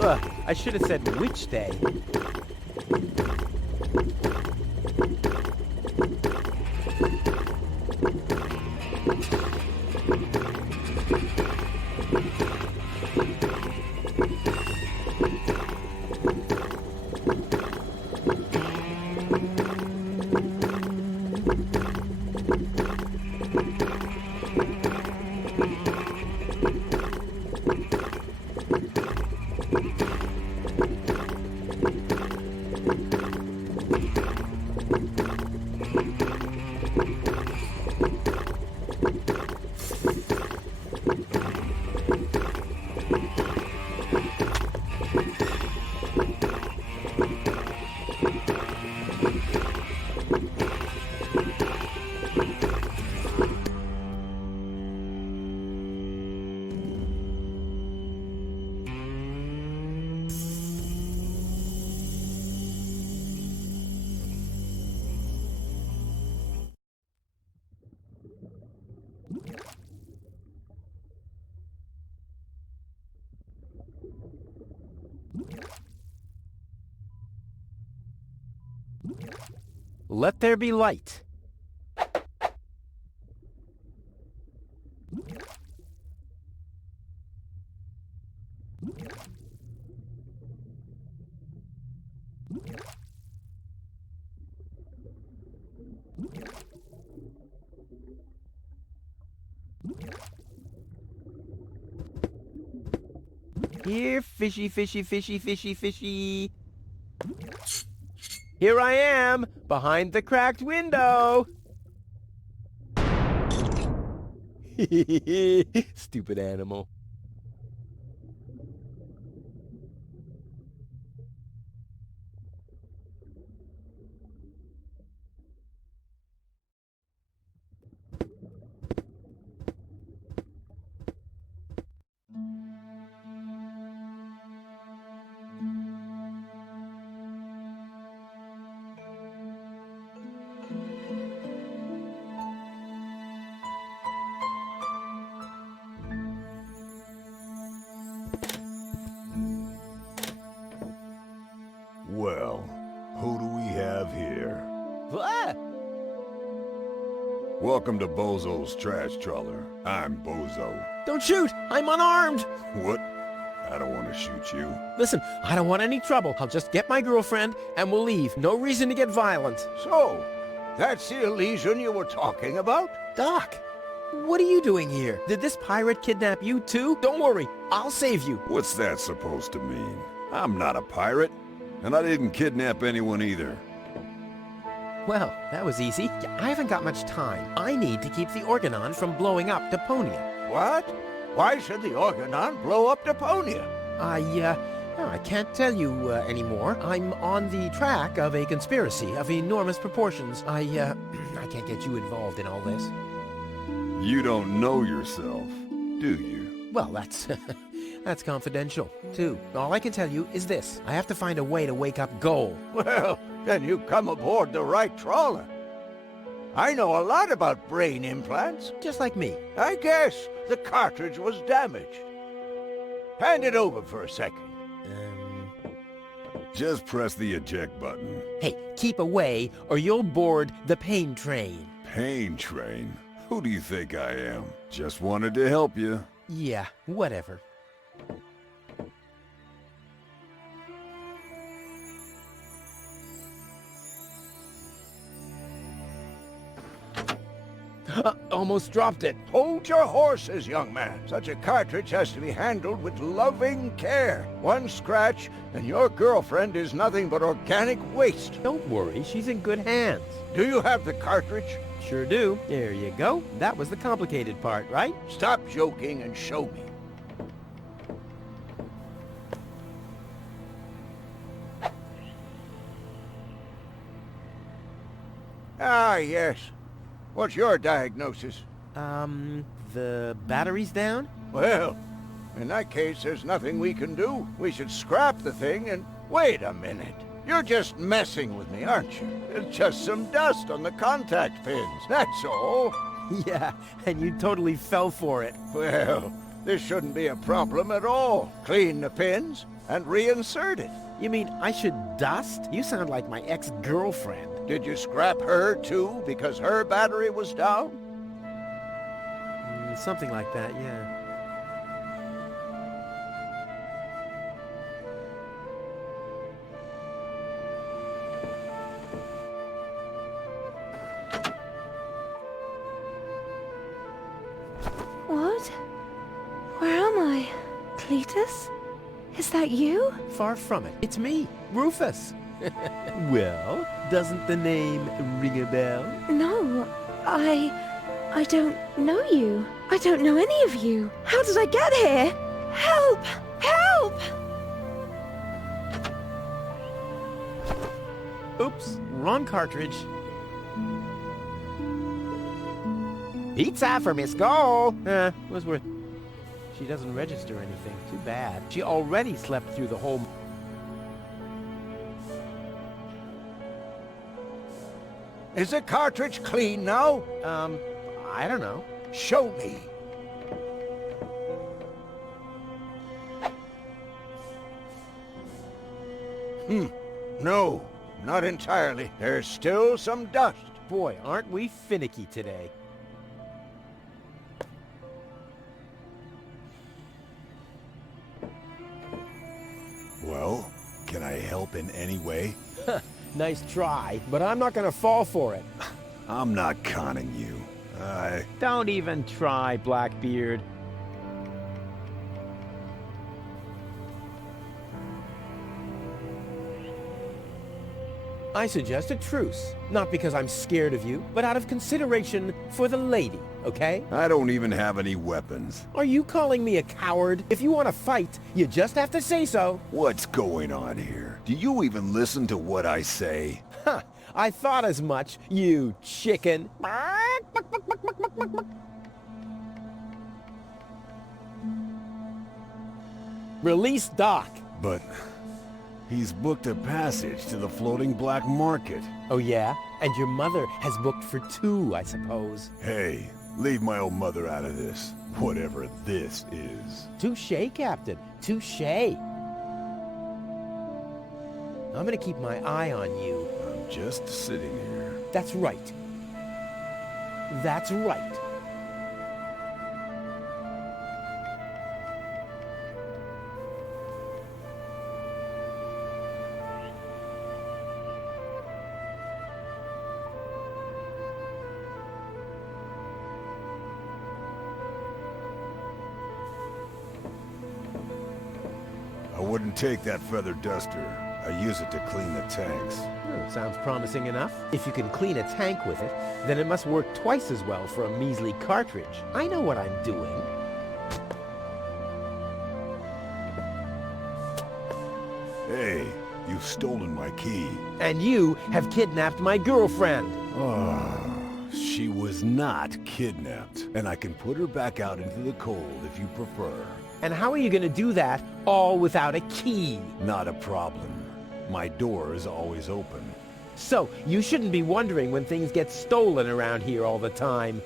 Ugh, I should have said which day. Let there be light. Here, fishy, fishy, fishy, fishy, fishy. Here I am, behind the cracked window. Stupid animal. Well, who do we have here? What? Welcome to Bozo's Trash Trawler. I'm Bozo. Don't shoot! I'm unarmed! What? I don't want to shoot you. Listen, I don't want any trouble. I'll just get my girlfriend and we'll leave. No reason to get violent. So, that's the Elysian you were talking about? Doc, what are you doing here? Did this pirate kidnap you too? Don't worry, I'll save you. What's that supposed to mean? I'm not a pirate, and I didn't kidnap anyone either. Well, that was easy. I haven't got much time. I need to keep the Organon from blowing up Deponia. What? Why should the Organon blow up Deponia? I can't tell you anymore. I'm on the track of a conspiracy of enormous proportions. I can't get you involved in all this. You don't know yourself, do you? Well, that's that's confidential, too. All I can tell you is this. I have to find a way to wake up Goal. Well, then you come aboard the right trawler. I know a lot about brain implants. Just like me. I guess the cartridge was damaged. Hand it over for a second. Just press the eject button. Hey, keep away or you'll board the pain train. Pain train? Who do you think I am? Just wanted to help you. Yeah, whatever. Almost dropped it. Hold your horses, young man. Such a cartridge has to be handled with loving care. One scratch, and your girlfriend is nothing but organic waste. Don't worry, she's in good hands. Do you have the cartridge? Sure do. There you go. That was the complicated part, right? Stop joking and show me. Ah, yes. What's your diagnosis? The battery's down? Well, in that case, there's nothing we can do. We should scrap the thing and... Wait a minute. You're just messing with me, aren't you? It's just some dust on the contact pins, that's all. Yeah, and you totally fell for it. Well, this shouldn't be a problem at all. Clean the pins and reinsert it. You mean I should dust? You sound like my ex-girlfriend. Did you scrap her, too, because her battery was down? Something like that, yeah. What? Where am I? Cletus? Is that you? Far from it. It's me, Rufus. Well, doesn't the name ring a bell? No, I don't know you. I don't know any of you. How did I get here? Help! Help! Oops, wrong cartridge. Pizza for Miss Goal! Was worth... She doesn't register anything. Too bad. She already slept through the whole... Is the cartridge clean now? I don't know. Show me. No, not entirely. There's still some dust. Boy, aren't we finicky today. Well, can I help in any way? Nice try, but I'm not gonna fall for it. I'm not conning you. Don't even try, Blackbeard. I suggest a truce. Not because I'm scared of you, but out of consideration for the lady, okay? I don't even have any weapons. Are you calling me a coward? If you want to fight, you just have to say so. What's going on here? Do you even listen to what I say? Huh, I thought as much, you chicken. Release Doc. But he's booked a passage to the floating black market. Oh yeah? And your mother has booked for 2, I suppose. Hey, leave my old mother out of this. Whatever this is. Touché, Captain. Touché. I'm gonna keep my eye on you. I'm just sitting here. That's right. That's right. I wouldn't take that feather duster. I use it to clean the tanks. Oh, sounds promising enough. If you can clean a tank with it, then it must work twice as well for a measly cartridge. I know what I'm doing. Hey, you've stolen my key. And you have kidnapped my girlfriend. She was not kidnapped, and I can put her back out into the cold if you prefer. And how are you going to do that all without a key? Not a problem. My door is always open. So, you shouldn't be wondering when things get stolen around here all the time.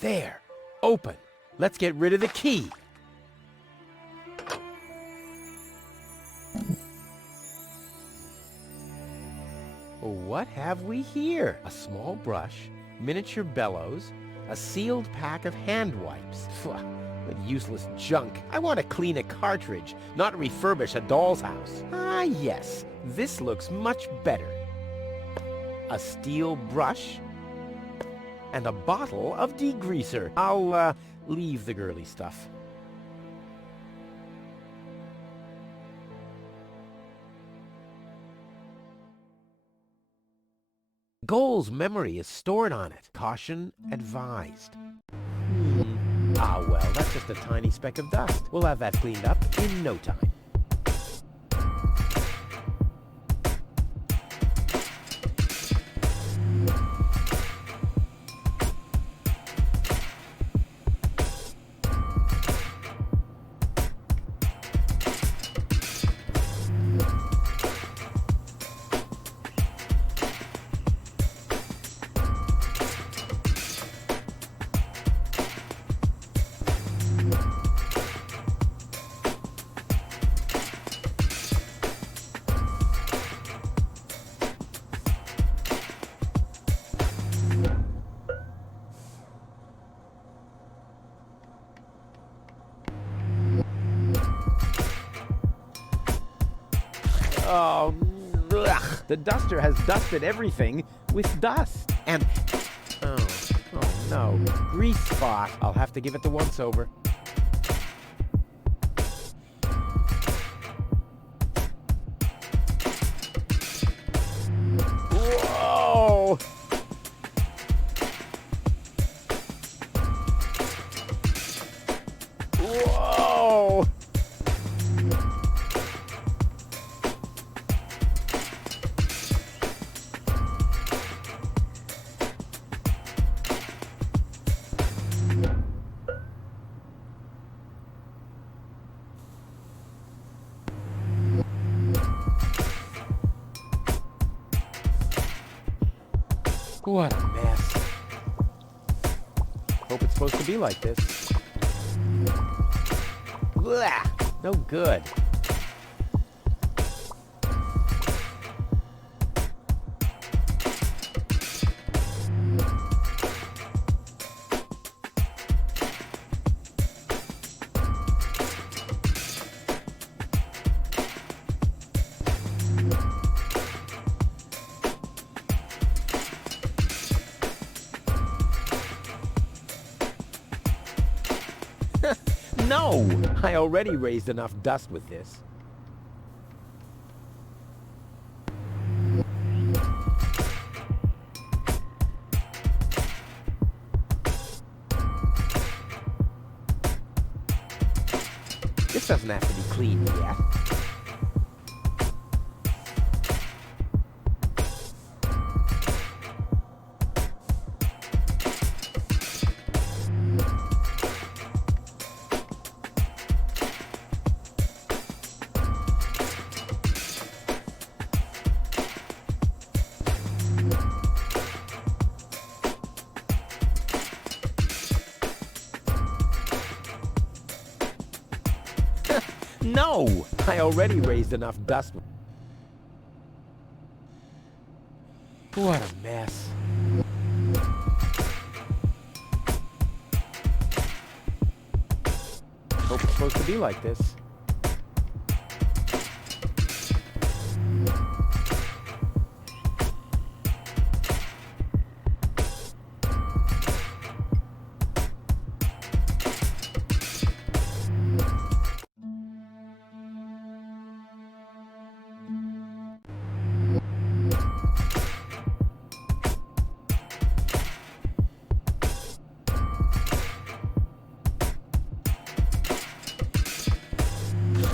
There. Open. Let's get rid of the key. What have we here? A small brush, miniature bellows, a sealed pack of hand wipes. What useless junk. I want to clean a cartridge, not refurbish a doll's house. Ah, yes. This looks much better. A steel brush and a bottle of degreaser. I'll, leave the girly stuff. Goal's memory is stored on it. Caution advised. Ah, well, that's just a tiny speck of dust. We'll have that cleaned up in no time. Oh, ugh. The duster has dusted everything with dust. And, oh no, grease spot. I'll have to give it the once-over. Whoa! Whoa! What a mess. Hope it's supposed to be like this. Blah! No good. No! I already raised enough dust with this. This doesn't have to be cleaned yet. No! I already raised enough dust. What a mess. Hope it's supposed to be like this.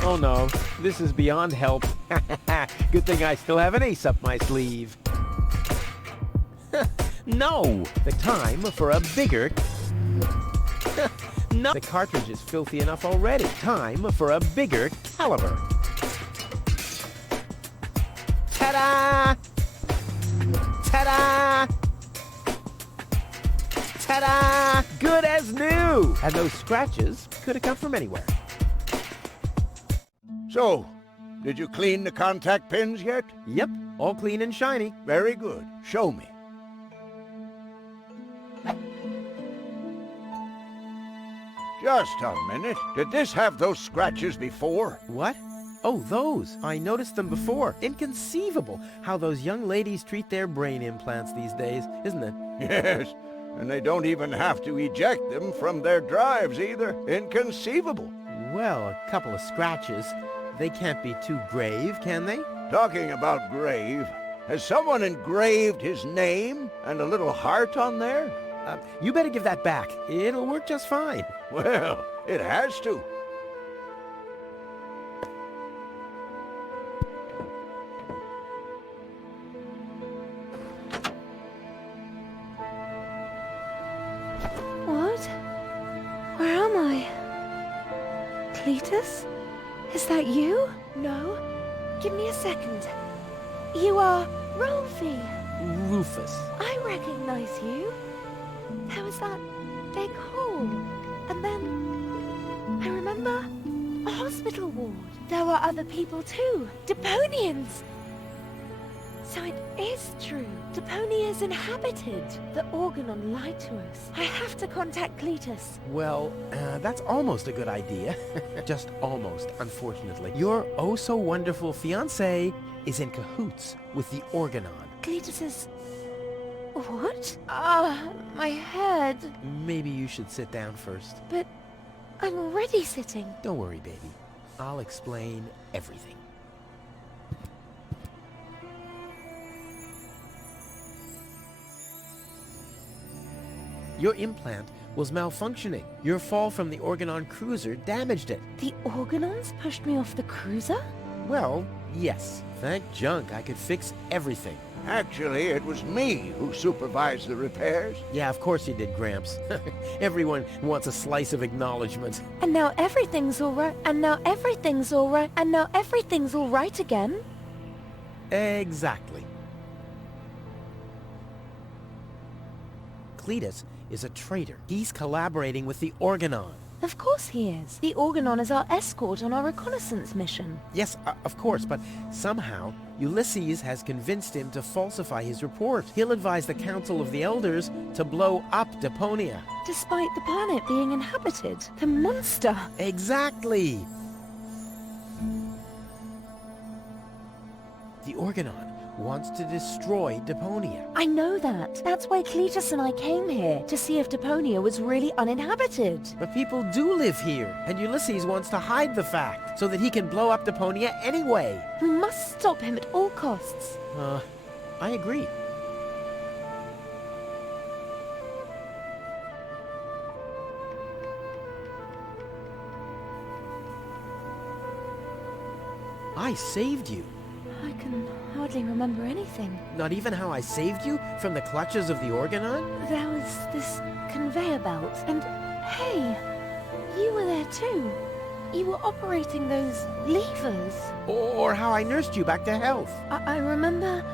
Oh no, this is beyond help. Good thing I still have an ace up my sleeve. No! The time for a bigger... No! The cartridge is filthy enough already. Time for a bigger caliber. Ta-da! Ta-da! Ta-da! Good as new! And those scratches could have come from anywhere. So, did you clean the contact pins yet? Yep, all clean and shiny. Very good. Show me. Just a minute. Did this have those scratches before? What? Oh, those. I noticed them before. Inconceivable how those young ladies treat their brain implants these days, isn't it? Yes, and they don't even have to eject them from their drives either. Inconceivable. Well, a couple of scratches. They can't be too grave, can they? Talking about grave, has someone engraved his name and a little heart on there? You better give that back. It'll work just fine. Well, it has to. What? Where am I? Cletus? Is that you? No. Give me a second. You are Rolfie. Rufus. I recognize you. There was that big hole. And then I remember a hospital ward. There were other people too. Deponians. So it is true. Deponia is inhabited. The Organon lied to us. I have to contact Cletus. Well, that's almost a good idea. Just almost, unfortunately. Your oh-so-wonderful fiancé is in cahoots with the Organon. Cletus is... What? Ah, my head. Maybe you should sit down first. But I'm already sitting. Don't worry, baby. I'll explain everything. Your implant was malfunctioning. Your fall from the Organon cruiser damaged it. The Organons pushed me off the cruiser? Well, yes. Thank junk I could fix everything. Actually, it was me who supervised the repairs. Yeah, of course you did, Gramps. Everyone wants a slice of acknowledgement. And now everything's all right, and now everything's all right, and now everything's all right again? Exactly. Cletus is a traitor. He's collaborating with the Organon. Of course he is. The Organon is our escort on our reconnaissance mission. Yes, of course, but somehow Ulysses has convinced him to falsify his report. He'll advise the Council of the Elders to blow up Deponia. Despite the planet being inhabited. The monster. Exactly. The Organon wants to destroy Deponia. I know that. That's why Cletus and I came here, to see if Deponia was really uninhabited. But people do live here, and Ulysses wants to hide the fact, so that he can blow up Deponia anyway. We must stop him at all costs. I agree. I saved you. I can hardly remember anything. Not even how I saved you from the clutches of the Organon? There was this conveyor belt, and hey, you were there too. You were operating those levers. Or how I nursed you back to health. I remember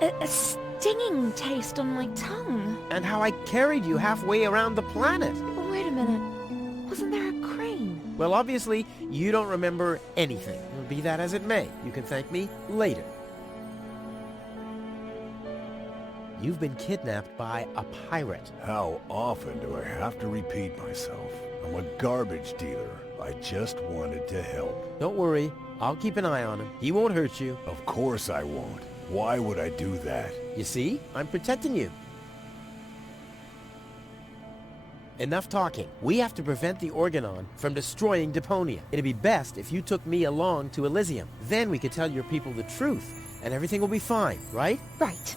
a stinging taste on my tongue. And how I carried you halfway around the planet. Wait a minute. Wasn't there a crane? Well, obviously, you don't remember anything. Be that as it may, you can thank me later. You've been kidnapped by a pirate. How often do I have to repeat myself? I'm a garbage dealer. I just wanted to help. Don't worry, I'll keep an eye on him. He won't hurt you. Of course I won't. Why would I do that? You see, I'm protecting you. Enough talking. We have to prevent the Organon from destroying Deponia. It'd be best if you took me along to Elysium. Then we could tell your people the truth, and everything will be fine, right? Right.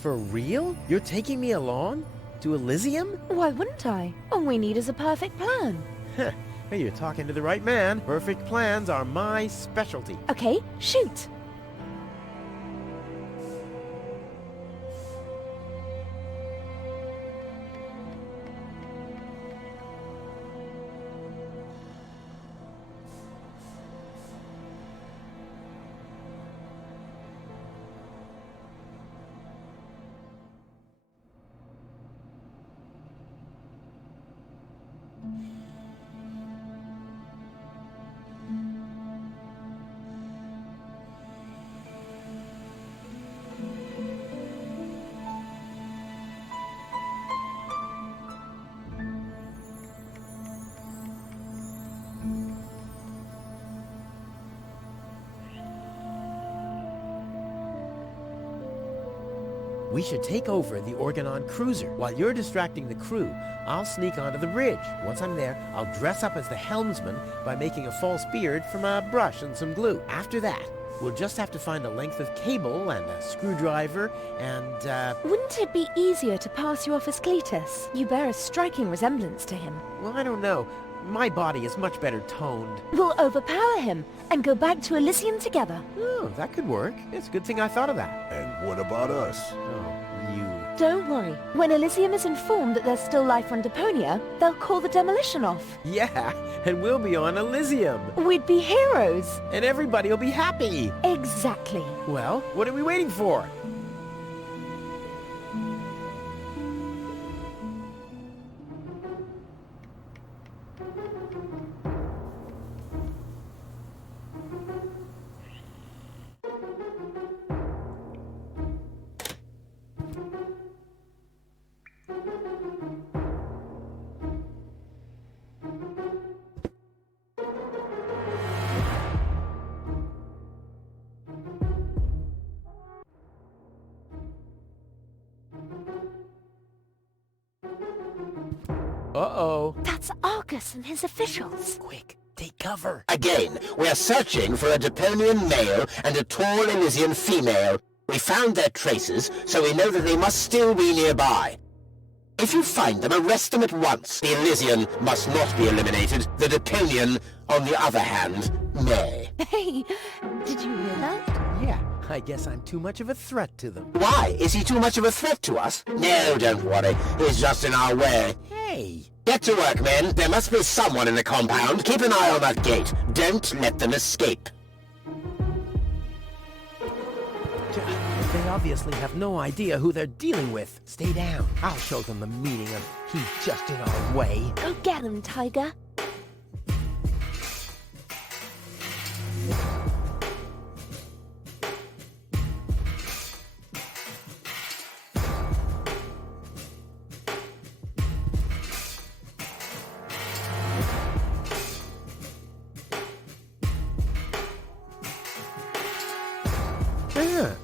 For real? You're taking me along? To Elysium? Why wouldn't I? All we need is a perfect plan. Well, you're talking to the right man. Perfect plans are my specialty. Okay, shoot. We should take over the Organon cruiser. While you're distracting the crew, I'll sneak onto the bridge. Once I'm there, I'll dress up as the helmsman by making a false beard from a brush and some glue. After that, we'll just have to find a length of cable and a screwdriver and, Wouldn't it be easier to pass you off as Cletus? You bear a striking resemblance to him. Well, I don't know. My body is much better toned. We'll overpower him and go back to Elysium together. Oh, that could work. It's a good thing I thought of that. And what about us? Oh, you... Don't worry. When Elysium is informed that there's still life on Deponia, they'll call the demolition off. Yeah, and we'll be on Elysium. We'd be heroes. And everybody will be happy. Exactly. Well, what are we waiting for? Uh-oh. That's Argus and his officials. Quick, take cover. Again, we are searching for a Deponian male and a tall Elysian female. We found their traces, so we know that they must still be nearby. If you find them, arrest them at once. The Elysian must not be eliminated. The Deponian, on the other hand, may. Hey, did you hear that? Yeah, I guess I'm too much of a threat to them. Why? Is he too much of a threat to us? No, don't worry. He's just in our way. Hey! Get to work, men. There must be someone in the compound. Keep an eye on that gate. Don't let them escape. They obviously have no idea who they're dealing with. Stay down. I'll show them the meaning of he's just in our way. Go get him, Tiger.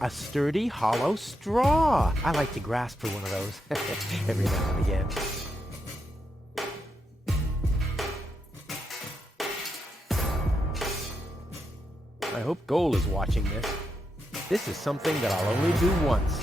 A sturdy, hollow straw. I like to grasp for one of those every now and again. I hope Goal is watching this. This is something that I'll only do once.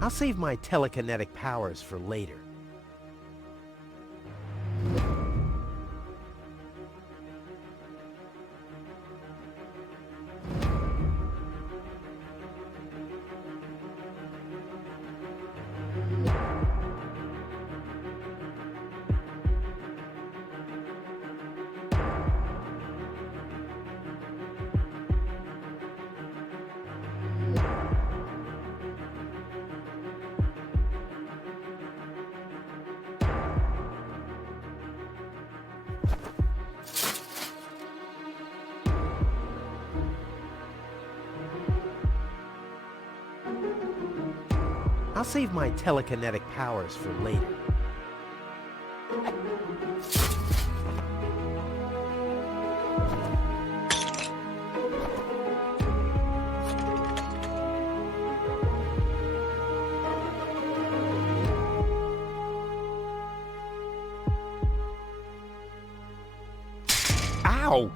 I'll save my telekinetic powers for later. I'll save my telekinetic powers for later. Ow!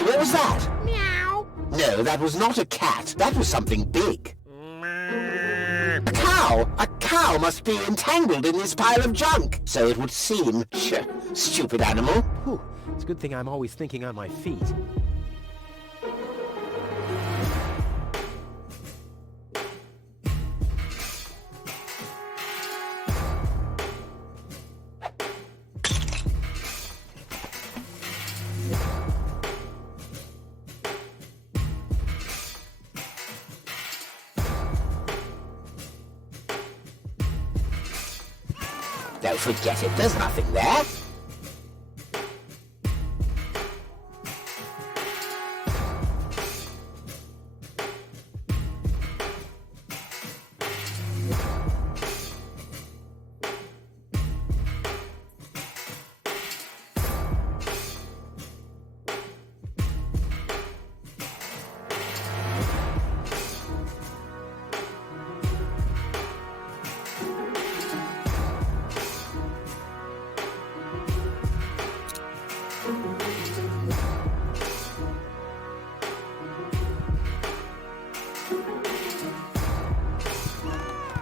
What was that? Meow. No, that was not a cat. That was something big. A cow! A cow must be entangled in this pile of junk. So it would seem. Stupid animal. Whew. It's a good thing I'm always thinking on my feet. Don't forget it, there's nothing there.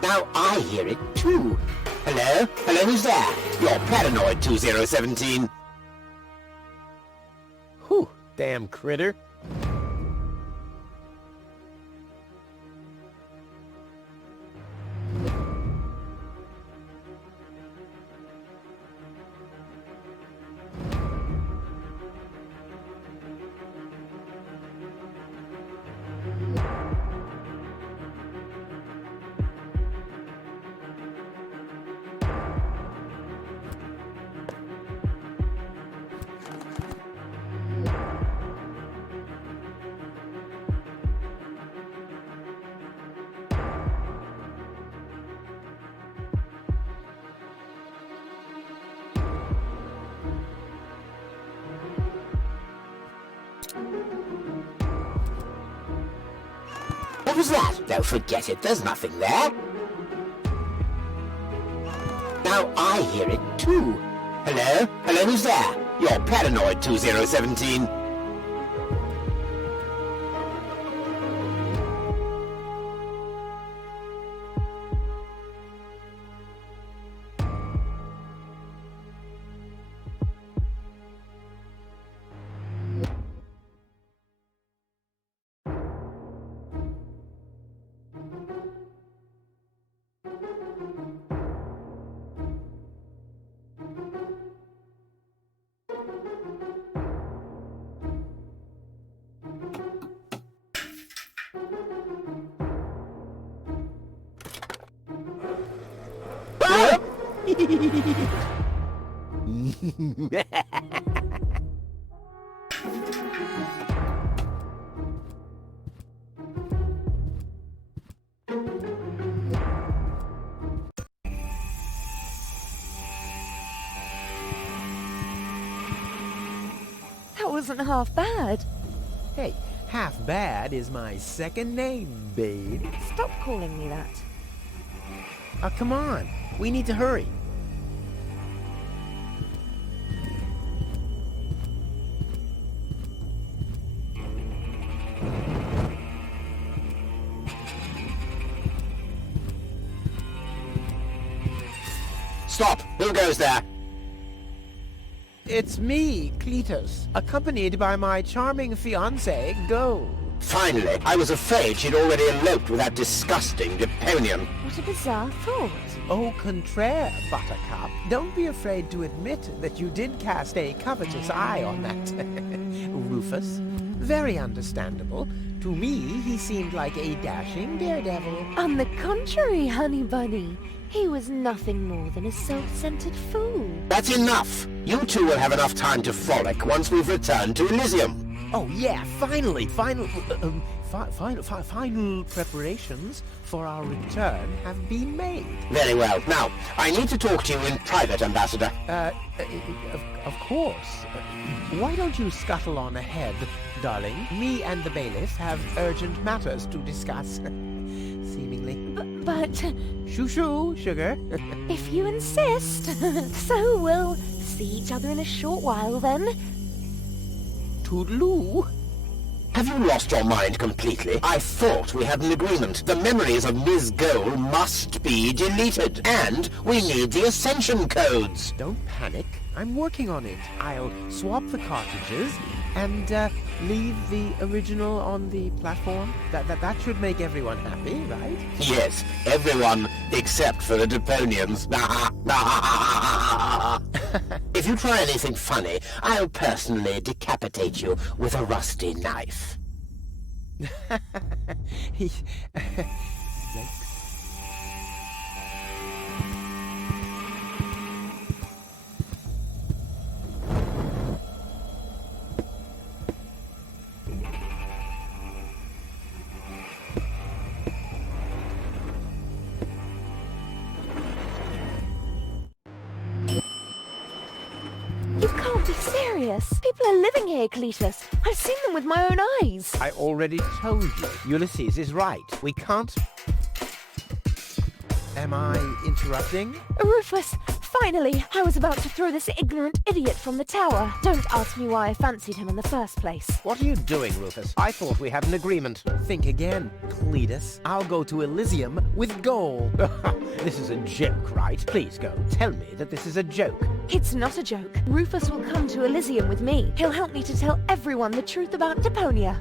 Now I hear it too. Hello? Hello, who's there? You're Paranoid 2017. Whew, damn critter. What was that? Don't forget it, there's nothing there. Now I hear it too. Hello? Hello, who's there? You're Paranoid 2017. That wasn't half bad. Hey, half bad is my second name, babe. Stop calling me that. Oh, come on. We need to hurry. Stop! Who goes there? It's me, Cletus, accompanied by my charming fiancée, Gold. Finally, I was afraid she'd already eloped with that disgusting Deponian. What a bizarre thought. Au contraire, Buttercup. Don't be afraid to admit that you did cast a covetous eye on that Rufus. Very understandable. To me, he seemed like a dashing daredevil. On the contrary, honey bunny. He was nothing more than a self-centered fool. That's enough! You two will have enough time to frolic once we've returned to Elysium. Oh yeah, finally, final preparations for our return have been made. Very well. Now, I need to talk to you in private, Ambassador. Of course. Why don't you scuttle on ahead, darling? Me and the bailiff have urgent matters to discuss. Seemingly. But... Shoo-shoo, sugar. If you insist. So we'll see each other in a short while, then. Toodaloo. Have you lost your mind completely? I thought we had an agreement. The memories of Ms. Gold must be deleted. And we need the Ascension codes. Don't panic. I'm working on it. I'll swap the cartridges and leave the original on the platform. That should make everyone happy, right? Yes, everyone except for the Deponians. If you try anything funny, I'll personally decapitate you with a rusty knife. You can't be serious. People are living here, Cletus. I've seen them with my own eyes. I already told you. Ulysses is right. We can't... Am I interrupting? Rufus, Finally! I was about to throw this ignorant idiot from the tower. Don't ask me why I fancied him in the first place. What are you doing, Rufus? I thought we had an agreement. Think again, Cletus. I'll go to Elysium with gold. This is a joke, right? Please go. Tell me that this is a joke. It's not a joke. Rufus will come to Elysium with me. He'll help me to tell everyone the truth about Deponia.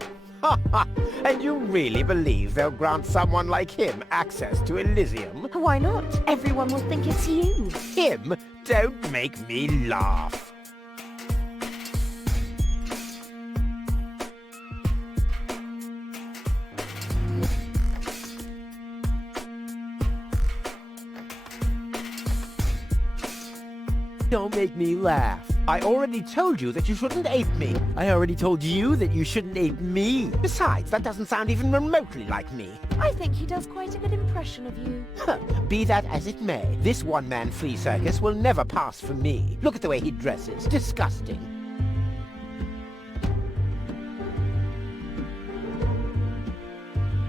And you really believe they'll grant someone like him access to Elysium? Why not? Everyone will think it's you. Him? Don't make me laugh. Don't make me laugh. I already told you that you shouldn't ape me. I already told you that you shouldn't ape me. Besides, that doesn't sound even remotely like me. I think he does quite a good impression of you. Be that as it may, this one-man flea circus will never pass for me. Look at the way he dresses. Disgusting.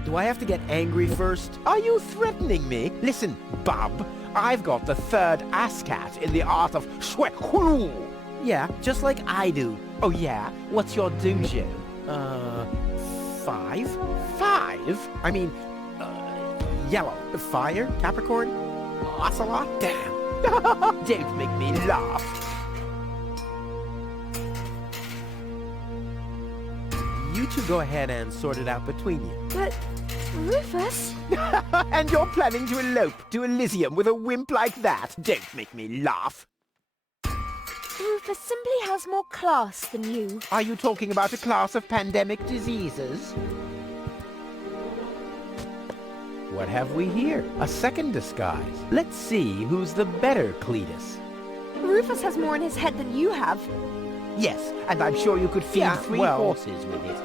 Do I have to get angry first? Are you threatening me? Listen, bub. I've got the third ASCAT in the art of shwekulu. Yeah, just like I do. Oh yeah? What's your dojo? 5? 5? I mean, yellow. Fire? Capricorn? Ocelot? Damn. Don't make me laugh. You two go ahead and sort it out between you. But, Rufus? And you're planning to elope to Elysium with a wimp like that? Don't make me laugh. Rufus simply has more class than you. Are you talking about a class of pandemic diseases? What have we here? A second disguise. Let's see who's the better Cletus. Rufus has more in his head than you have. Yes, and I'm sure you could feed 3 horses with it.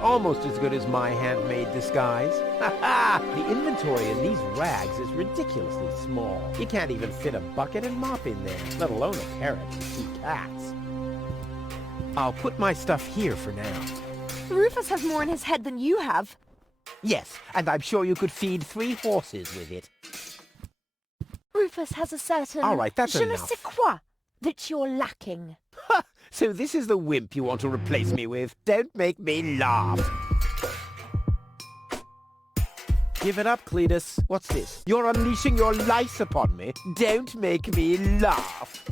Almost as good as my handmade disguise. The inventory in these rags is ridiculously small. You can't even fit a bucket and mop in there, let alone a parrot and 2 cats. I'll put my stuff here for now. Rufus has more in his head than you have. Yes, and I'm sure you could feed 3 horses with it. Rufus has a certain... All right, that's je enough. ne sais quoi that you're lacking. So this is the wimp you want to replace me with? Don't make me laugh. Give it up, Cletus. What's this? You're unleashing your lice upon me? Don't make me laugh.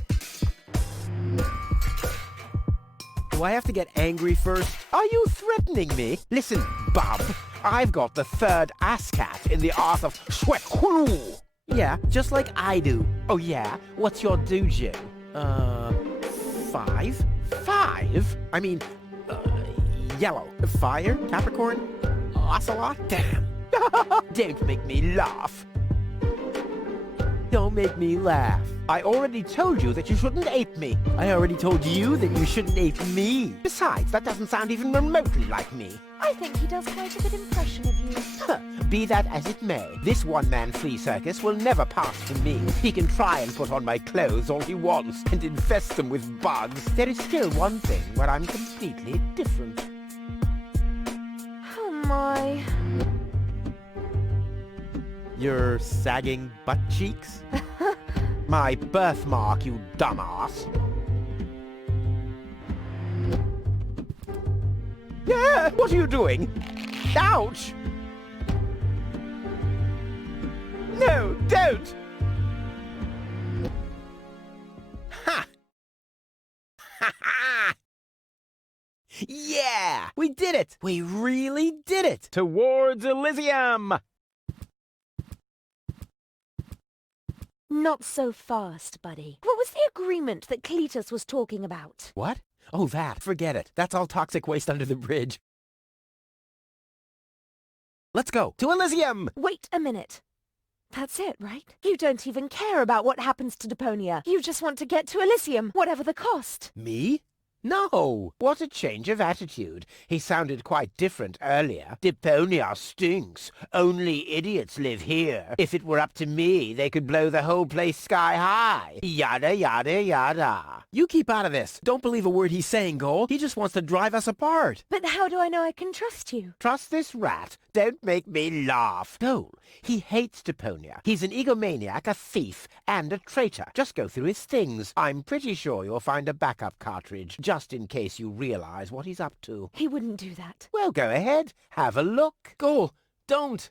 Do I have to get angry first? Are you threatening me? Listen, bub. I've got the third ASCAT in the art of shwekulu. Yeah, just like I do. Oh yeah? What's your dojo? 5? 5? I mean, yellow. Fire? Capricorn? Ocelot? Damn. Don't make me laugh. Don't make me laugh. I already told you that you shouldn't ape me. I already told you that you shouldn't ape me. Besides, that doesn't sound even remotely like me. I think he does quite a good impression of you. Be that as it may, this one-man flea circus will never pass for me. He can try and put on my clothes all he wants and infest them with bugs. There is still one thing where I'm completely different. Oh my... Your sagging butt cheeks? My birthmark, you dumbass. Yeah, what are you doing? Ouch! No, don't! Ha! Ha ha! Yeah! We did it! We really did it! Towards Elysium! Not so fast, buddy. What was the agreement that Cletus was talking about? What? Oh, that. Forget it. That's all toxic waste under the bridge. Let's go. To Elysium! Wait a minute. That's it, right? You don't even care about what happens to Deponia. You just want to get to Elysium, whatever the cost. Me? No. What a change of attitude. He sounded quite different earlier. Deponia stinks. Only idiots live here. If it were up to me, they could blow the whole place sky high. Yada, yada, yada. You keep out of this. Don't believe a word he's saying, Goal. He just wants to drive us apart. But how do I know I can trust you? Trust this rat? Don't make me laugh. Goal, he hates Deponia. He's an egomaniac, a thief, and a traitor. Just go through his things. I'm pretty sure you'll find a backup cartridge, just in case you realize what he's up to. He wouldn't do that. Well, go ahead. Have a look. Goal, don't.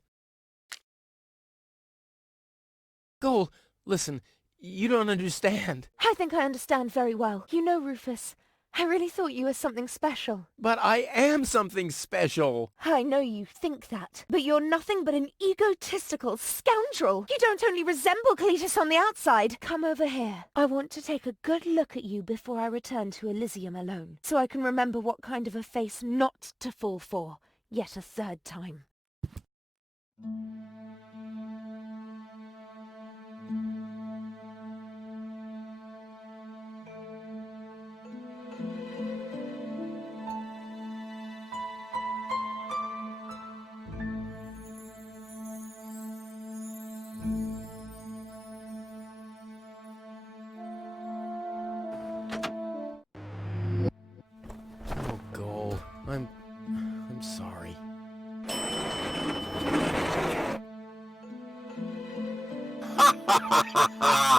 Goal, listen, you don't understand. I think I understand very well. You know, Rufus, I really thought you were something special. But I am something special. I know you think that, but you're nothing but an egotistical scoundrel. You don't only resemble Cletus on the outside. Come over here. I want to take a good look at you before I return to Elysium alone, so I can remember what kind of a face not to fall for, yet a third time. Oh, Goal, I'm sorry.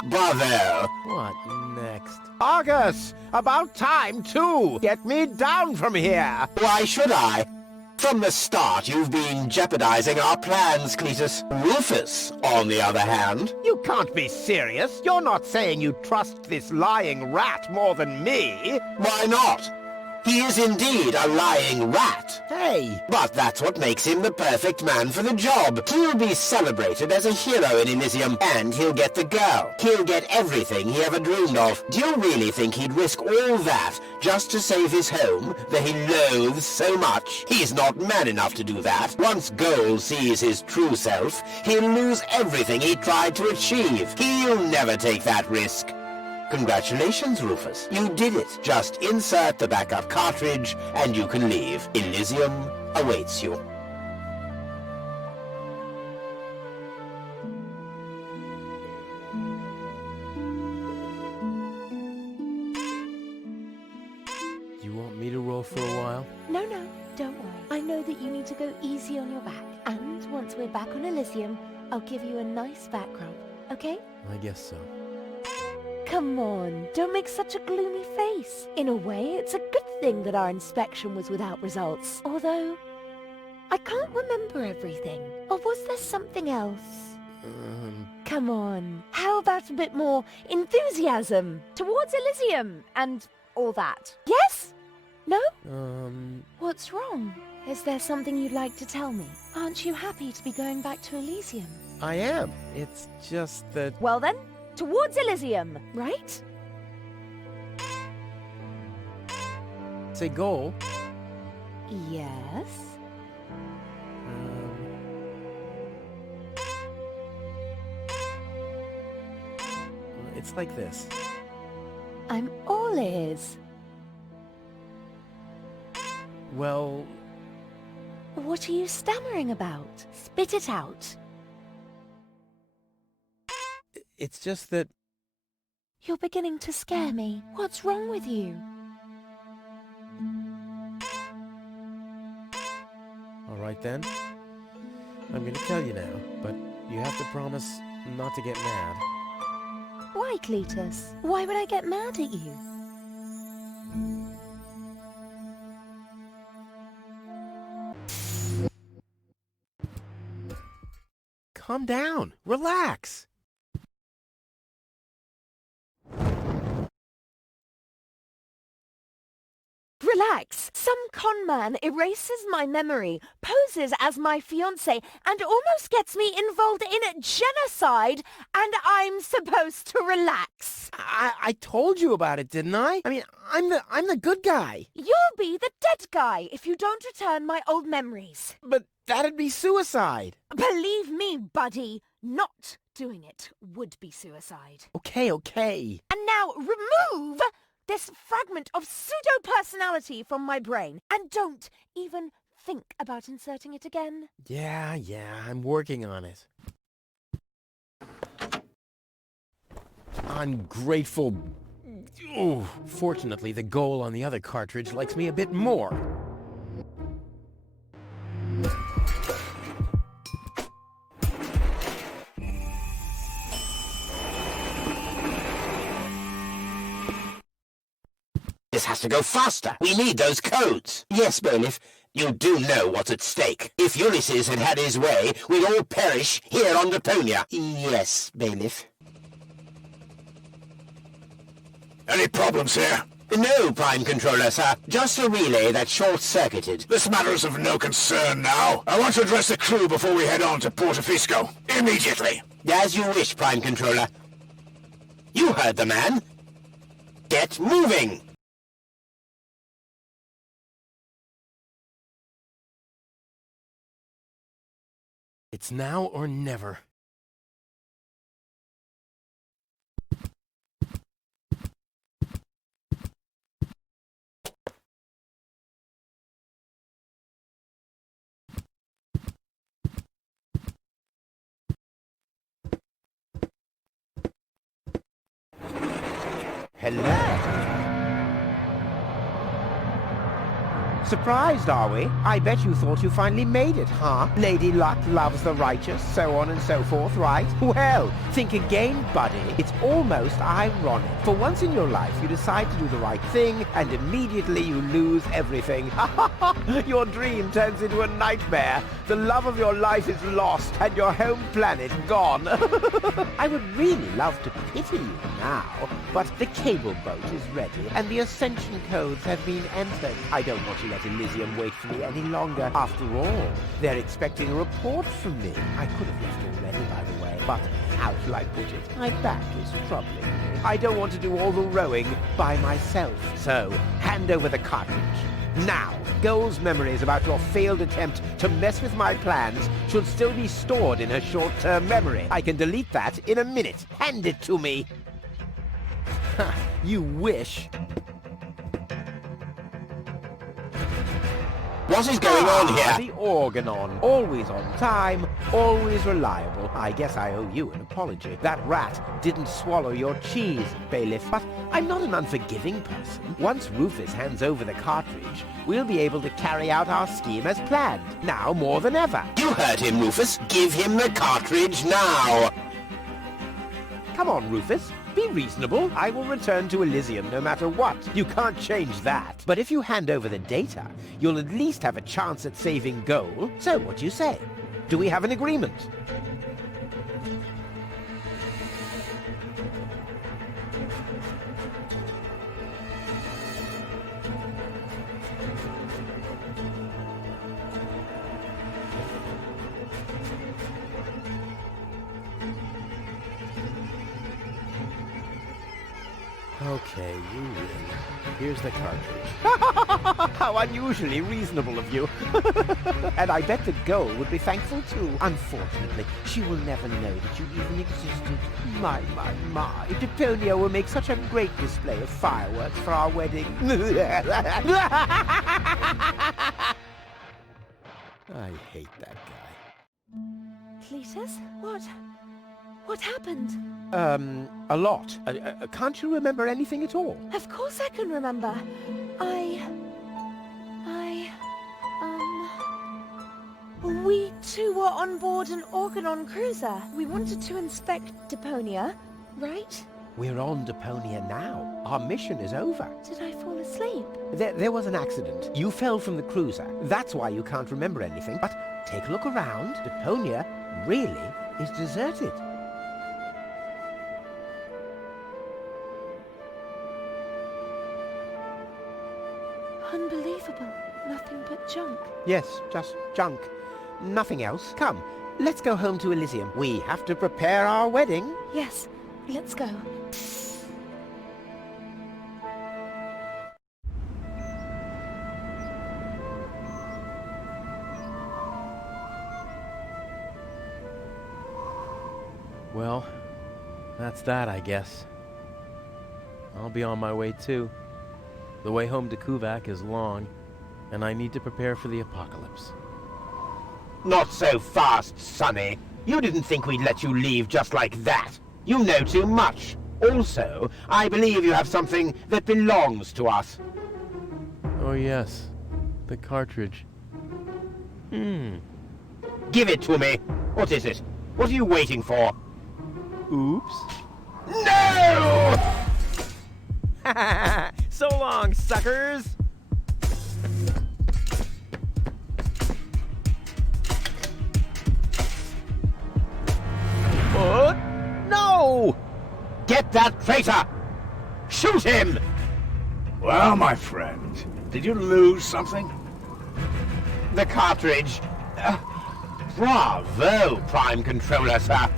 Bravo! What next? Argus! About time, too! Get me down from here! Why should I? From the start, you've been jeopardizing our plans, Cletus. Rufus, on the other hand... You can't be serious! You're not saying you trust this lying rat more than me! Why not? He is indeed a lying rat. Hey! But that's what makes him the perfect man for the job. He'll be celebrated as a hero in Elysium, and he'll get the girl. He'll get everything he ever dreamed of. Do you really think he'd risk all that just to save his home that he loathes so much? He's not man enough to do that. Once Goal sees his true self, he'll lose everything he tried to achieve. He'll never take that risk. Congratulations, Rufus. You did it. Just insert the backup cartridge and you can leave. Elysium awaits you. You want me to roll for a while? No, don't worry. I know that you need to go easy on your back. And once we're back on Elysium, I'll give you a nice back rub, okay? I guess so. Come on, don't make such a gloomy face. In a way, it's a good thing that our inspection was without results. Although, I can't remember everything. Or was there something else? Come on, how about a bit more enthusiasm towards Elysium and all that? Yes? No? What's wrong? Is there something you'd like to tell me? Aren't you happy to be going back to Elysium? I am. It's just that... Well then, towards Elysium, right? Say, Goal. Yes? It's like this. I'm all ears. Well... What are you stammering about? Spit it out. It's just that... You're beginning to scare me. What's wrong with you? All right then. I'm gonna tell you now, but you have to promise not to get mad. Why, Cletus? Why would I get mad at you? Calm down. Relax. Relax. Some con man erases my memory, poses as my fiancé, and almost gets me involved in genocide, and I'm supposed to relax. I told you about it, didn't I? I mean, I'm the good guy. You'll be the dead guy if you don't return my old memories. But that'd be suicide. Believe me, buddy, not doing it would be suicide. Okay. And now remove this fragment of pseudo-personality from my brain, and don't even think about inserting it again. Yeah, I'm working on it. Ungrateful... Oh, fortunately, the goal on the other cartridge likes me a bit more. This has to go faster. We need those codes. Yes, Bailiff, you do know what's at stake. If Ulysses had had his way, we'd all perish here on Deponia. Yes, Bailiff. Any problems here? No, Prime Controller, sir. Just a relay that short-circuited. This matter is of no concern now. I want to address the crew before we head on to Portofisco. Immediately. As you wish, Prime Controller. You heard the man. Get moving! It's now or never. Hello. Surprised, are we? I bet you thought you finally made it, huh? Lady Luck loves the righteous, so on and so forth, right? Well, think again, buddy. It's almost ironic. For once in your life, you decide to do the right thing, and immediately you lose everything. Your dream turns into a nightmare. The love of your life is lost, and your home planet gone. I would really love to pity you now, but the cable boat is ready, and the ascension codes have been entered. I don't want to let Elysium wait for me any longer. After all, they're expecting a report from me. I could have left already, by the way, but how shall I put it? My back is troubling me. I don't want to do all the rowing by myself. So, hand over the cartridge. Now, Goal's memories about your failed attempt to mess with my plans should still be stored in her short-term memory. I can delete that in a minute. Hand it to me. You wish. What is going on here? The Organon. Always on time, always reliable. I guess I owe you an apology. That rat didn't swallow your cheese, Bailiff. But I'm not an unforgiving person. Once Rufus hands over the cartridge, we'll be able to carry out our scheme as planned. Now more than ever. You heard him, Rufus. Give him the cartridge now. Come on, Rufus. Be reasonable. I will return to Elysium no matter what. You can't change that. But if you hand over the data, you'll at least have a chance at saving Goal. So what do you say? Do we have an agreement? Okay, you win. Here's the cartridge. How unusually reasonable of you. And I bet the Goal would be thankful too. Unfortunately, she will never know that you even existed. My. Deponia will make such a great display of fireworks for our wedding. I hate that guy. Cletus? What happened? A lot. Can't you remember anything at all? Of course I can remember. We two were on board an Organon cruiser. We wanted to inspect Deponia, right? We're on Deponia now. Our mission is over. Did I fall asleep? There was an accident. You fell from the cruiser. That's why you can't remember anything. But take a look around. Deponia really is deserted. Unbelievable. Nothing but junk. Yes, just junk. Nothing else. Come, let's go home to Elysium. We have to prepare our wedding. Yes, let's go. Well, that's that, I guess. I'll be on my way too. The way home to Kuvak is long, and I need to prepare for the apocalypse. Not so fast, Sonny. You didn't think we'd let you leave just like that. You know too much. Also, I believe you have something that belongs to us. Oh yes, the cartridge. Give it to me. What is it? What are you waiting for? Oops. No! So long, suckers! What? No! Get that traitor! Shoot him! Well, my friend, did you lose something? The cartridge. Bravo, Prime Controller, sir.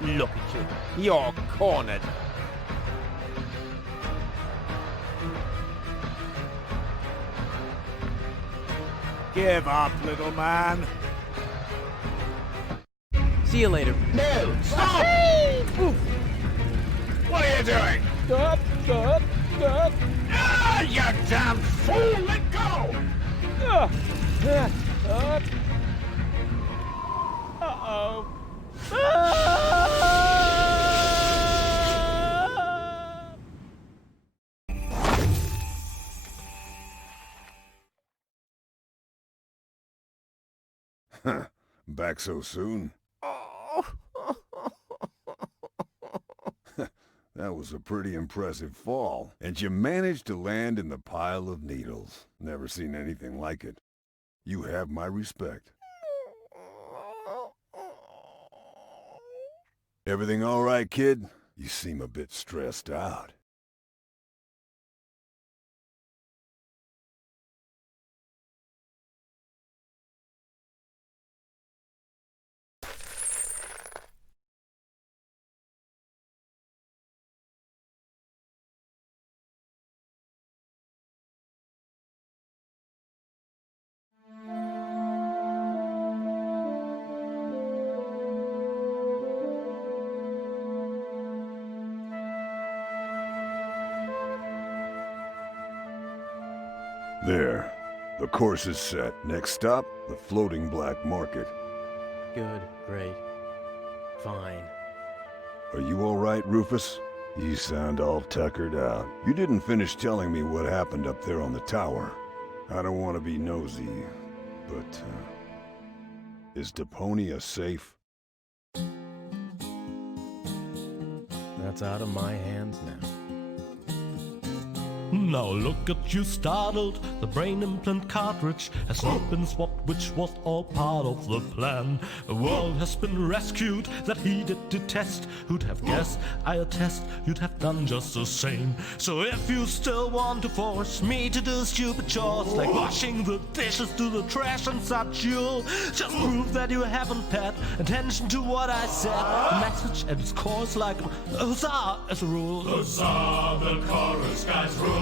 Look at you. You're cornered. Give up, little man. See you later. No! Stop! What are you doing? Stop! Ah, you damn fool! Let go! Uh-oh. Back so soon? That was a pretty impressive fall. And you managed to land in the pile of needles. Never seen anything like it. You have my respect. Everything all right, kid? You seem a bit stressed out. There. The course is set. Next stop, the floating black market. Good, great, fine. Are you all right, Rufus? You sound all tuckered out. You didn't finish telling me what happened up there on the tower. I don't want to be nosy, but, is Deponia safe? That's out of my hands now. Now look at you startled, the brain implant cartridge has not been swapped, which was all part of the plan. A world has been rescued that he did detest. Who'd have guessed, I attest, you'd have done just the same. So if you still want to force me to do stupid chores like washing the dishes, do the trash and such, you'll just prove that you haven't paid attention to what I said. The message and its course like a huzzah as a rule. Huzzah, the chorus guys rule.